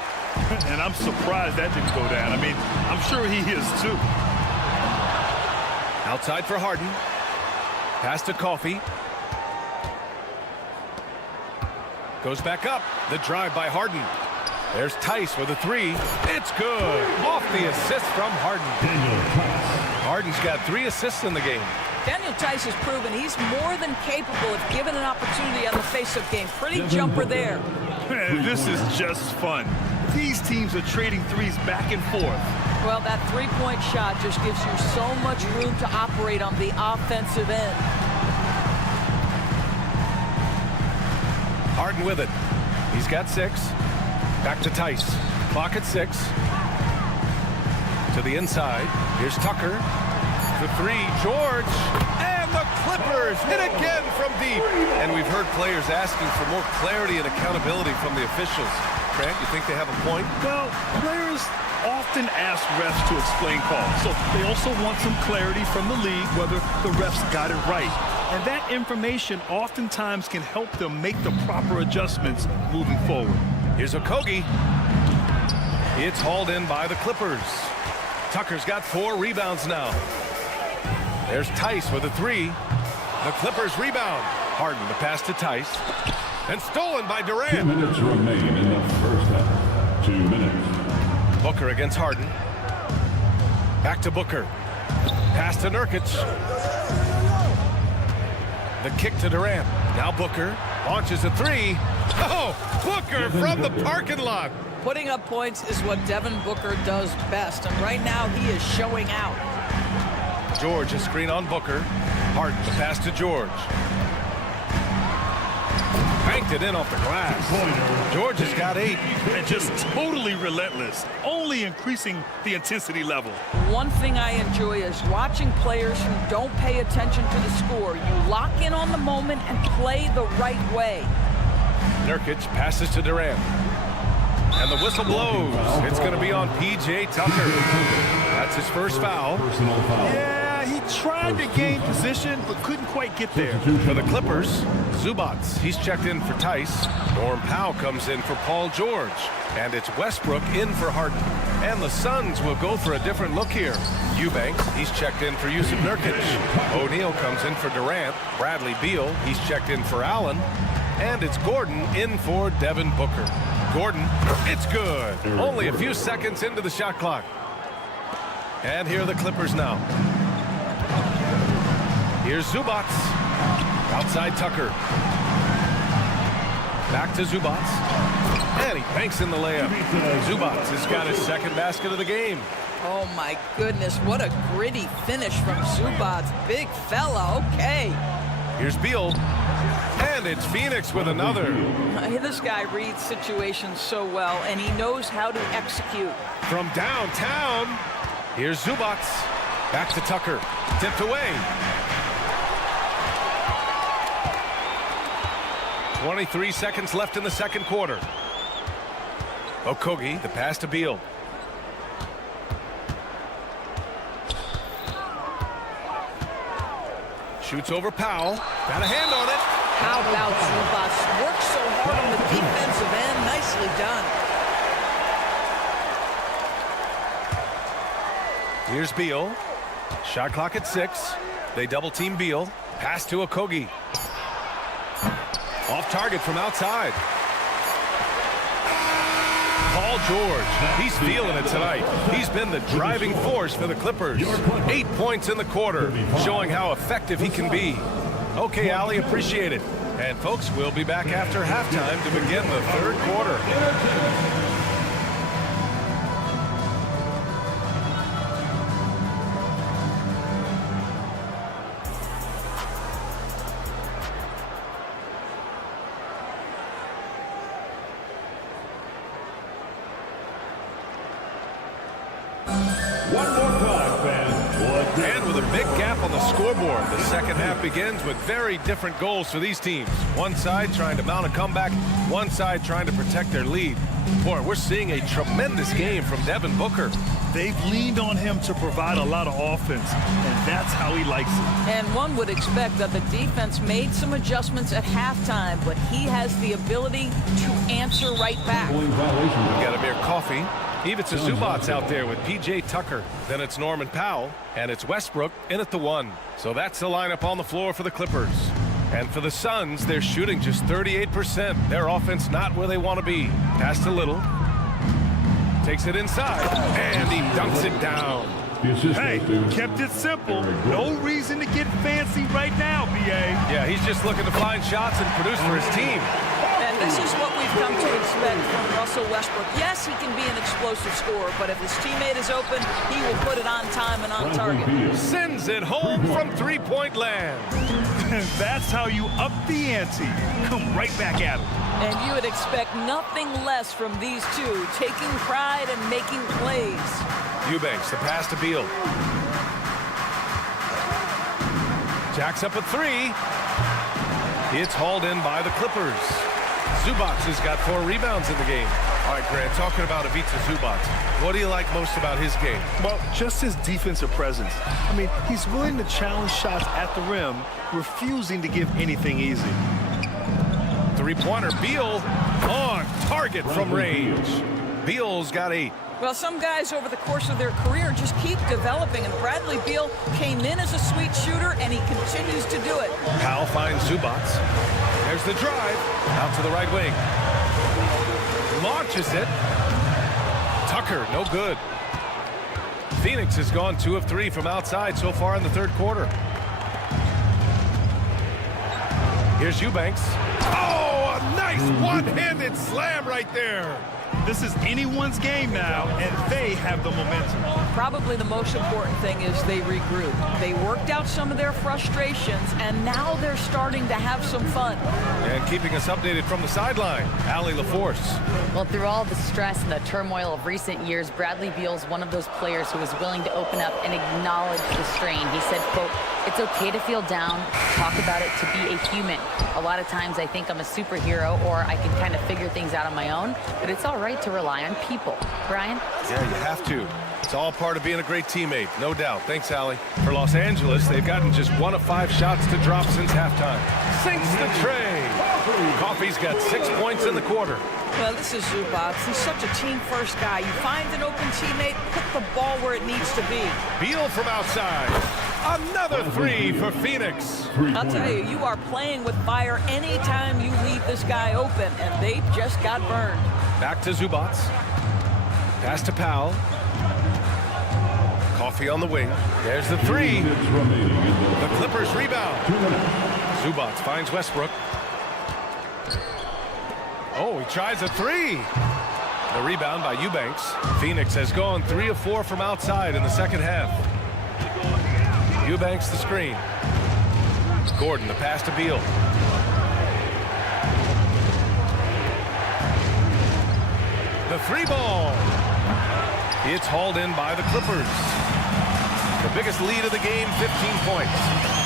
And I'm surprised that didn't go down. I mean, I'm sure he is too. Outside for Harden. Pass to Coffee. Goes back up. The drive by Harden. There's Tice with a three. It's good. Off the assist from Harden. Harden's got 3 assists in the game. Daniel Tice has proven he's more than capable of given an opportunity on the face-up game. Pretty jumper there. Man, this is just fun. These teams are trading threes back and forth. Well, that three-point shot just gives you so much room to operate on the offensive end. Harden with it. He's got 6. Back to Tice. Clock at 6. To the inside. Here's Tucker. For 3. George. And the Clippers hit again from deep. And we've heard players asking for more clarity and accountability from the officials. Grant, you think they have a point? Well, players often ask refs to explain calls. So they also want some clarity from the league whether the refs got it right. And that information oftentimes can help them make the proper adjustments moving forward. Here's Okogie. It's hauled in by the Clippers. Tucker's got 4 rebounds now. There's Tice with a 3. The Clippers rebound. Harden the pass to Tice. And stolen by Durant. 2 minutes remain in the first half. 2 minutes. Booker against Harden. Back to Booker. Pass to Nurkic. The kick to Durant. Now Booker launches a 3. Oh, Booker from the parking lot. Putting up points is what Devin Booker does best, and right now he is showing out. George, a screen on Booker. Harden, the pass to George. Banked it in off the glass. George has got 8. And just totally relentless, only increasing the intensity level. One thing I enjoy is watching players who don't pay attention to the score. You lock in on the moment and play the right way. Nurkic passes to Durant. And the whistle blows. It's going to be on P.J. Tucker. That's his first foul. Yeah, he tried to gain position, but couldn't quite get there. For the Clippers, Zubats, he's checked in for Tice. Norm Powell comes in for Paul George. And it's Westbrook in for Harden. And the Suns will go for a different look here. Eubanks, he's checked in for Yusuf Nurkic. O'Neal comes in for Durant. Bradley Beal, he's checked in for Allen. And it's Gordon in for Devin Booker. Gordon, it's good. Only a few seconds into the shot clock. And here are the Clippers now. Here's Zubats. Outside Tucker. Back to Zubats. And he banks in the layup. Zubats has got his second basket of the game. Oh my goodness, what a gritty finish from Zubats. Big fella, okay. Here's Beal. And it's Phoenix with another. This guy reads situations so well, and he knows how to execute. From downtown, here's Zubats. Back to Tucker. Tipped away. 23 seconds left in the second quarter. Okogie, the pass to Beal. Shoots over Powell. Got a hand on it. How about Zubats? Works so hard on the defensive end. Nicely done. Here's Beal. Shot clock at 6. They double team Beal. Pass to Okogie. Off target from outside. Paul George, he's feeling it tonight. He's been the driving force for the Clippers. 8 points in the quarter, showing how effective he can be. Okay, Ali, appreciate it. And folks, we'll be back after halftime to begin the third quarter. And with a big gap on the scoreboard, the second half begins with very different goals for these teams. One side trying to mount a comeback, one side trying to protect their lead. Boy, we're seeing a tremendous game from Devin Booker. They've leaned on him to provide a lot of offense, and that's how he likes it. And one would expect that the defense made some adjustments at halftime, but he has the ability to answer right back. We've got Amir Coffey. It's a Zubats out there with P.J. Tucker. Then it's Norman Powell, and it's Westbrook in at the 1. So that's the lineup on the floor for the Clippers. And for the Suns, they're shooting just 38%. Their offense not where they want to be. Pass to Little. Takes it inside, and he dunks it down. Hey, kept it simple. No reason to get fancy right now, B.A. Yeah, he's just looking to find shots and produce for his team. And this is what we've come to expect from Russell Westbrook. Yes, he can be an explosive scorer, but if his teammate is open, he will put it on time and on target. Sends it home from three-point land. That's how you up the ante. Come right back at him. And you would expect nothing less from these two, taking pride and making plays. Eubanks, the pass to Beal. Jacks up a 3. It's hauled in by the Clippers. Zubats has got 4 rebounds in the game. All right, Grant, talking about Ivica Zubats, what do you like most about his game? Well, just his defensive presence. I mean, he's willing to challenge shots at the rim, refusing to give anything easy. Three-pointer, Beal on target from range. Beal's got 8. Well, some guys over the course of their career just keep developing, and Bradley Beal came in as a sweet shooter, and he continues to do it. Powell finds Zubats. There's the drive. Out to the right wing. Launches it. Tucker, no good. Phoenix has gone 2 of 3 from outside so far in the third quarter. Here's Eubanks. Oh, a nice one-handed slam right there. This is anyone's game now, and they have the momentum. Probably the most important thing is they regroup. They worked out some of their frustrations, and now they're starting to have some fun. And keeping us updated from the sideline, Allie LaForce. Well, through all the stress and the turmoil of recent years, Bradley Beal's one of those players who is willing to open up and acknowledge the strain. He said, quote, "It's okay to feel down, talk about it, to be a human. A lot of times I think I'm a superhero or I can kind of figure things out on my own, but it's all right to rely on people." Brian? Yeah, you have to. It's all part of being a great teammate, no doubt. Thanks, Allie. For Los Angeles, they've gotten just 1 of 5 shots to drop since halftime. Sinks the tray. Coffey's got 6 points in the quarter. Well, this is Zubac. He's such a team-first guy. You find an open teammate, put the ball where it needs to be. Beal from outside. Another 3 for Phoenix. I'll tell you, you are playing with fire anytime you leave this guy open, and they just got burned. Back to Zubac. Pass to Powell. Coffey on the wing. There's the 3. The Clippers rebound. Zubac finds Westbrook. Oh, he tries a 3. The rebound by Eubanks. Phoenix has gone 3 of 4 from outside in the second half. Eubanks the screen. Gordon the pass to Beal. The 3 ball. It's hauled in by the Clippers. The biggest lead of the game, 15 points.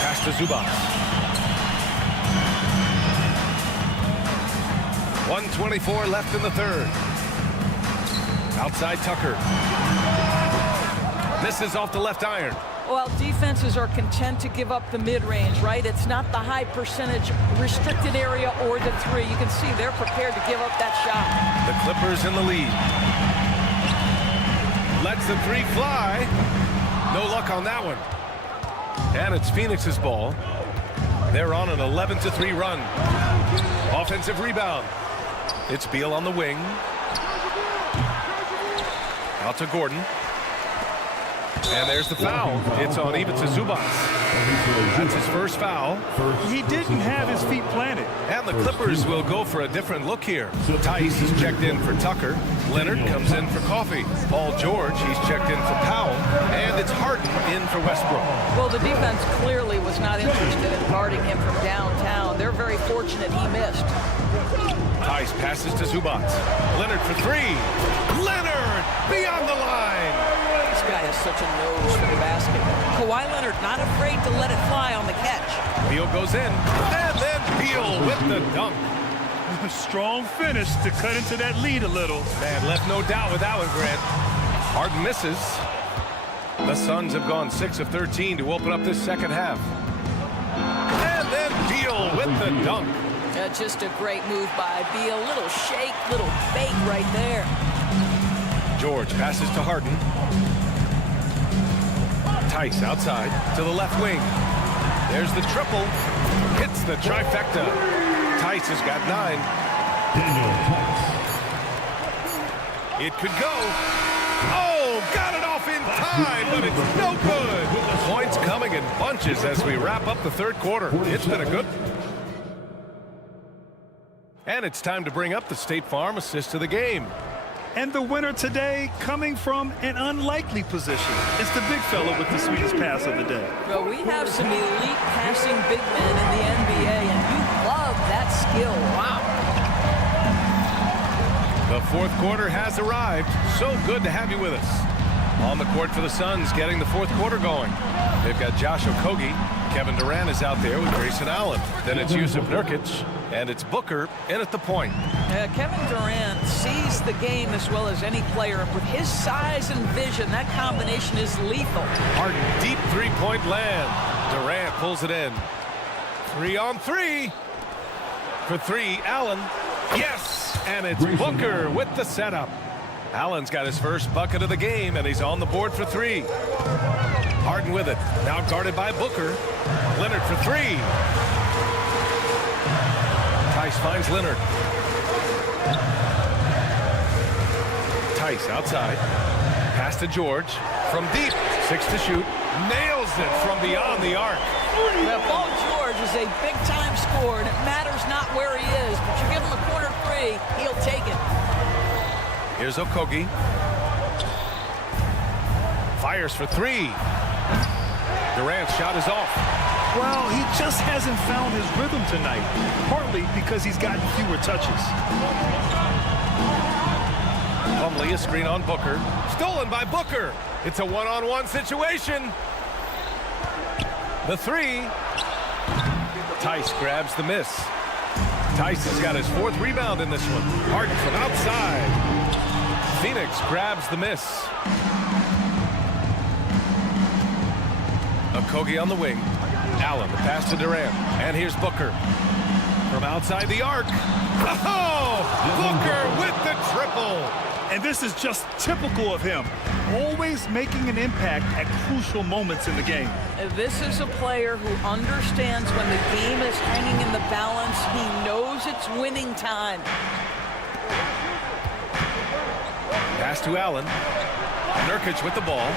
Pass to Zubac. 1:24 left in the third. Outside Tucker. Misses off the left iron. Well, defenses are content to give up the mid-range, right? It's not the high percentage restricted area or the 3. You can see they're prepared to give up that shot. The Clippers in the lead. Lets the 3 fly. No luck on that one. And it's Phoenix's ball. They're on an 11-3 run. Offensive rebound. It's Beal on the wing. Out to Gordon. And there's the foul. It's on Ivica Zubac. That's his first foul. He didn't have his feet planted. And the Clippers will go for a different look here. Tice is checked in for Tucker. Leonard comes in for Coffey. Paul George, he's checked in for Powell. And it's Harden in for Westbrook. Well, the defense clearly was not interested in guarding him from downtown. They're very fortunate he missed. Tice passes to Zubac. Leonard for 3. Leonard beyond the line. This guy has such a nose for the basket. Kawhi Leonard not afraid to let it fly on the catch. Beal goes in. And then Beal with the dunk. Strong finish to cut into that lead a little. Man, left no doubt with that one, Grant. Harden misses. The Suns have gone 6 of 13 to open up this second half. And then Beal with the dunk. Just a great move by Beal. Little shake, little bake right there. George passes to Harden. Tice outside to the left wing. There's the triple. Hits the trifecta. Tice has got 9. It could go. Oh, got it off in time, but it's no good. Points coming in bunches as we wrap up the third quarter. It's been a good. And it's time to bring up the State Farm assist of the game. And the winner today coming from an unlikely position. It's the big fella with the sweetest pass of the day. Well, we have some elite passing big men in the NBA, and you love that skill. Wow. The fourth quarter has arrived. So good to have you with us. On the court for the Suns, getting the fourth quarter going. They've got Josh Okogie. Kevin Durant is out there with Grayson Allen. Then it's Yusuf Nurkic, and it's Booker in at the point. Kevin Durant sees the game as well as any player. With his size and vision, that combination is lethal. Harden, deep three-point land. Durant pulls it in. 3 on 3. For 3, Allen. Yes, and it's Booker with the setup. Allen's got his first bucket of the game, and he's on the board for 3. Harden with it. Now guarded by Booker. Leonard for 3. Tice finds Leonard. Tice outside. Pass to George. From deep. 6 to shoot. Nails it from beyond the arc. Now, Paul George is a big-time scorer, and it matters not where he is, but you give him a corner 3, he'll take it. Here's Okogie. Fires for 3. Durant's shot is off. Well, he just hasn't found his rhythm tonight, partly because he's gotten fewer touches. Plumlee, a screen on Booker. Stolen by Booker. It's a one-on-one situation. The 3. Tice grabs the miss. Tice has got his 4th rebound in this one. Harden from outside. Phoenix grabs the miss. Okogie on the wing. Allen, the pass to Durant. And here's Booker. From outside the arc. Oh! Booker with the triple. And this is just typical of him. Always making an impact at crucial moments in the game. This is a player who understands when the game is hanging in the balance. He knows it's winning time. Pass to Allen. Nurkic with the ball.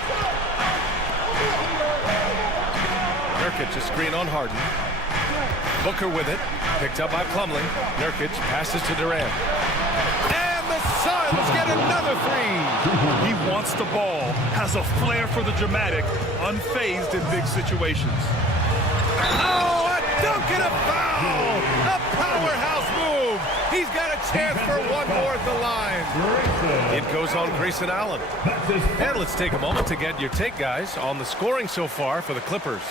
Nurkic, a screen on Harden. Booker with it. Picked up by Plumlee. Nurkic passes to Durant. And the Suns get another three. He wants the ball, has a flair for the dramatic, unfazed in big situations. Oh, a dunk and a foul! A powerhouse move. He's got a chance for one more at the line. It goes on Grayson Allen. And let's take a moment to get your take, guys, on the scoring so far for the Clippers.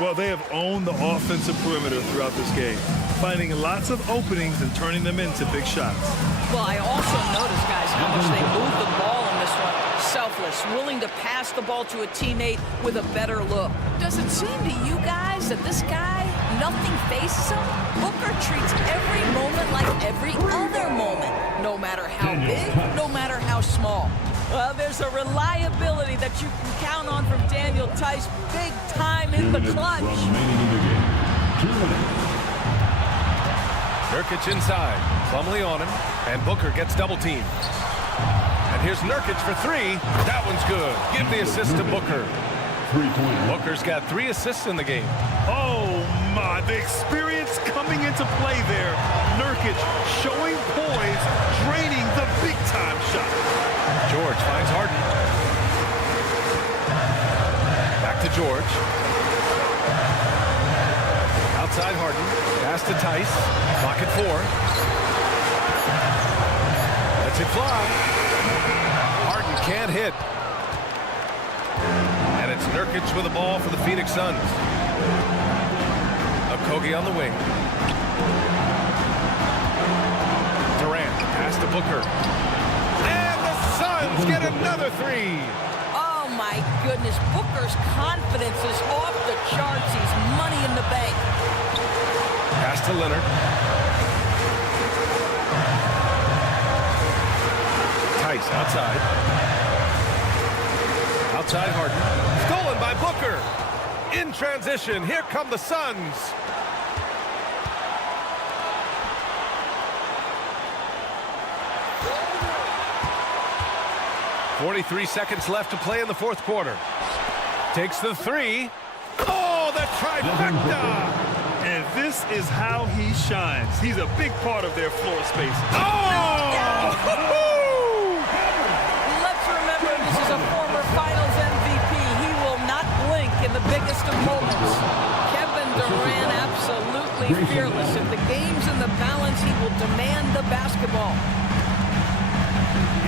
Well, they have owned the offensive perimeter throughout this game, finding lots of openings and turning them into big shots. Well, I also noticed, guys, how much they moved the ball in this one. Selfless, willing to pass the ball to a teammate with a better look. Does it seem to you guys that this guy, nothing faces him? Booker treats every moment like every other moment, no matter how big, no matter how small. Well, there's a reliability that you can count on from Daniel Tice, big time in the clutch. Nurkic inside. Plumlee on him. And Booker gets double teamed. And here's Nurkic for three. That one's good. Give the assist to Booker. Booker's got 3 assists in the game. Oh, my. The experience coming into play there. Nurkic showing poise, draining the big-time shot. George finds Harden. Back to George. Outside Harden. Pass to Tice. Clock at 4. Lets it fly. Harden can't hit. And it's Nurkic with the ball for the Phoenix Suns. Okogie on the wing. Durant. Pass to Booker. Suns get another 3. Oh, my goodness. Booker's confidence is off the charts. He's money in the bank. Pass to Leonard. Tice outside. Outside Harden. Stolen by Booker. In transition. Here come the Suns. .43 seconds left to play in the fourth quarter. Takes the 3. Oh, the trifecta! And this is how he shines. He's a big part of their floor space. Oh! Let's remember this is a former Finals MVP. He will not blink in the biggest of moments. Kevin Durant absolutely fearless. If the game's in the balance, he will demand the basketball.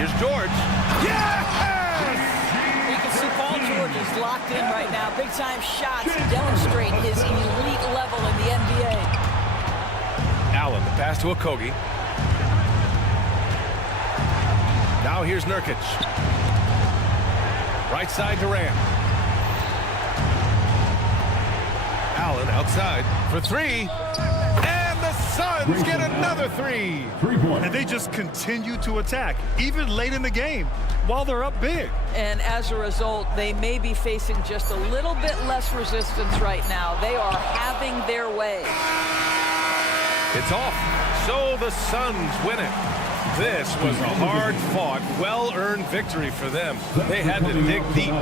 Here's George. Yes! You can see Paul George is locked in right now. Big-time shots demonstrate his elite level in the NBA. Allen, the pass to Okogie. Now here's Nurkic. Right side Durant. Allen outside for 3. The Suns get another 3. And they just continue to attack, even late in the game, while they're up big. And as a result, they may be facing just a little bit less resistance right now. They are having their way. It's off. So the Suns win it. This was a hard-fought, well-earned victory for them. They had to dig deep.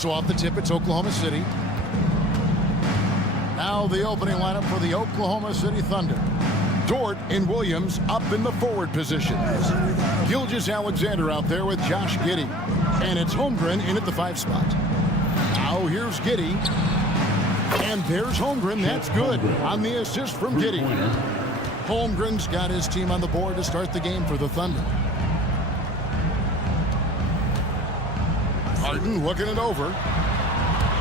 So off the tip, it's Oklahoma City. Now the opening lineup for the Oklahoma City Thunder. Dort and Williams up in the forward positions. Gilgeous-Alexander out there with Josh Giddey. And it's Holmgren in at the 5 spot. Now here's Giddey. And there's Holmgren. That's good on the assist from Giddey. Holmgren's got his team on the board to start the game for the Thunder. Harden looking it over.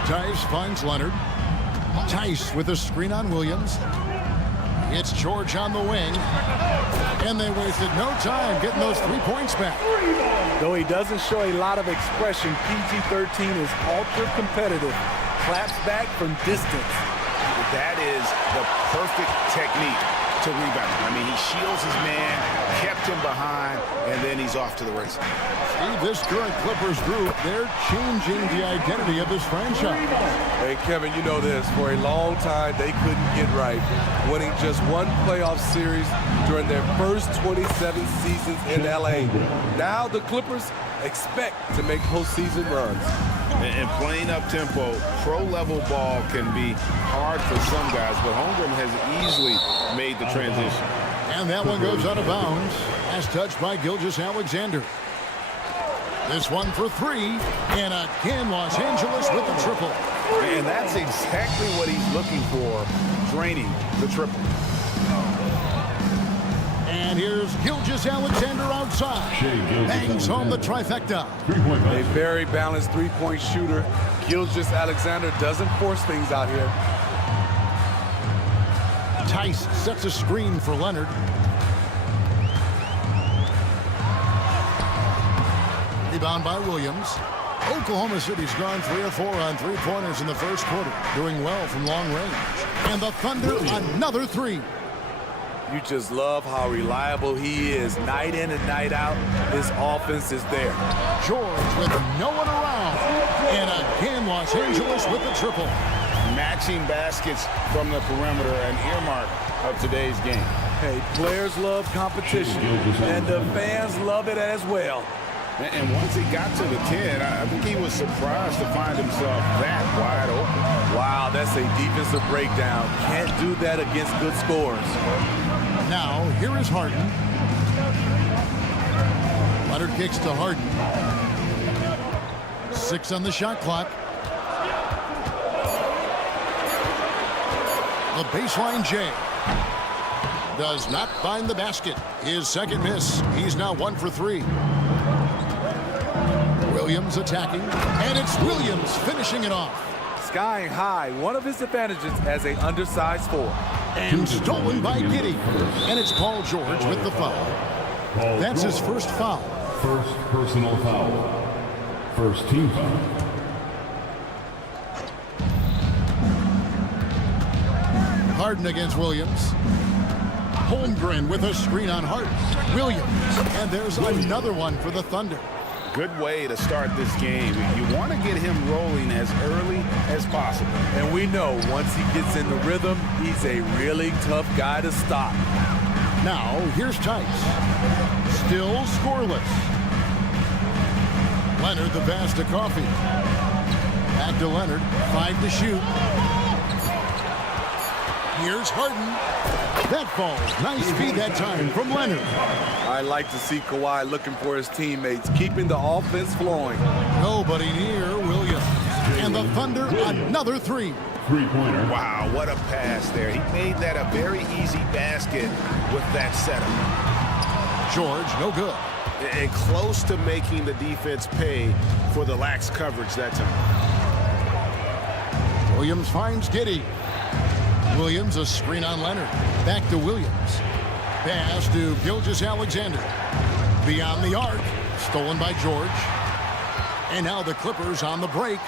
Tice finds Leonard. Tice with a screen on Williams. It's George on the wing. And they wasted no time getting those 3 points back. Though he doesn't show a lot of expression, PG-13 is ultra competitive. Claps back from distance. That is the perfect technique to rebound. I mean, he shields his man, kept him behind, and then he's off to the races. See, this current Clippers group, they're changing the identity of this franchise. Hey, Kevin, you know this. For a long time, they couldn't get right, winning just one playoff series during their first 27 seasons in LA. Now the Clippers expect to make postseason runs. And playing up-tempo, pro-level ball can be hard for some guys, but Holmgren has easily made the transition. And that one goes out of bounds as touched by Gilgeous-Alexander. This one for 3, and again Los Angeles with the triple. And that's exactly what he's looking for, draining the triple. And here's Gilgeous-Alexander outside. Bangs home the trifecta. A very balanced three-point shooter. Gilgeous-Alexander doesn't force things out here. Tice sets a screen for Leonard. Rebound by Williams. Oklahoma City's gone 3 of 4 on 3-pointers in the first quarter, doing well from long range. And the Thunder another 3. You just love how reliable he is night in and night out. His offense is there. George with no one around. And again, Los Angeles with the triple. Matching baskets from the perimeter, an earmark of today's game. Hey, players love competition, and the fans love it as well. And once he got to the 10, I think he was surprised to find himself that wide open. Wow, that's a defensive breakdown. Can't do that against good scores. Now, here is Harden. Leonard kicks to Harden. 6 on the shot clock. The baseline J. Does not find the basket. His second miss. He's now 1 for 3. Williams attacking, and it's Williams finishing it off. Skying high, one of his advantages as an undersized 4. And stolen by Giddey. And it's Paul George with the foul. That's his first foul. First personal foul. First team foul. Harden against Williams. Holmgren with a screen on Harden. Williams. And there's another one for the Thunder. Good way to start this game. You want to get him rolling as early as possible. And we know once he gets in the rhythm, he's a really tough guy to stop. Now, here's Tice. Still scoreless. Leonard the pass to Coffee. Back to Leonard. 5 to shoot. Here's Harden. That falls. Nice feed that time from Leonard. I like to see Kawhi looking for his teammates, keeping the offense flowing. Nobody near Williams. And the Thunder another 3. Three-pointer. Wow, what a pass there. He made that a very easy basket with that setup. George, no good. And close to making the defense pay for the lax coverage that time. Williams finds Giddey. Williams a screen on Leonard. Back to Williams. Pass to Gilgeous-Alexander. Beyond the arc. Stolen by George. And now the Clippers on the break.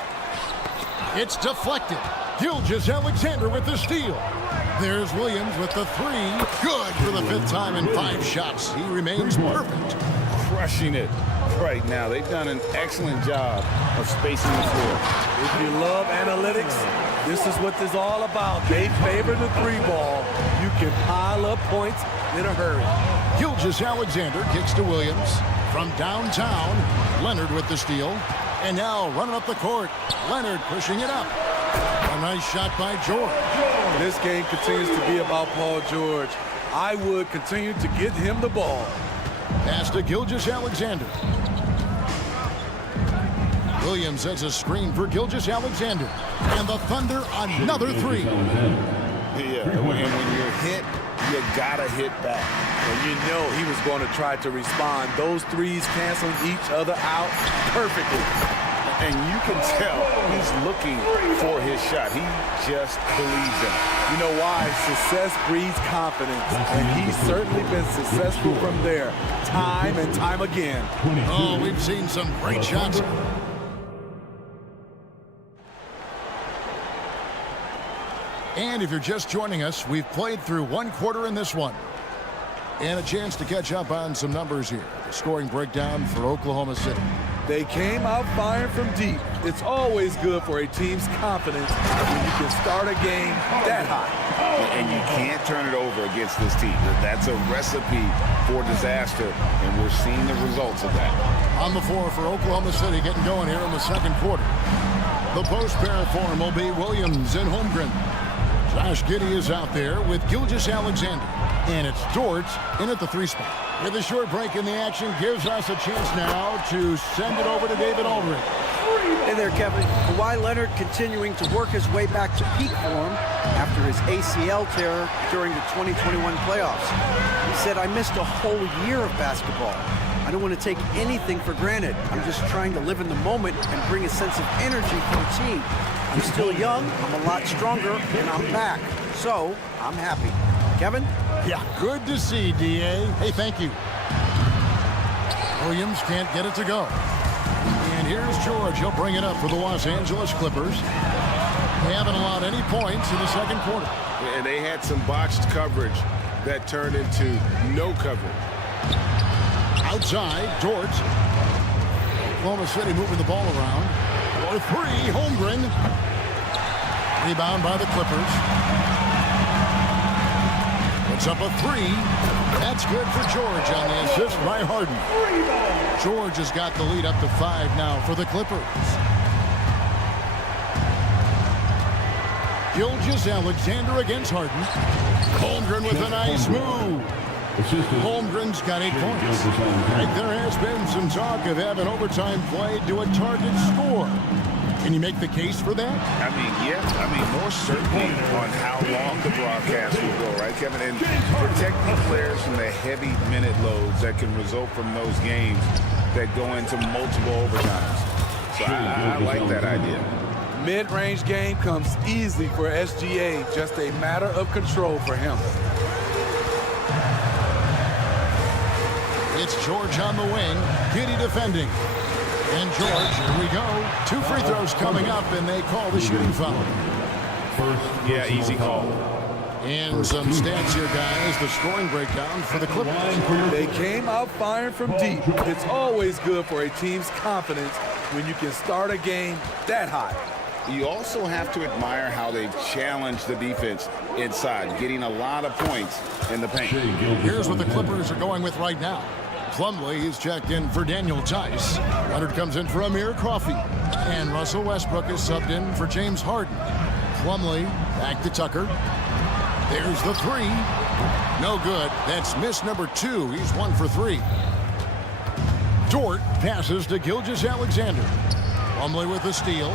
It's deflected. Gilgeous-Alexander with the steal. There's Williams with the 3. Good for the 5th time in 5 shots. He remains perfect. Crushing it right now. They've done an excellent job of spacing the floor. If you love analytics, this is what this is all about. They favor the 3-ball. You can pile up points in a hurry. Gilgeous-Alexander kicks to Williams. From downtown, Leonard with the steal. And now running up the court. Leonard pushing it up. A nice shot by George. This game continues to be about Paul George. I would continue to get him the ball. Pass to Gilgeous-Alexander. Williams sets a screen for Gilgeous-Alexander. And the Thunder another three. Yeah, and when you're hit, you gotta hit back. And you know he was going to try to respond. Those threes canceling each other out perfectly. And you can tell he's looking for his shot. He just believes in it. You know why? Success breeds confidence. And he's certainly been successful from there, time and time again. Oh, we've seen some great shots. And if you're just joining us, we've played through one quarter in this one. And a chance to catch up on some numbers here. The scoring breakdown for Oklahoma City. They came out firing from deep. It's always good for a team's confidence when you can start a game that high. And you can't turn it over against this team. That's a recipe for disaster, and we're seeing the results of that. On the floor for Oklahoma City, getting going here in the second quarter. The post pair form will be Williams and Holmgren. Josh Giddey is out there with Gilgeous-Alexander. And it's Dort in at the three spot. With a short break in the action, gives us a chance now to send it over to David Aldridge. Hey there, Kevin. Kawhi Leonard continuing to work his way back to peak form after his ACL tear during the 2021 playoffs. He said, I missed a whole year of basketball. I don't want to take anything for granted. I'm just trying to live in the moment and bring a sense of energy for the team. I'm still young, I'm a lot stronger, and I'm back. So, I'm happy. Kevin? Yeah, good to see, D.A. Hey, thank you. Williams can't get it to go. And here's George. He'll bring it up for the Los Angeles Clippers. They haven't allowed any points in the second quarter. And they had some botched coverage that turned into no coverage. Outside, Dort. Oklahoma City moving the ball around. For three, Holmgren. Rebound by the Clippers. Puts up a three. That's good for George on the assist by Harden. George has got the lead up to 5 now for the Clippers. Gilgeous-Alexander against Harden. Holmgren with a nice move. Holmgren's got 8 points. And there has been some talk of having overtime played to a target score. Can you make the case for that? I mean, yes. I mean, more certainly on how long the broadcast will go, right, Kevin? And protecting players from the heavy minute loads that can result from those games that go into multiple overtimes. So I like that idea. Mid-range game comes easily for SGA. Just a matter of control for him. It's George on the wing. Giddey defending. And George, here we go. 2 free throws coming up, and they call the shooting foul. Yeah, easy call. And some stats here, guys. The scoring breakdown for the Clippers. They came out firing from deep. It's always good for a team's confidence when you can start a game that high. You also have to admire how they've challenged the defense inside, getting a lot of points in the paint. Here's what the Clippers are going with right now. Plumlee is checked in for Daniel Tice. Leonard comes in for Amir Coffey. And Russell Westbrook is subbed in for James Harden. Plumlee back to Tucker. There's the three. No good. That's miss number 2. He's 1 for 3. Dort passes to Gilgeous-Alexander. Plumlee with the steal.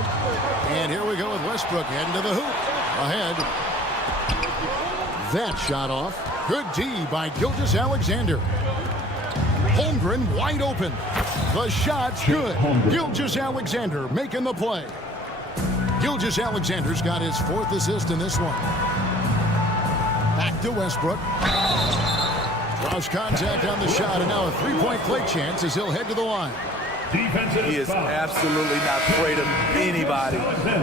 And here we go with Westbrook heading to the hoop. Ahead. That shot off. Good D by Gilgeous-Alexander. Holmgren wide open. The shot's good. Gilgeous-Alexander making the play. Gilgeous-Alexander's got his 4th assist in this one. Back to Westbrook. Draws contact on the shot, and now a 3-point play chance as he'll head to the line. He is absolutely not afraid of anybody.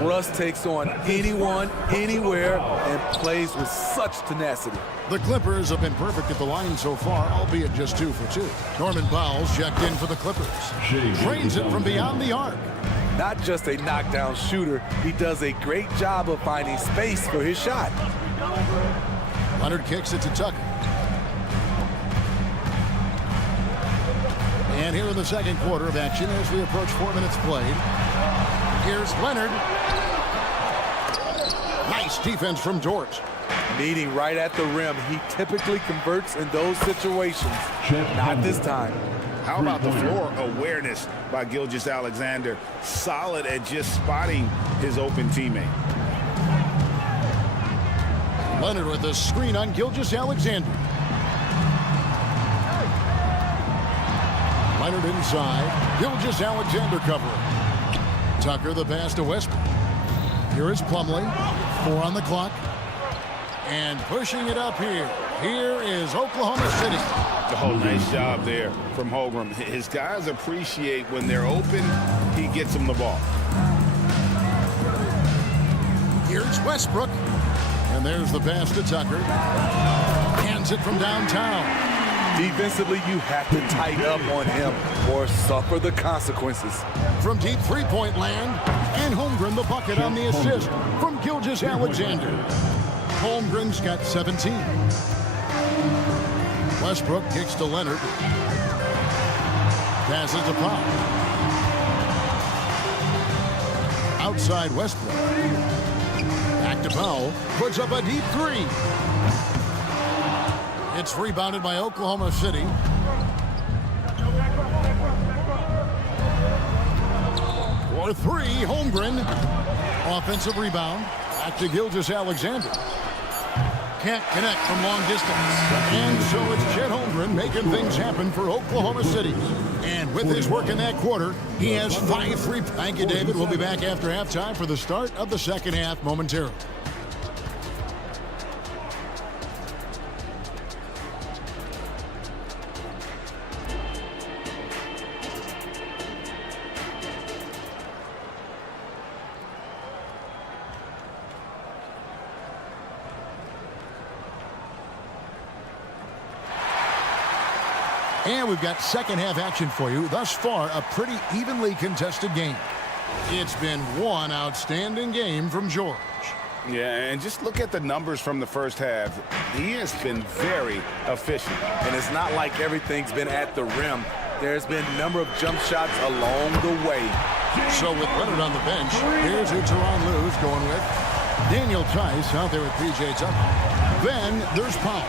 Russ takes on anyone, anywhere, and plays with such tenacity. The Clippers have been perfect at the line so far, albeit just 2 for 2. Norman Powell's checked in for the Clippers. Drains it from beyond the arc. Not just a knockdown shooter, he does a great job of finding space for his shot. Leonard kicks it to Tucker. And here in the second quarter of action as we approach 4 minutes played. Here's Leonard. Nice defense from Dort. Meeting right at the rim. He typically converts in those situations. Not this time. How about the floor awareness by Gilgeous-Alexander? Solid at just spotting his open teammate. Leonard with a screen on Gilgeous-Alexander. Leonard inside. Gilgeous-Alexander covering. Tucker the pass to Westbrook. Here is Plumlee. 4 on the clock. And pushing it up here. Here is Oklahoma City. Oh, nice job there from Holmgren. His guys appreciate when they're open, he gets them the ball. Here's Westbrook. And there's the pass to Tucker. Hands it from downtown. Defensively, you have to tighten up on him or suffer the consequences. From deep three-point land, and Holmgren the bucket on the assist from Gilgeous-Alexander. Holmgren's got 17. Westbrook kicks to Leonard. Passes to Pop. Outside Westbrook. Back to Powell. Puts up a deep three. It's rebounded by Oklahoma City. For 3, Holmgren. Offensive rebound. Back to Gilgeous-Alexander. Can't connect from long distance. And so it's Chet Holmgren making things happen for Oklahoma City. And with his work in that quarter, he has 5 3. Thank you, David. We'll be back after halftime for the start of the second half momentarily. And we've got second half action for you. Thus far, a pretty evenly contested game. It's been one outstanding game from George. Yeah, and just look at the numbers from the first half. He has been very efficient. And it's not like everything's been at the rim. There's been a number of jump shots along the way. So with Leonard on the bench, here's who Tyronn Lue's going with. Daniel Tice out there with P.J. Tucker. Then there's Powell.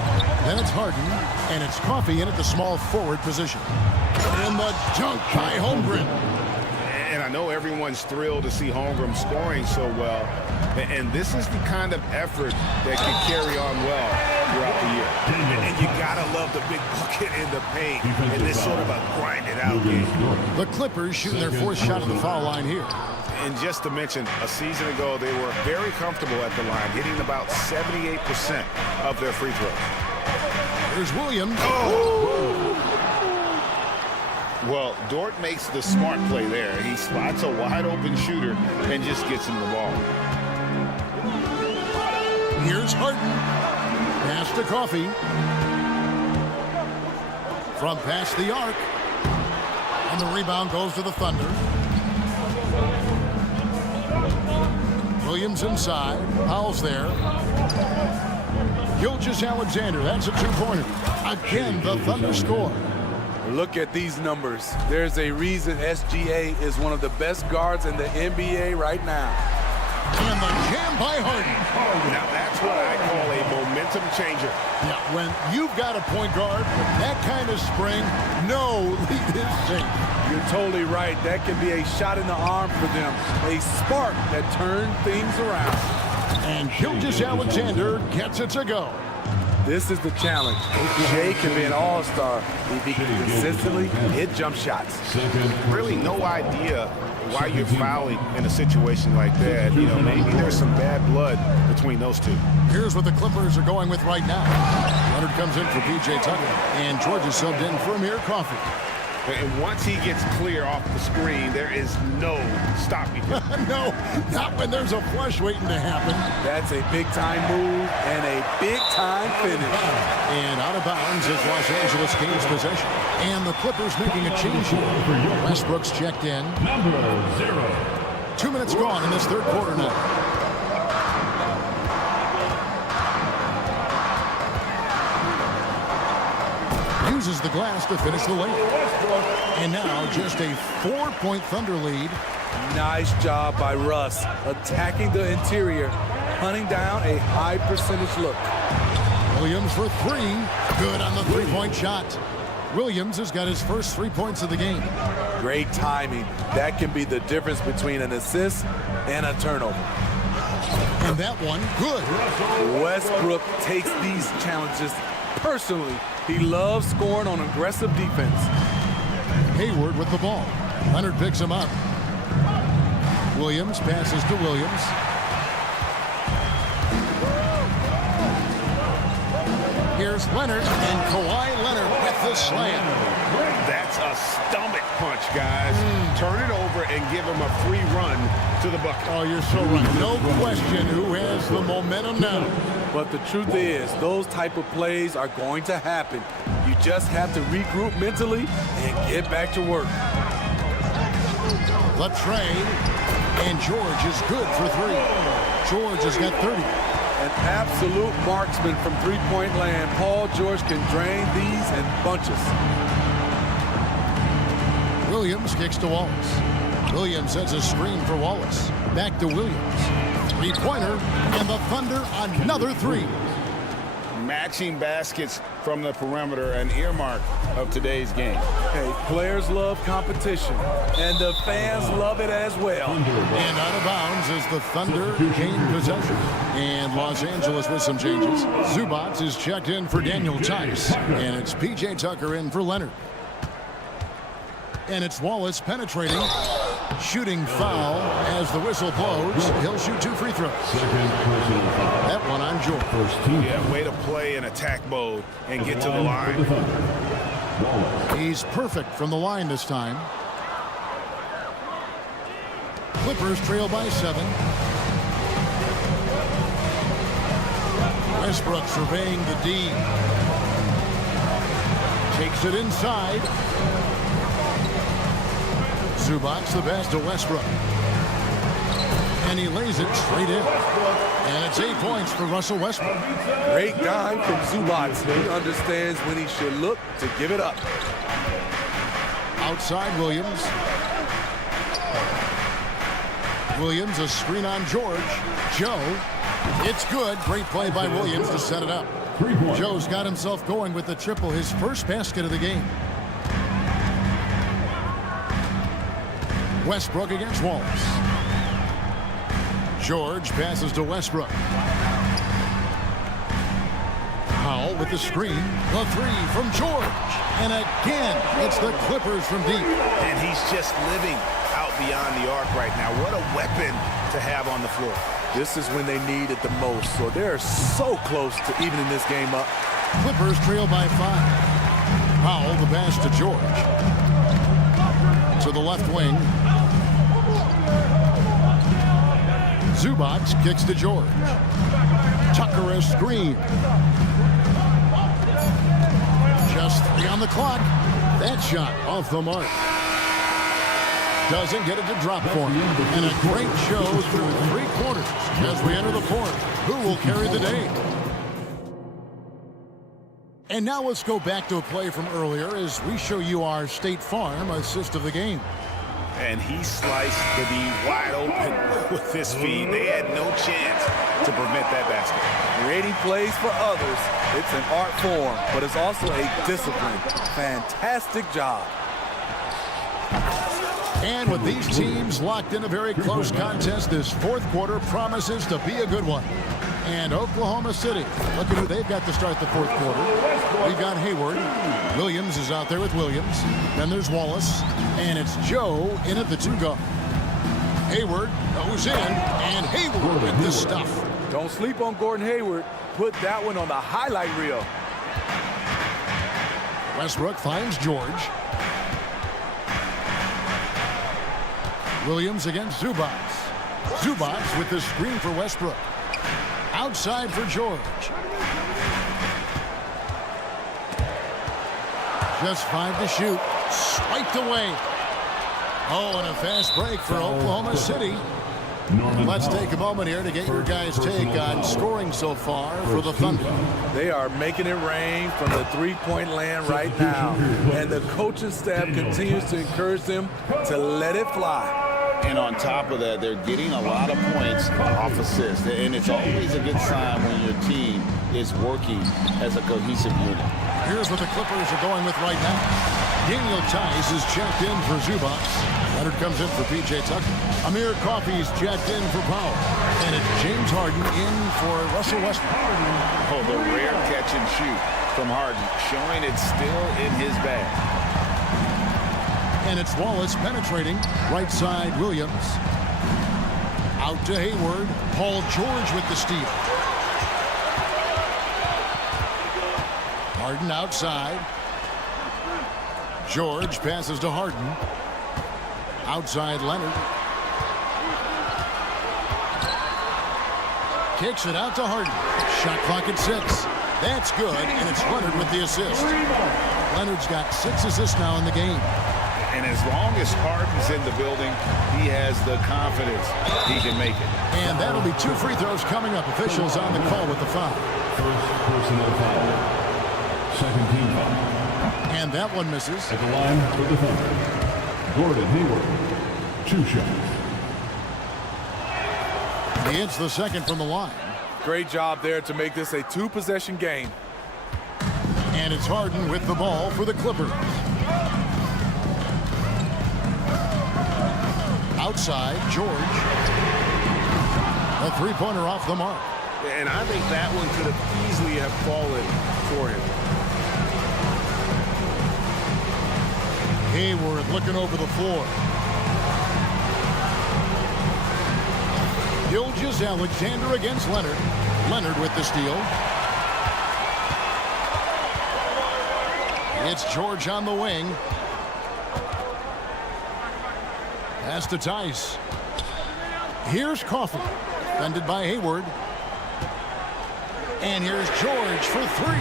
Then it's Harden. And it's Coffey in at the small forward position. And the dunk by Holmgren. And I know everyone's thrilled to see Holmgren scoring so well. And this is the kind of effort that can carry on well throughout the year. And you got to love the big bucket in the paint in this sort of a grind-it-out game. The Clippers shooting their 4th shot at the foul line here. And just to mention, a season ago, they were very comfortable at the line, hitting about 78% of their free throws. Here's Williams. Oh! Well, Dort makes the smart play there. He spots a wide-open shooter and just gets him the ball. Here's Harden. Pass to Coffey. From past the arc. And the rebound goes to the Thunder. Williams inside. Powell's there. Gilgeous-Alexander. That's a 2-pointer. Again, the Thunder score. Look at these numbers. There's a reason SGA is one of the best guards in the NBA right now. And the jam by Harden. Now that's what I call a momentum changer. Yeah, when you've got a point guard with that kind of spring, no lead is safe. You're totally right. That can be a shot in the arm for them. A spark that turned things around. And Gilgeous-Alexander gets it to go. This is the challenge. Jay can be an all-star if he can consistently hit jump shots. Really no idea why you're fouling in a situation like that. You know, maybe there's some bad blood between those two. Here's what the Clippers are going with right now. Leonard comes in for P.J. Tucker, and George is subbed in for Amir Coffey. And once he gets clear off the screen, there is no stopping him. No, not when there's a flush waiting to happen. That's a big-time move and a big-time finish. And out of bounds is Los Angeles Kings possession. And the Clippers making a change here. Westbrook's checked in. Number 0. 2 minutes gone in this third quarter now. uses the glass to finish the layup. And now just a 4-point Thunder lead. Nice job by Russ, attacking the interior, hunting down a high percentage look. Williams for three. Good on the three-point shot. Williams has got his first 3 points of the game. Great timing. That can be the difference between an assist and a turnover. And that one, good. Westbrook takes these challenges personally. He loves scoring on aggressive defense. Hayward with the ball. Leonard picks him up. Williams passes to Williams. Here's Leonard, and Kawhi Leonard with the slam. That's a stomach punch, guys. Turn it over and give him a free run to the bucket. Oh, you're so right. No question who has the momentum now. But the truth is, those type of plays are going to happen. You just have to regroup mentally and get back to work. The tray, and George is good for three. George has got 30. An absolute marksman from three-point land. Paul George can drain these in bunches. Williams kicks to Wallace. Williams sends a screen for Wallace. Back to Williams. Three-pointer, and the Thunder another three. Matching baskets from the perimeter, an earmark of today's game. Hey, players love competition, and the fans love it as well. And out of bounds as the Thunder gain possession. And Los Angeles with some changes. Zubac is checked in for Daniel Tice, and it's P.J. Tucker in for Leonard. And it's Wallace penetrating. Shooting foul as the whistle blows. He'll shoot 2 free throws. That one on George. Yeah, way to play in attack mode and get to the line. He's perfect from the line this time. Clippers trail by 7. Westbrook surveying the D. Takes it inside. Zubac the pass to Westbrook. And he lays it straight in. And it's 8 points for Russell Westbrook. Great dime from Zubac. He understands when he should look to give it up. Outside Williams. Williams a screen on George. Joe. It's good. Great play by Williams to set it up. Joe's got himself going with the triple, his first basket of the game. Westbrook against Wallace. George passes to Westbrook. Powell with the screen. The three from George. And again, it's the Clippers from deep. And he's just living out beyond the arc right now. What a weapon to have on the floor. This is when they need it the most. So they're so close to evening this game up. Clippers trail by 5. Powell the pass to George. To the left wing. Zubac kicks to George. Tucker a screen. Just 3 on the clock. That shot off the mark. Doesn't get it to drop for him. And a great show through 3 quarters as we enter the 4th. Who will carry the day? And now let's go back to a play from earlier as we show you our State Farm assist of the game. And he sliced the D wide open with his feed. They had no chance to prevent that basket. Creating plays for others, it's an art form, but it's also a discipline. Fantastic job. And with these teams locked in a very close contest, this 4th quarter promises to be a good one. And Oklahoma City, look at who they've got to start the 4th quarter. We've got Hayward. Williams is out there with Williams. Then there's Wallace. And it's Joe in at the 2 guard. Hayward goes in, and Hayward with this stuff. Don't sleep on Gordon Hayward. Put that one on the highlight reel. Westbrook finds George. Williams against Zubac. Zubac with the screen for Westbrook. Outside for George. Just 5 to shoot. Swiped away. Oh, and a fast break for Oklahoma City. Let's take a moment here to get your guys' take on scoring so far for the Thunder. They are making it rain from the three-point land right now. And the coaching staff continues to encourage them to let it fly. And on top of that, they're getting a lot of points off assists. And it's always a good sign when your team is working as a cohesive unit. Here's what the Clippers are going with right now. Daniel Tice is checked in for Zubac. Leonard comes in for P.J. Tucker. Amir Coffey's checked in for Powell. And it's James Harden in for Russell Westbrook. Oh, the rare catch and shoot from Harden, showing it's still in his bag. And it's Wallace penetrating. Right side, Williams. Out to Hayward. Paul George with the steal. Harden outside. George passes to Harden. Outside Leonard. Kicks it out to Harden. Shot clock at 6. That's good, and it's Leonard with the assist. Leonard's got 6 assists now in the game. And as long as Harden's in the building, he has the confidence he can make it. And that'll be 2 free throws coming up. Officials on the call with the foul. First personal foul. Second team foul. And that one misses. At the line for the Thunder, Gordon Hayward, 2 shots. He hits the second from the line. Great job there to make this a 2-possession game. And it's Harden with the ball for the Clippers. Outside, George. A three-pointer off the mark. And I think that one could have easily have fallen for him. Hayward looking over the floor. Gilgeous-Alexander against Leonard. Leonard with the steal. It's George on the wing. Pass to Tice. Here's Coffey. Defended by Hayward. And here's George for 3.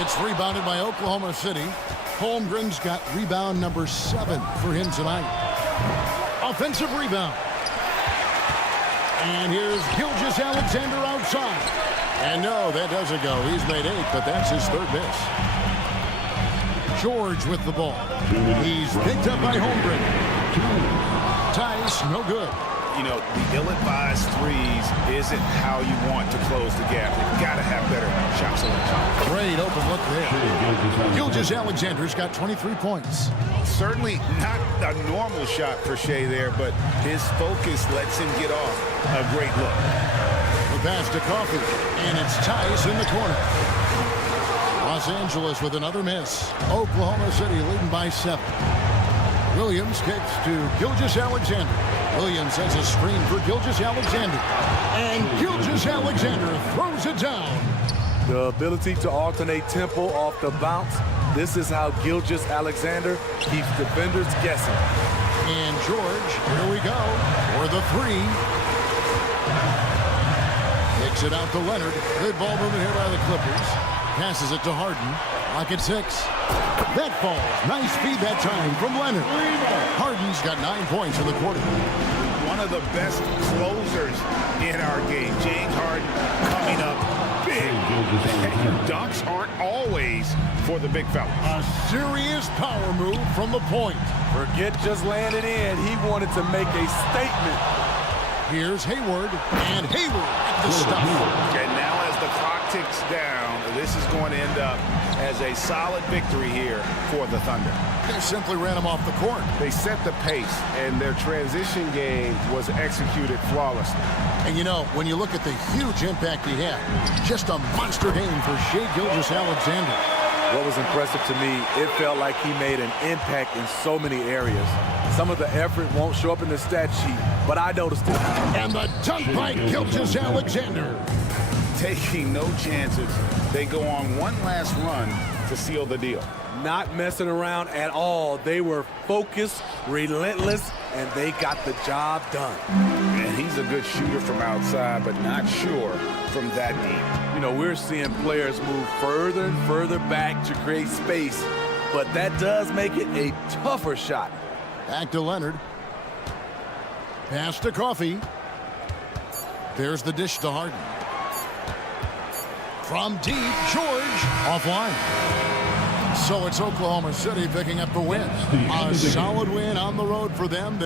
It's rebounded by Oklahoma City. Holmgren's got rebound number 7 for him tonight. Offensive rebound. And here's Gilgeous-Alexander outside. And no, that doesn't go. He's made 8, but that's his 3rd miss. George with the ball. He's picked up by Holmgren. Tice, no good. You know, the ill-advised threes isn't how you want to close the gap. You've got to have better shot selection. Great open look there. Gilgeous-Alexander's got 23 points. Certainly not a normal shot for Shea there, but his focus lets him get off a great look. The pass to Coffey, and it's Tice in the corner. Los Angeles with another miss. Oklahoma City leading by 7. Williams kicks to Gilgeous-Alexander. Williams has a screen for Gilgeous-Alexander. And Gilgeous-Alexander throws it down. The ability to alternate tempo off the bounce. This is how Gilgeous-Alexander keeps defenders guessing. And George, here we go, for the 3. Kicks it out to Leonard. Good ball movement here by the Clippers. Passes it to Harden. Lock at 6. That falls. Nice feed that time from Leonard. Harden's got 9 points in the quarter. One of the best closers in our game. James Harden coming up big. Dunks aren't always for the big fella. A serious power move from the point. Forget just laying it in. He wanted to make a statement. Here's Hayward, and Hayward at the stop. And now as the clock ticks down, this is going to end up as a solid victory here for the Thunder. They simply ran him off the court. They set the pace, and their transition game was executed flawlessly. And you know, when you look at the huge impact he had, just a monster game for Shea Gilgeous-Alexander. What was impressive to me, it felt like he made an impact in so many areas. Some of the effort won't show up in the stat sheet, but I noticed it. And the dunk by Gilgeous-Alexander. Taking no chances. They go on one last run to seal the deal. Not messing around at all. They were focused, relentless, and they got the job done. And he's a good shooter from outside, but not sure from that deep. You know, we're seeing players move further and further back to create space, but that does make it a tougher shot. Back to Leonard. Pass to Coffey. There's the dish to Harden. From deep, George offline. So it's Oklahoma City picking up the win. A solid win on the road for them.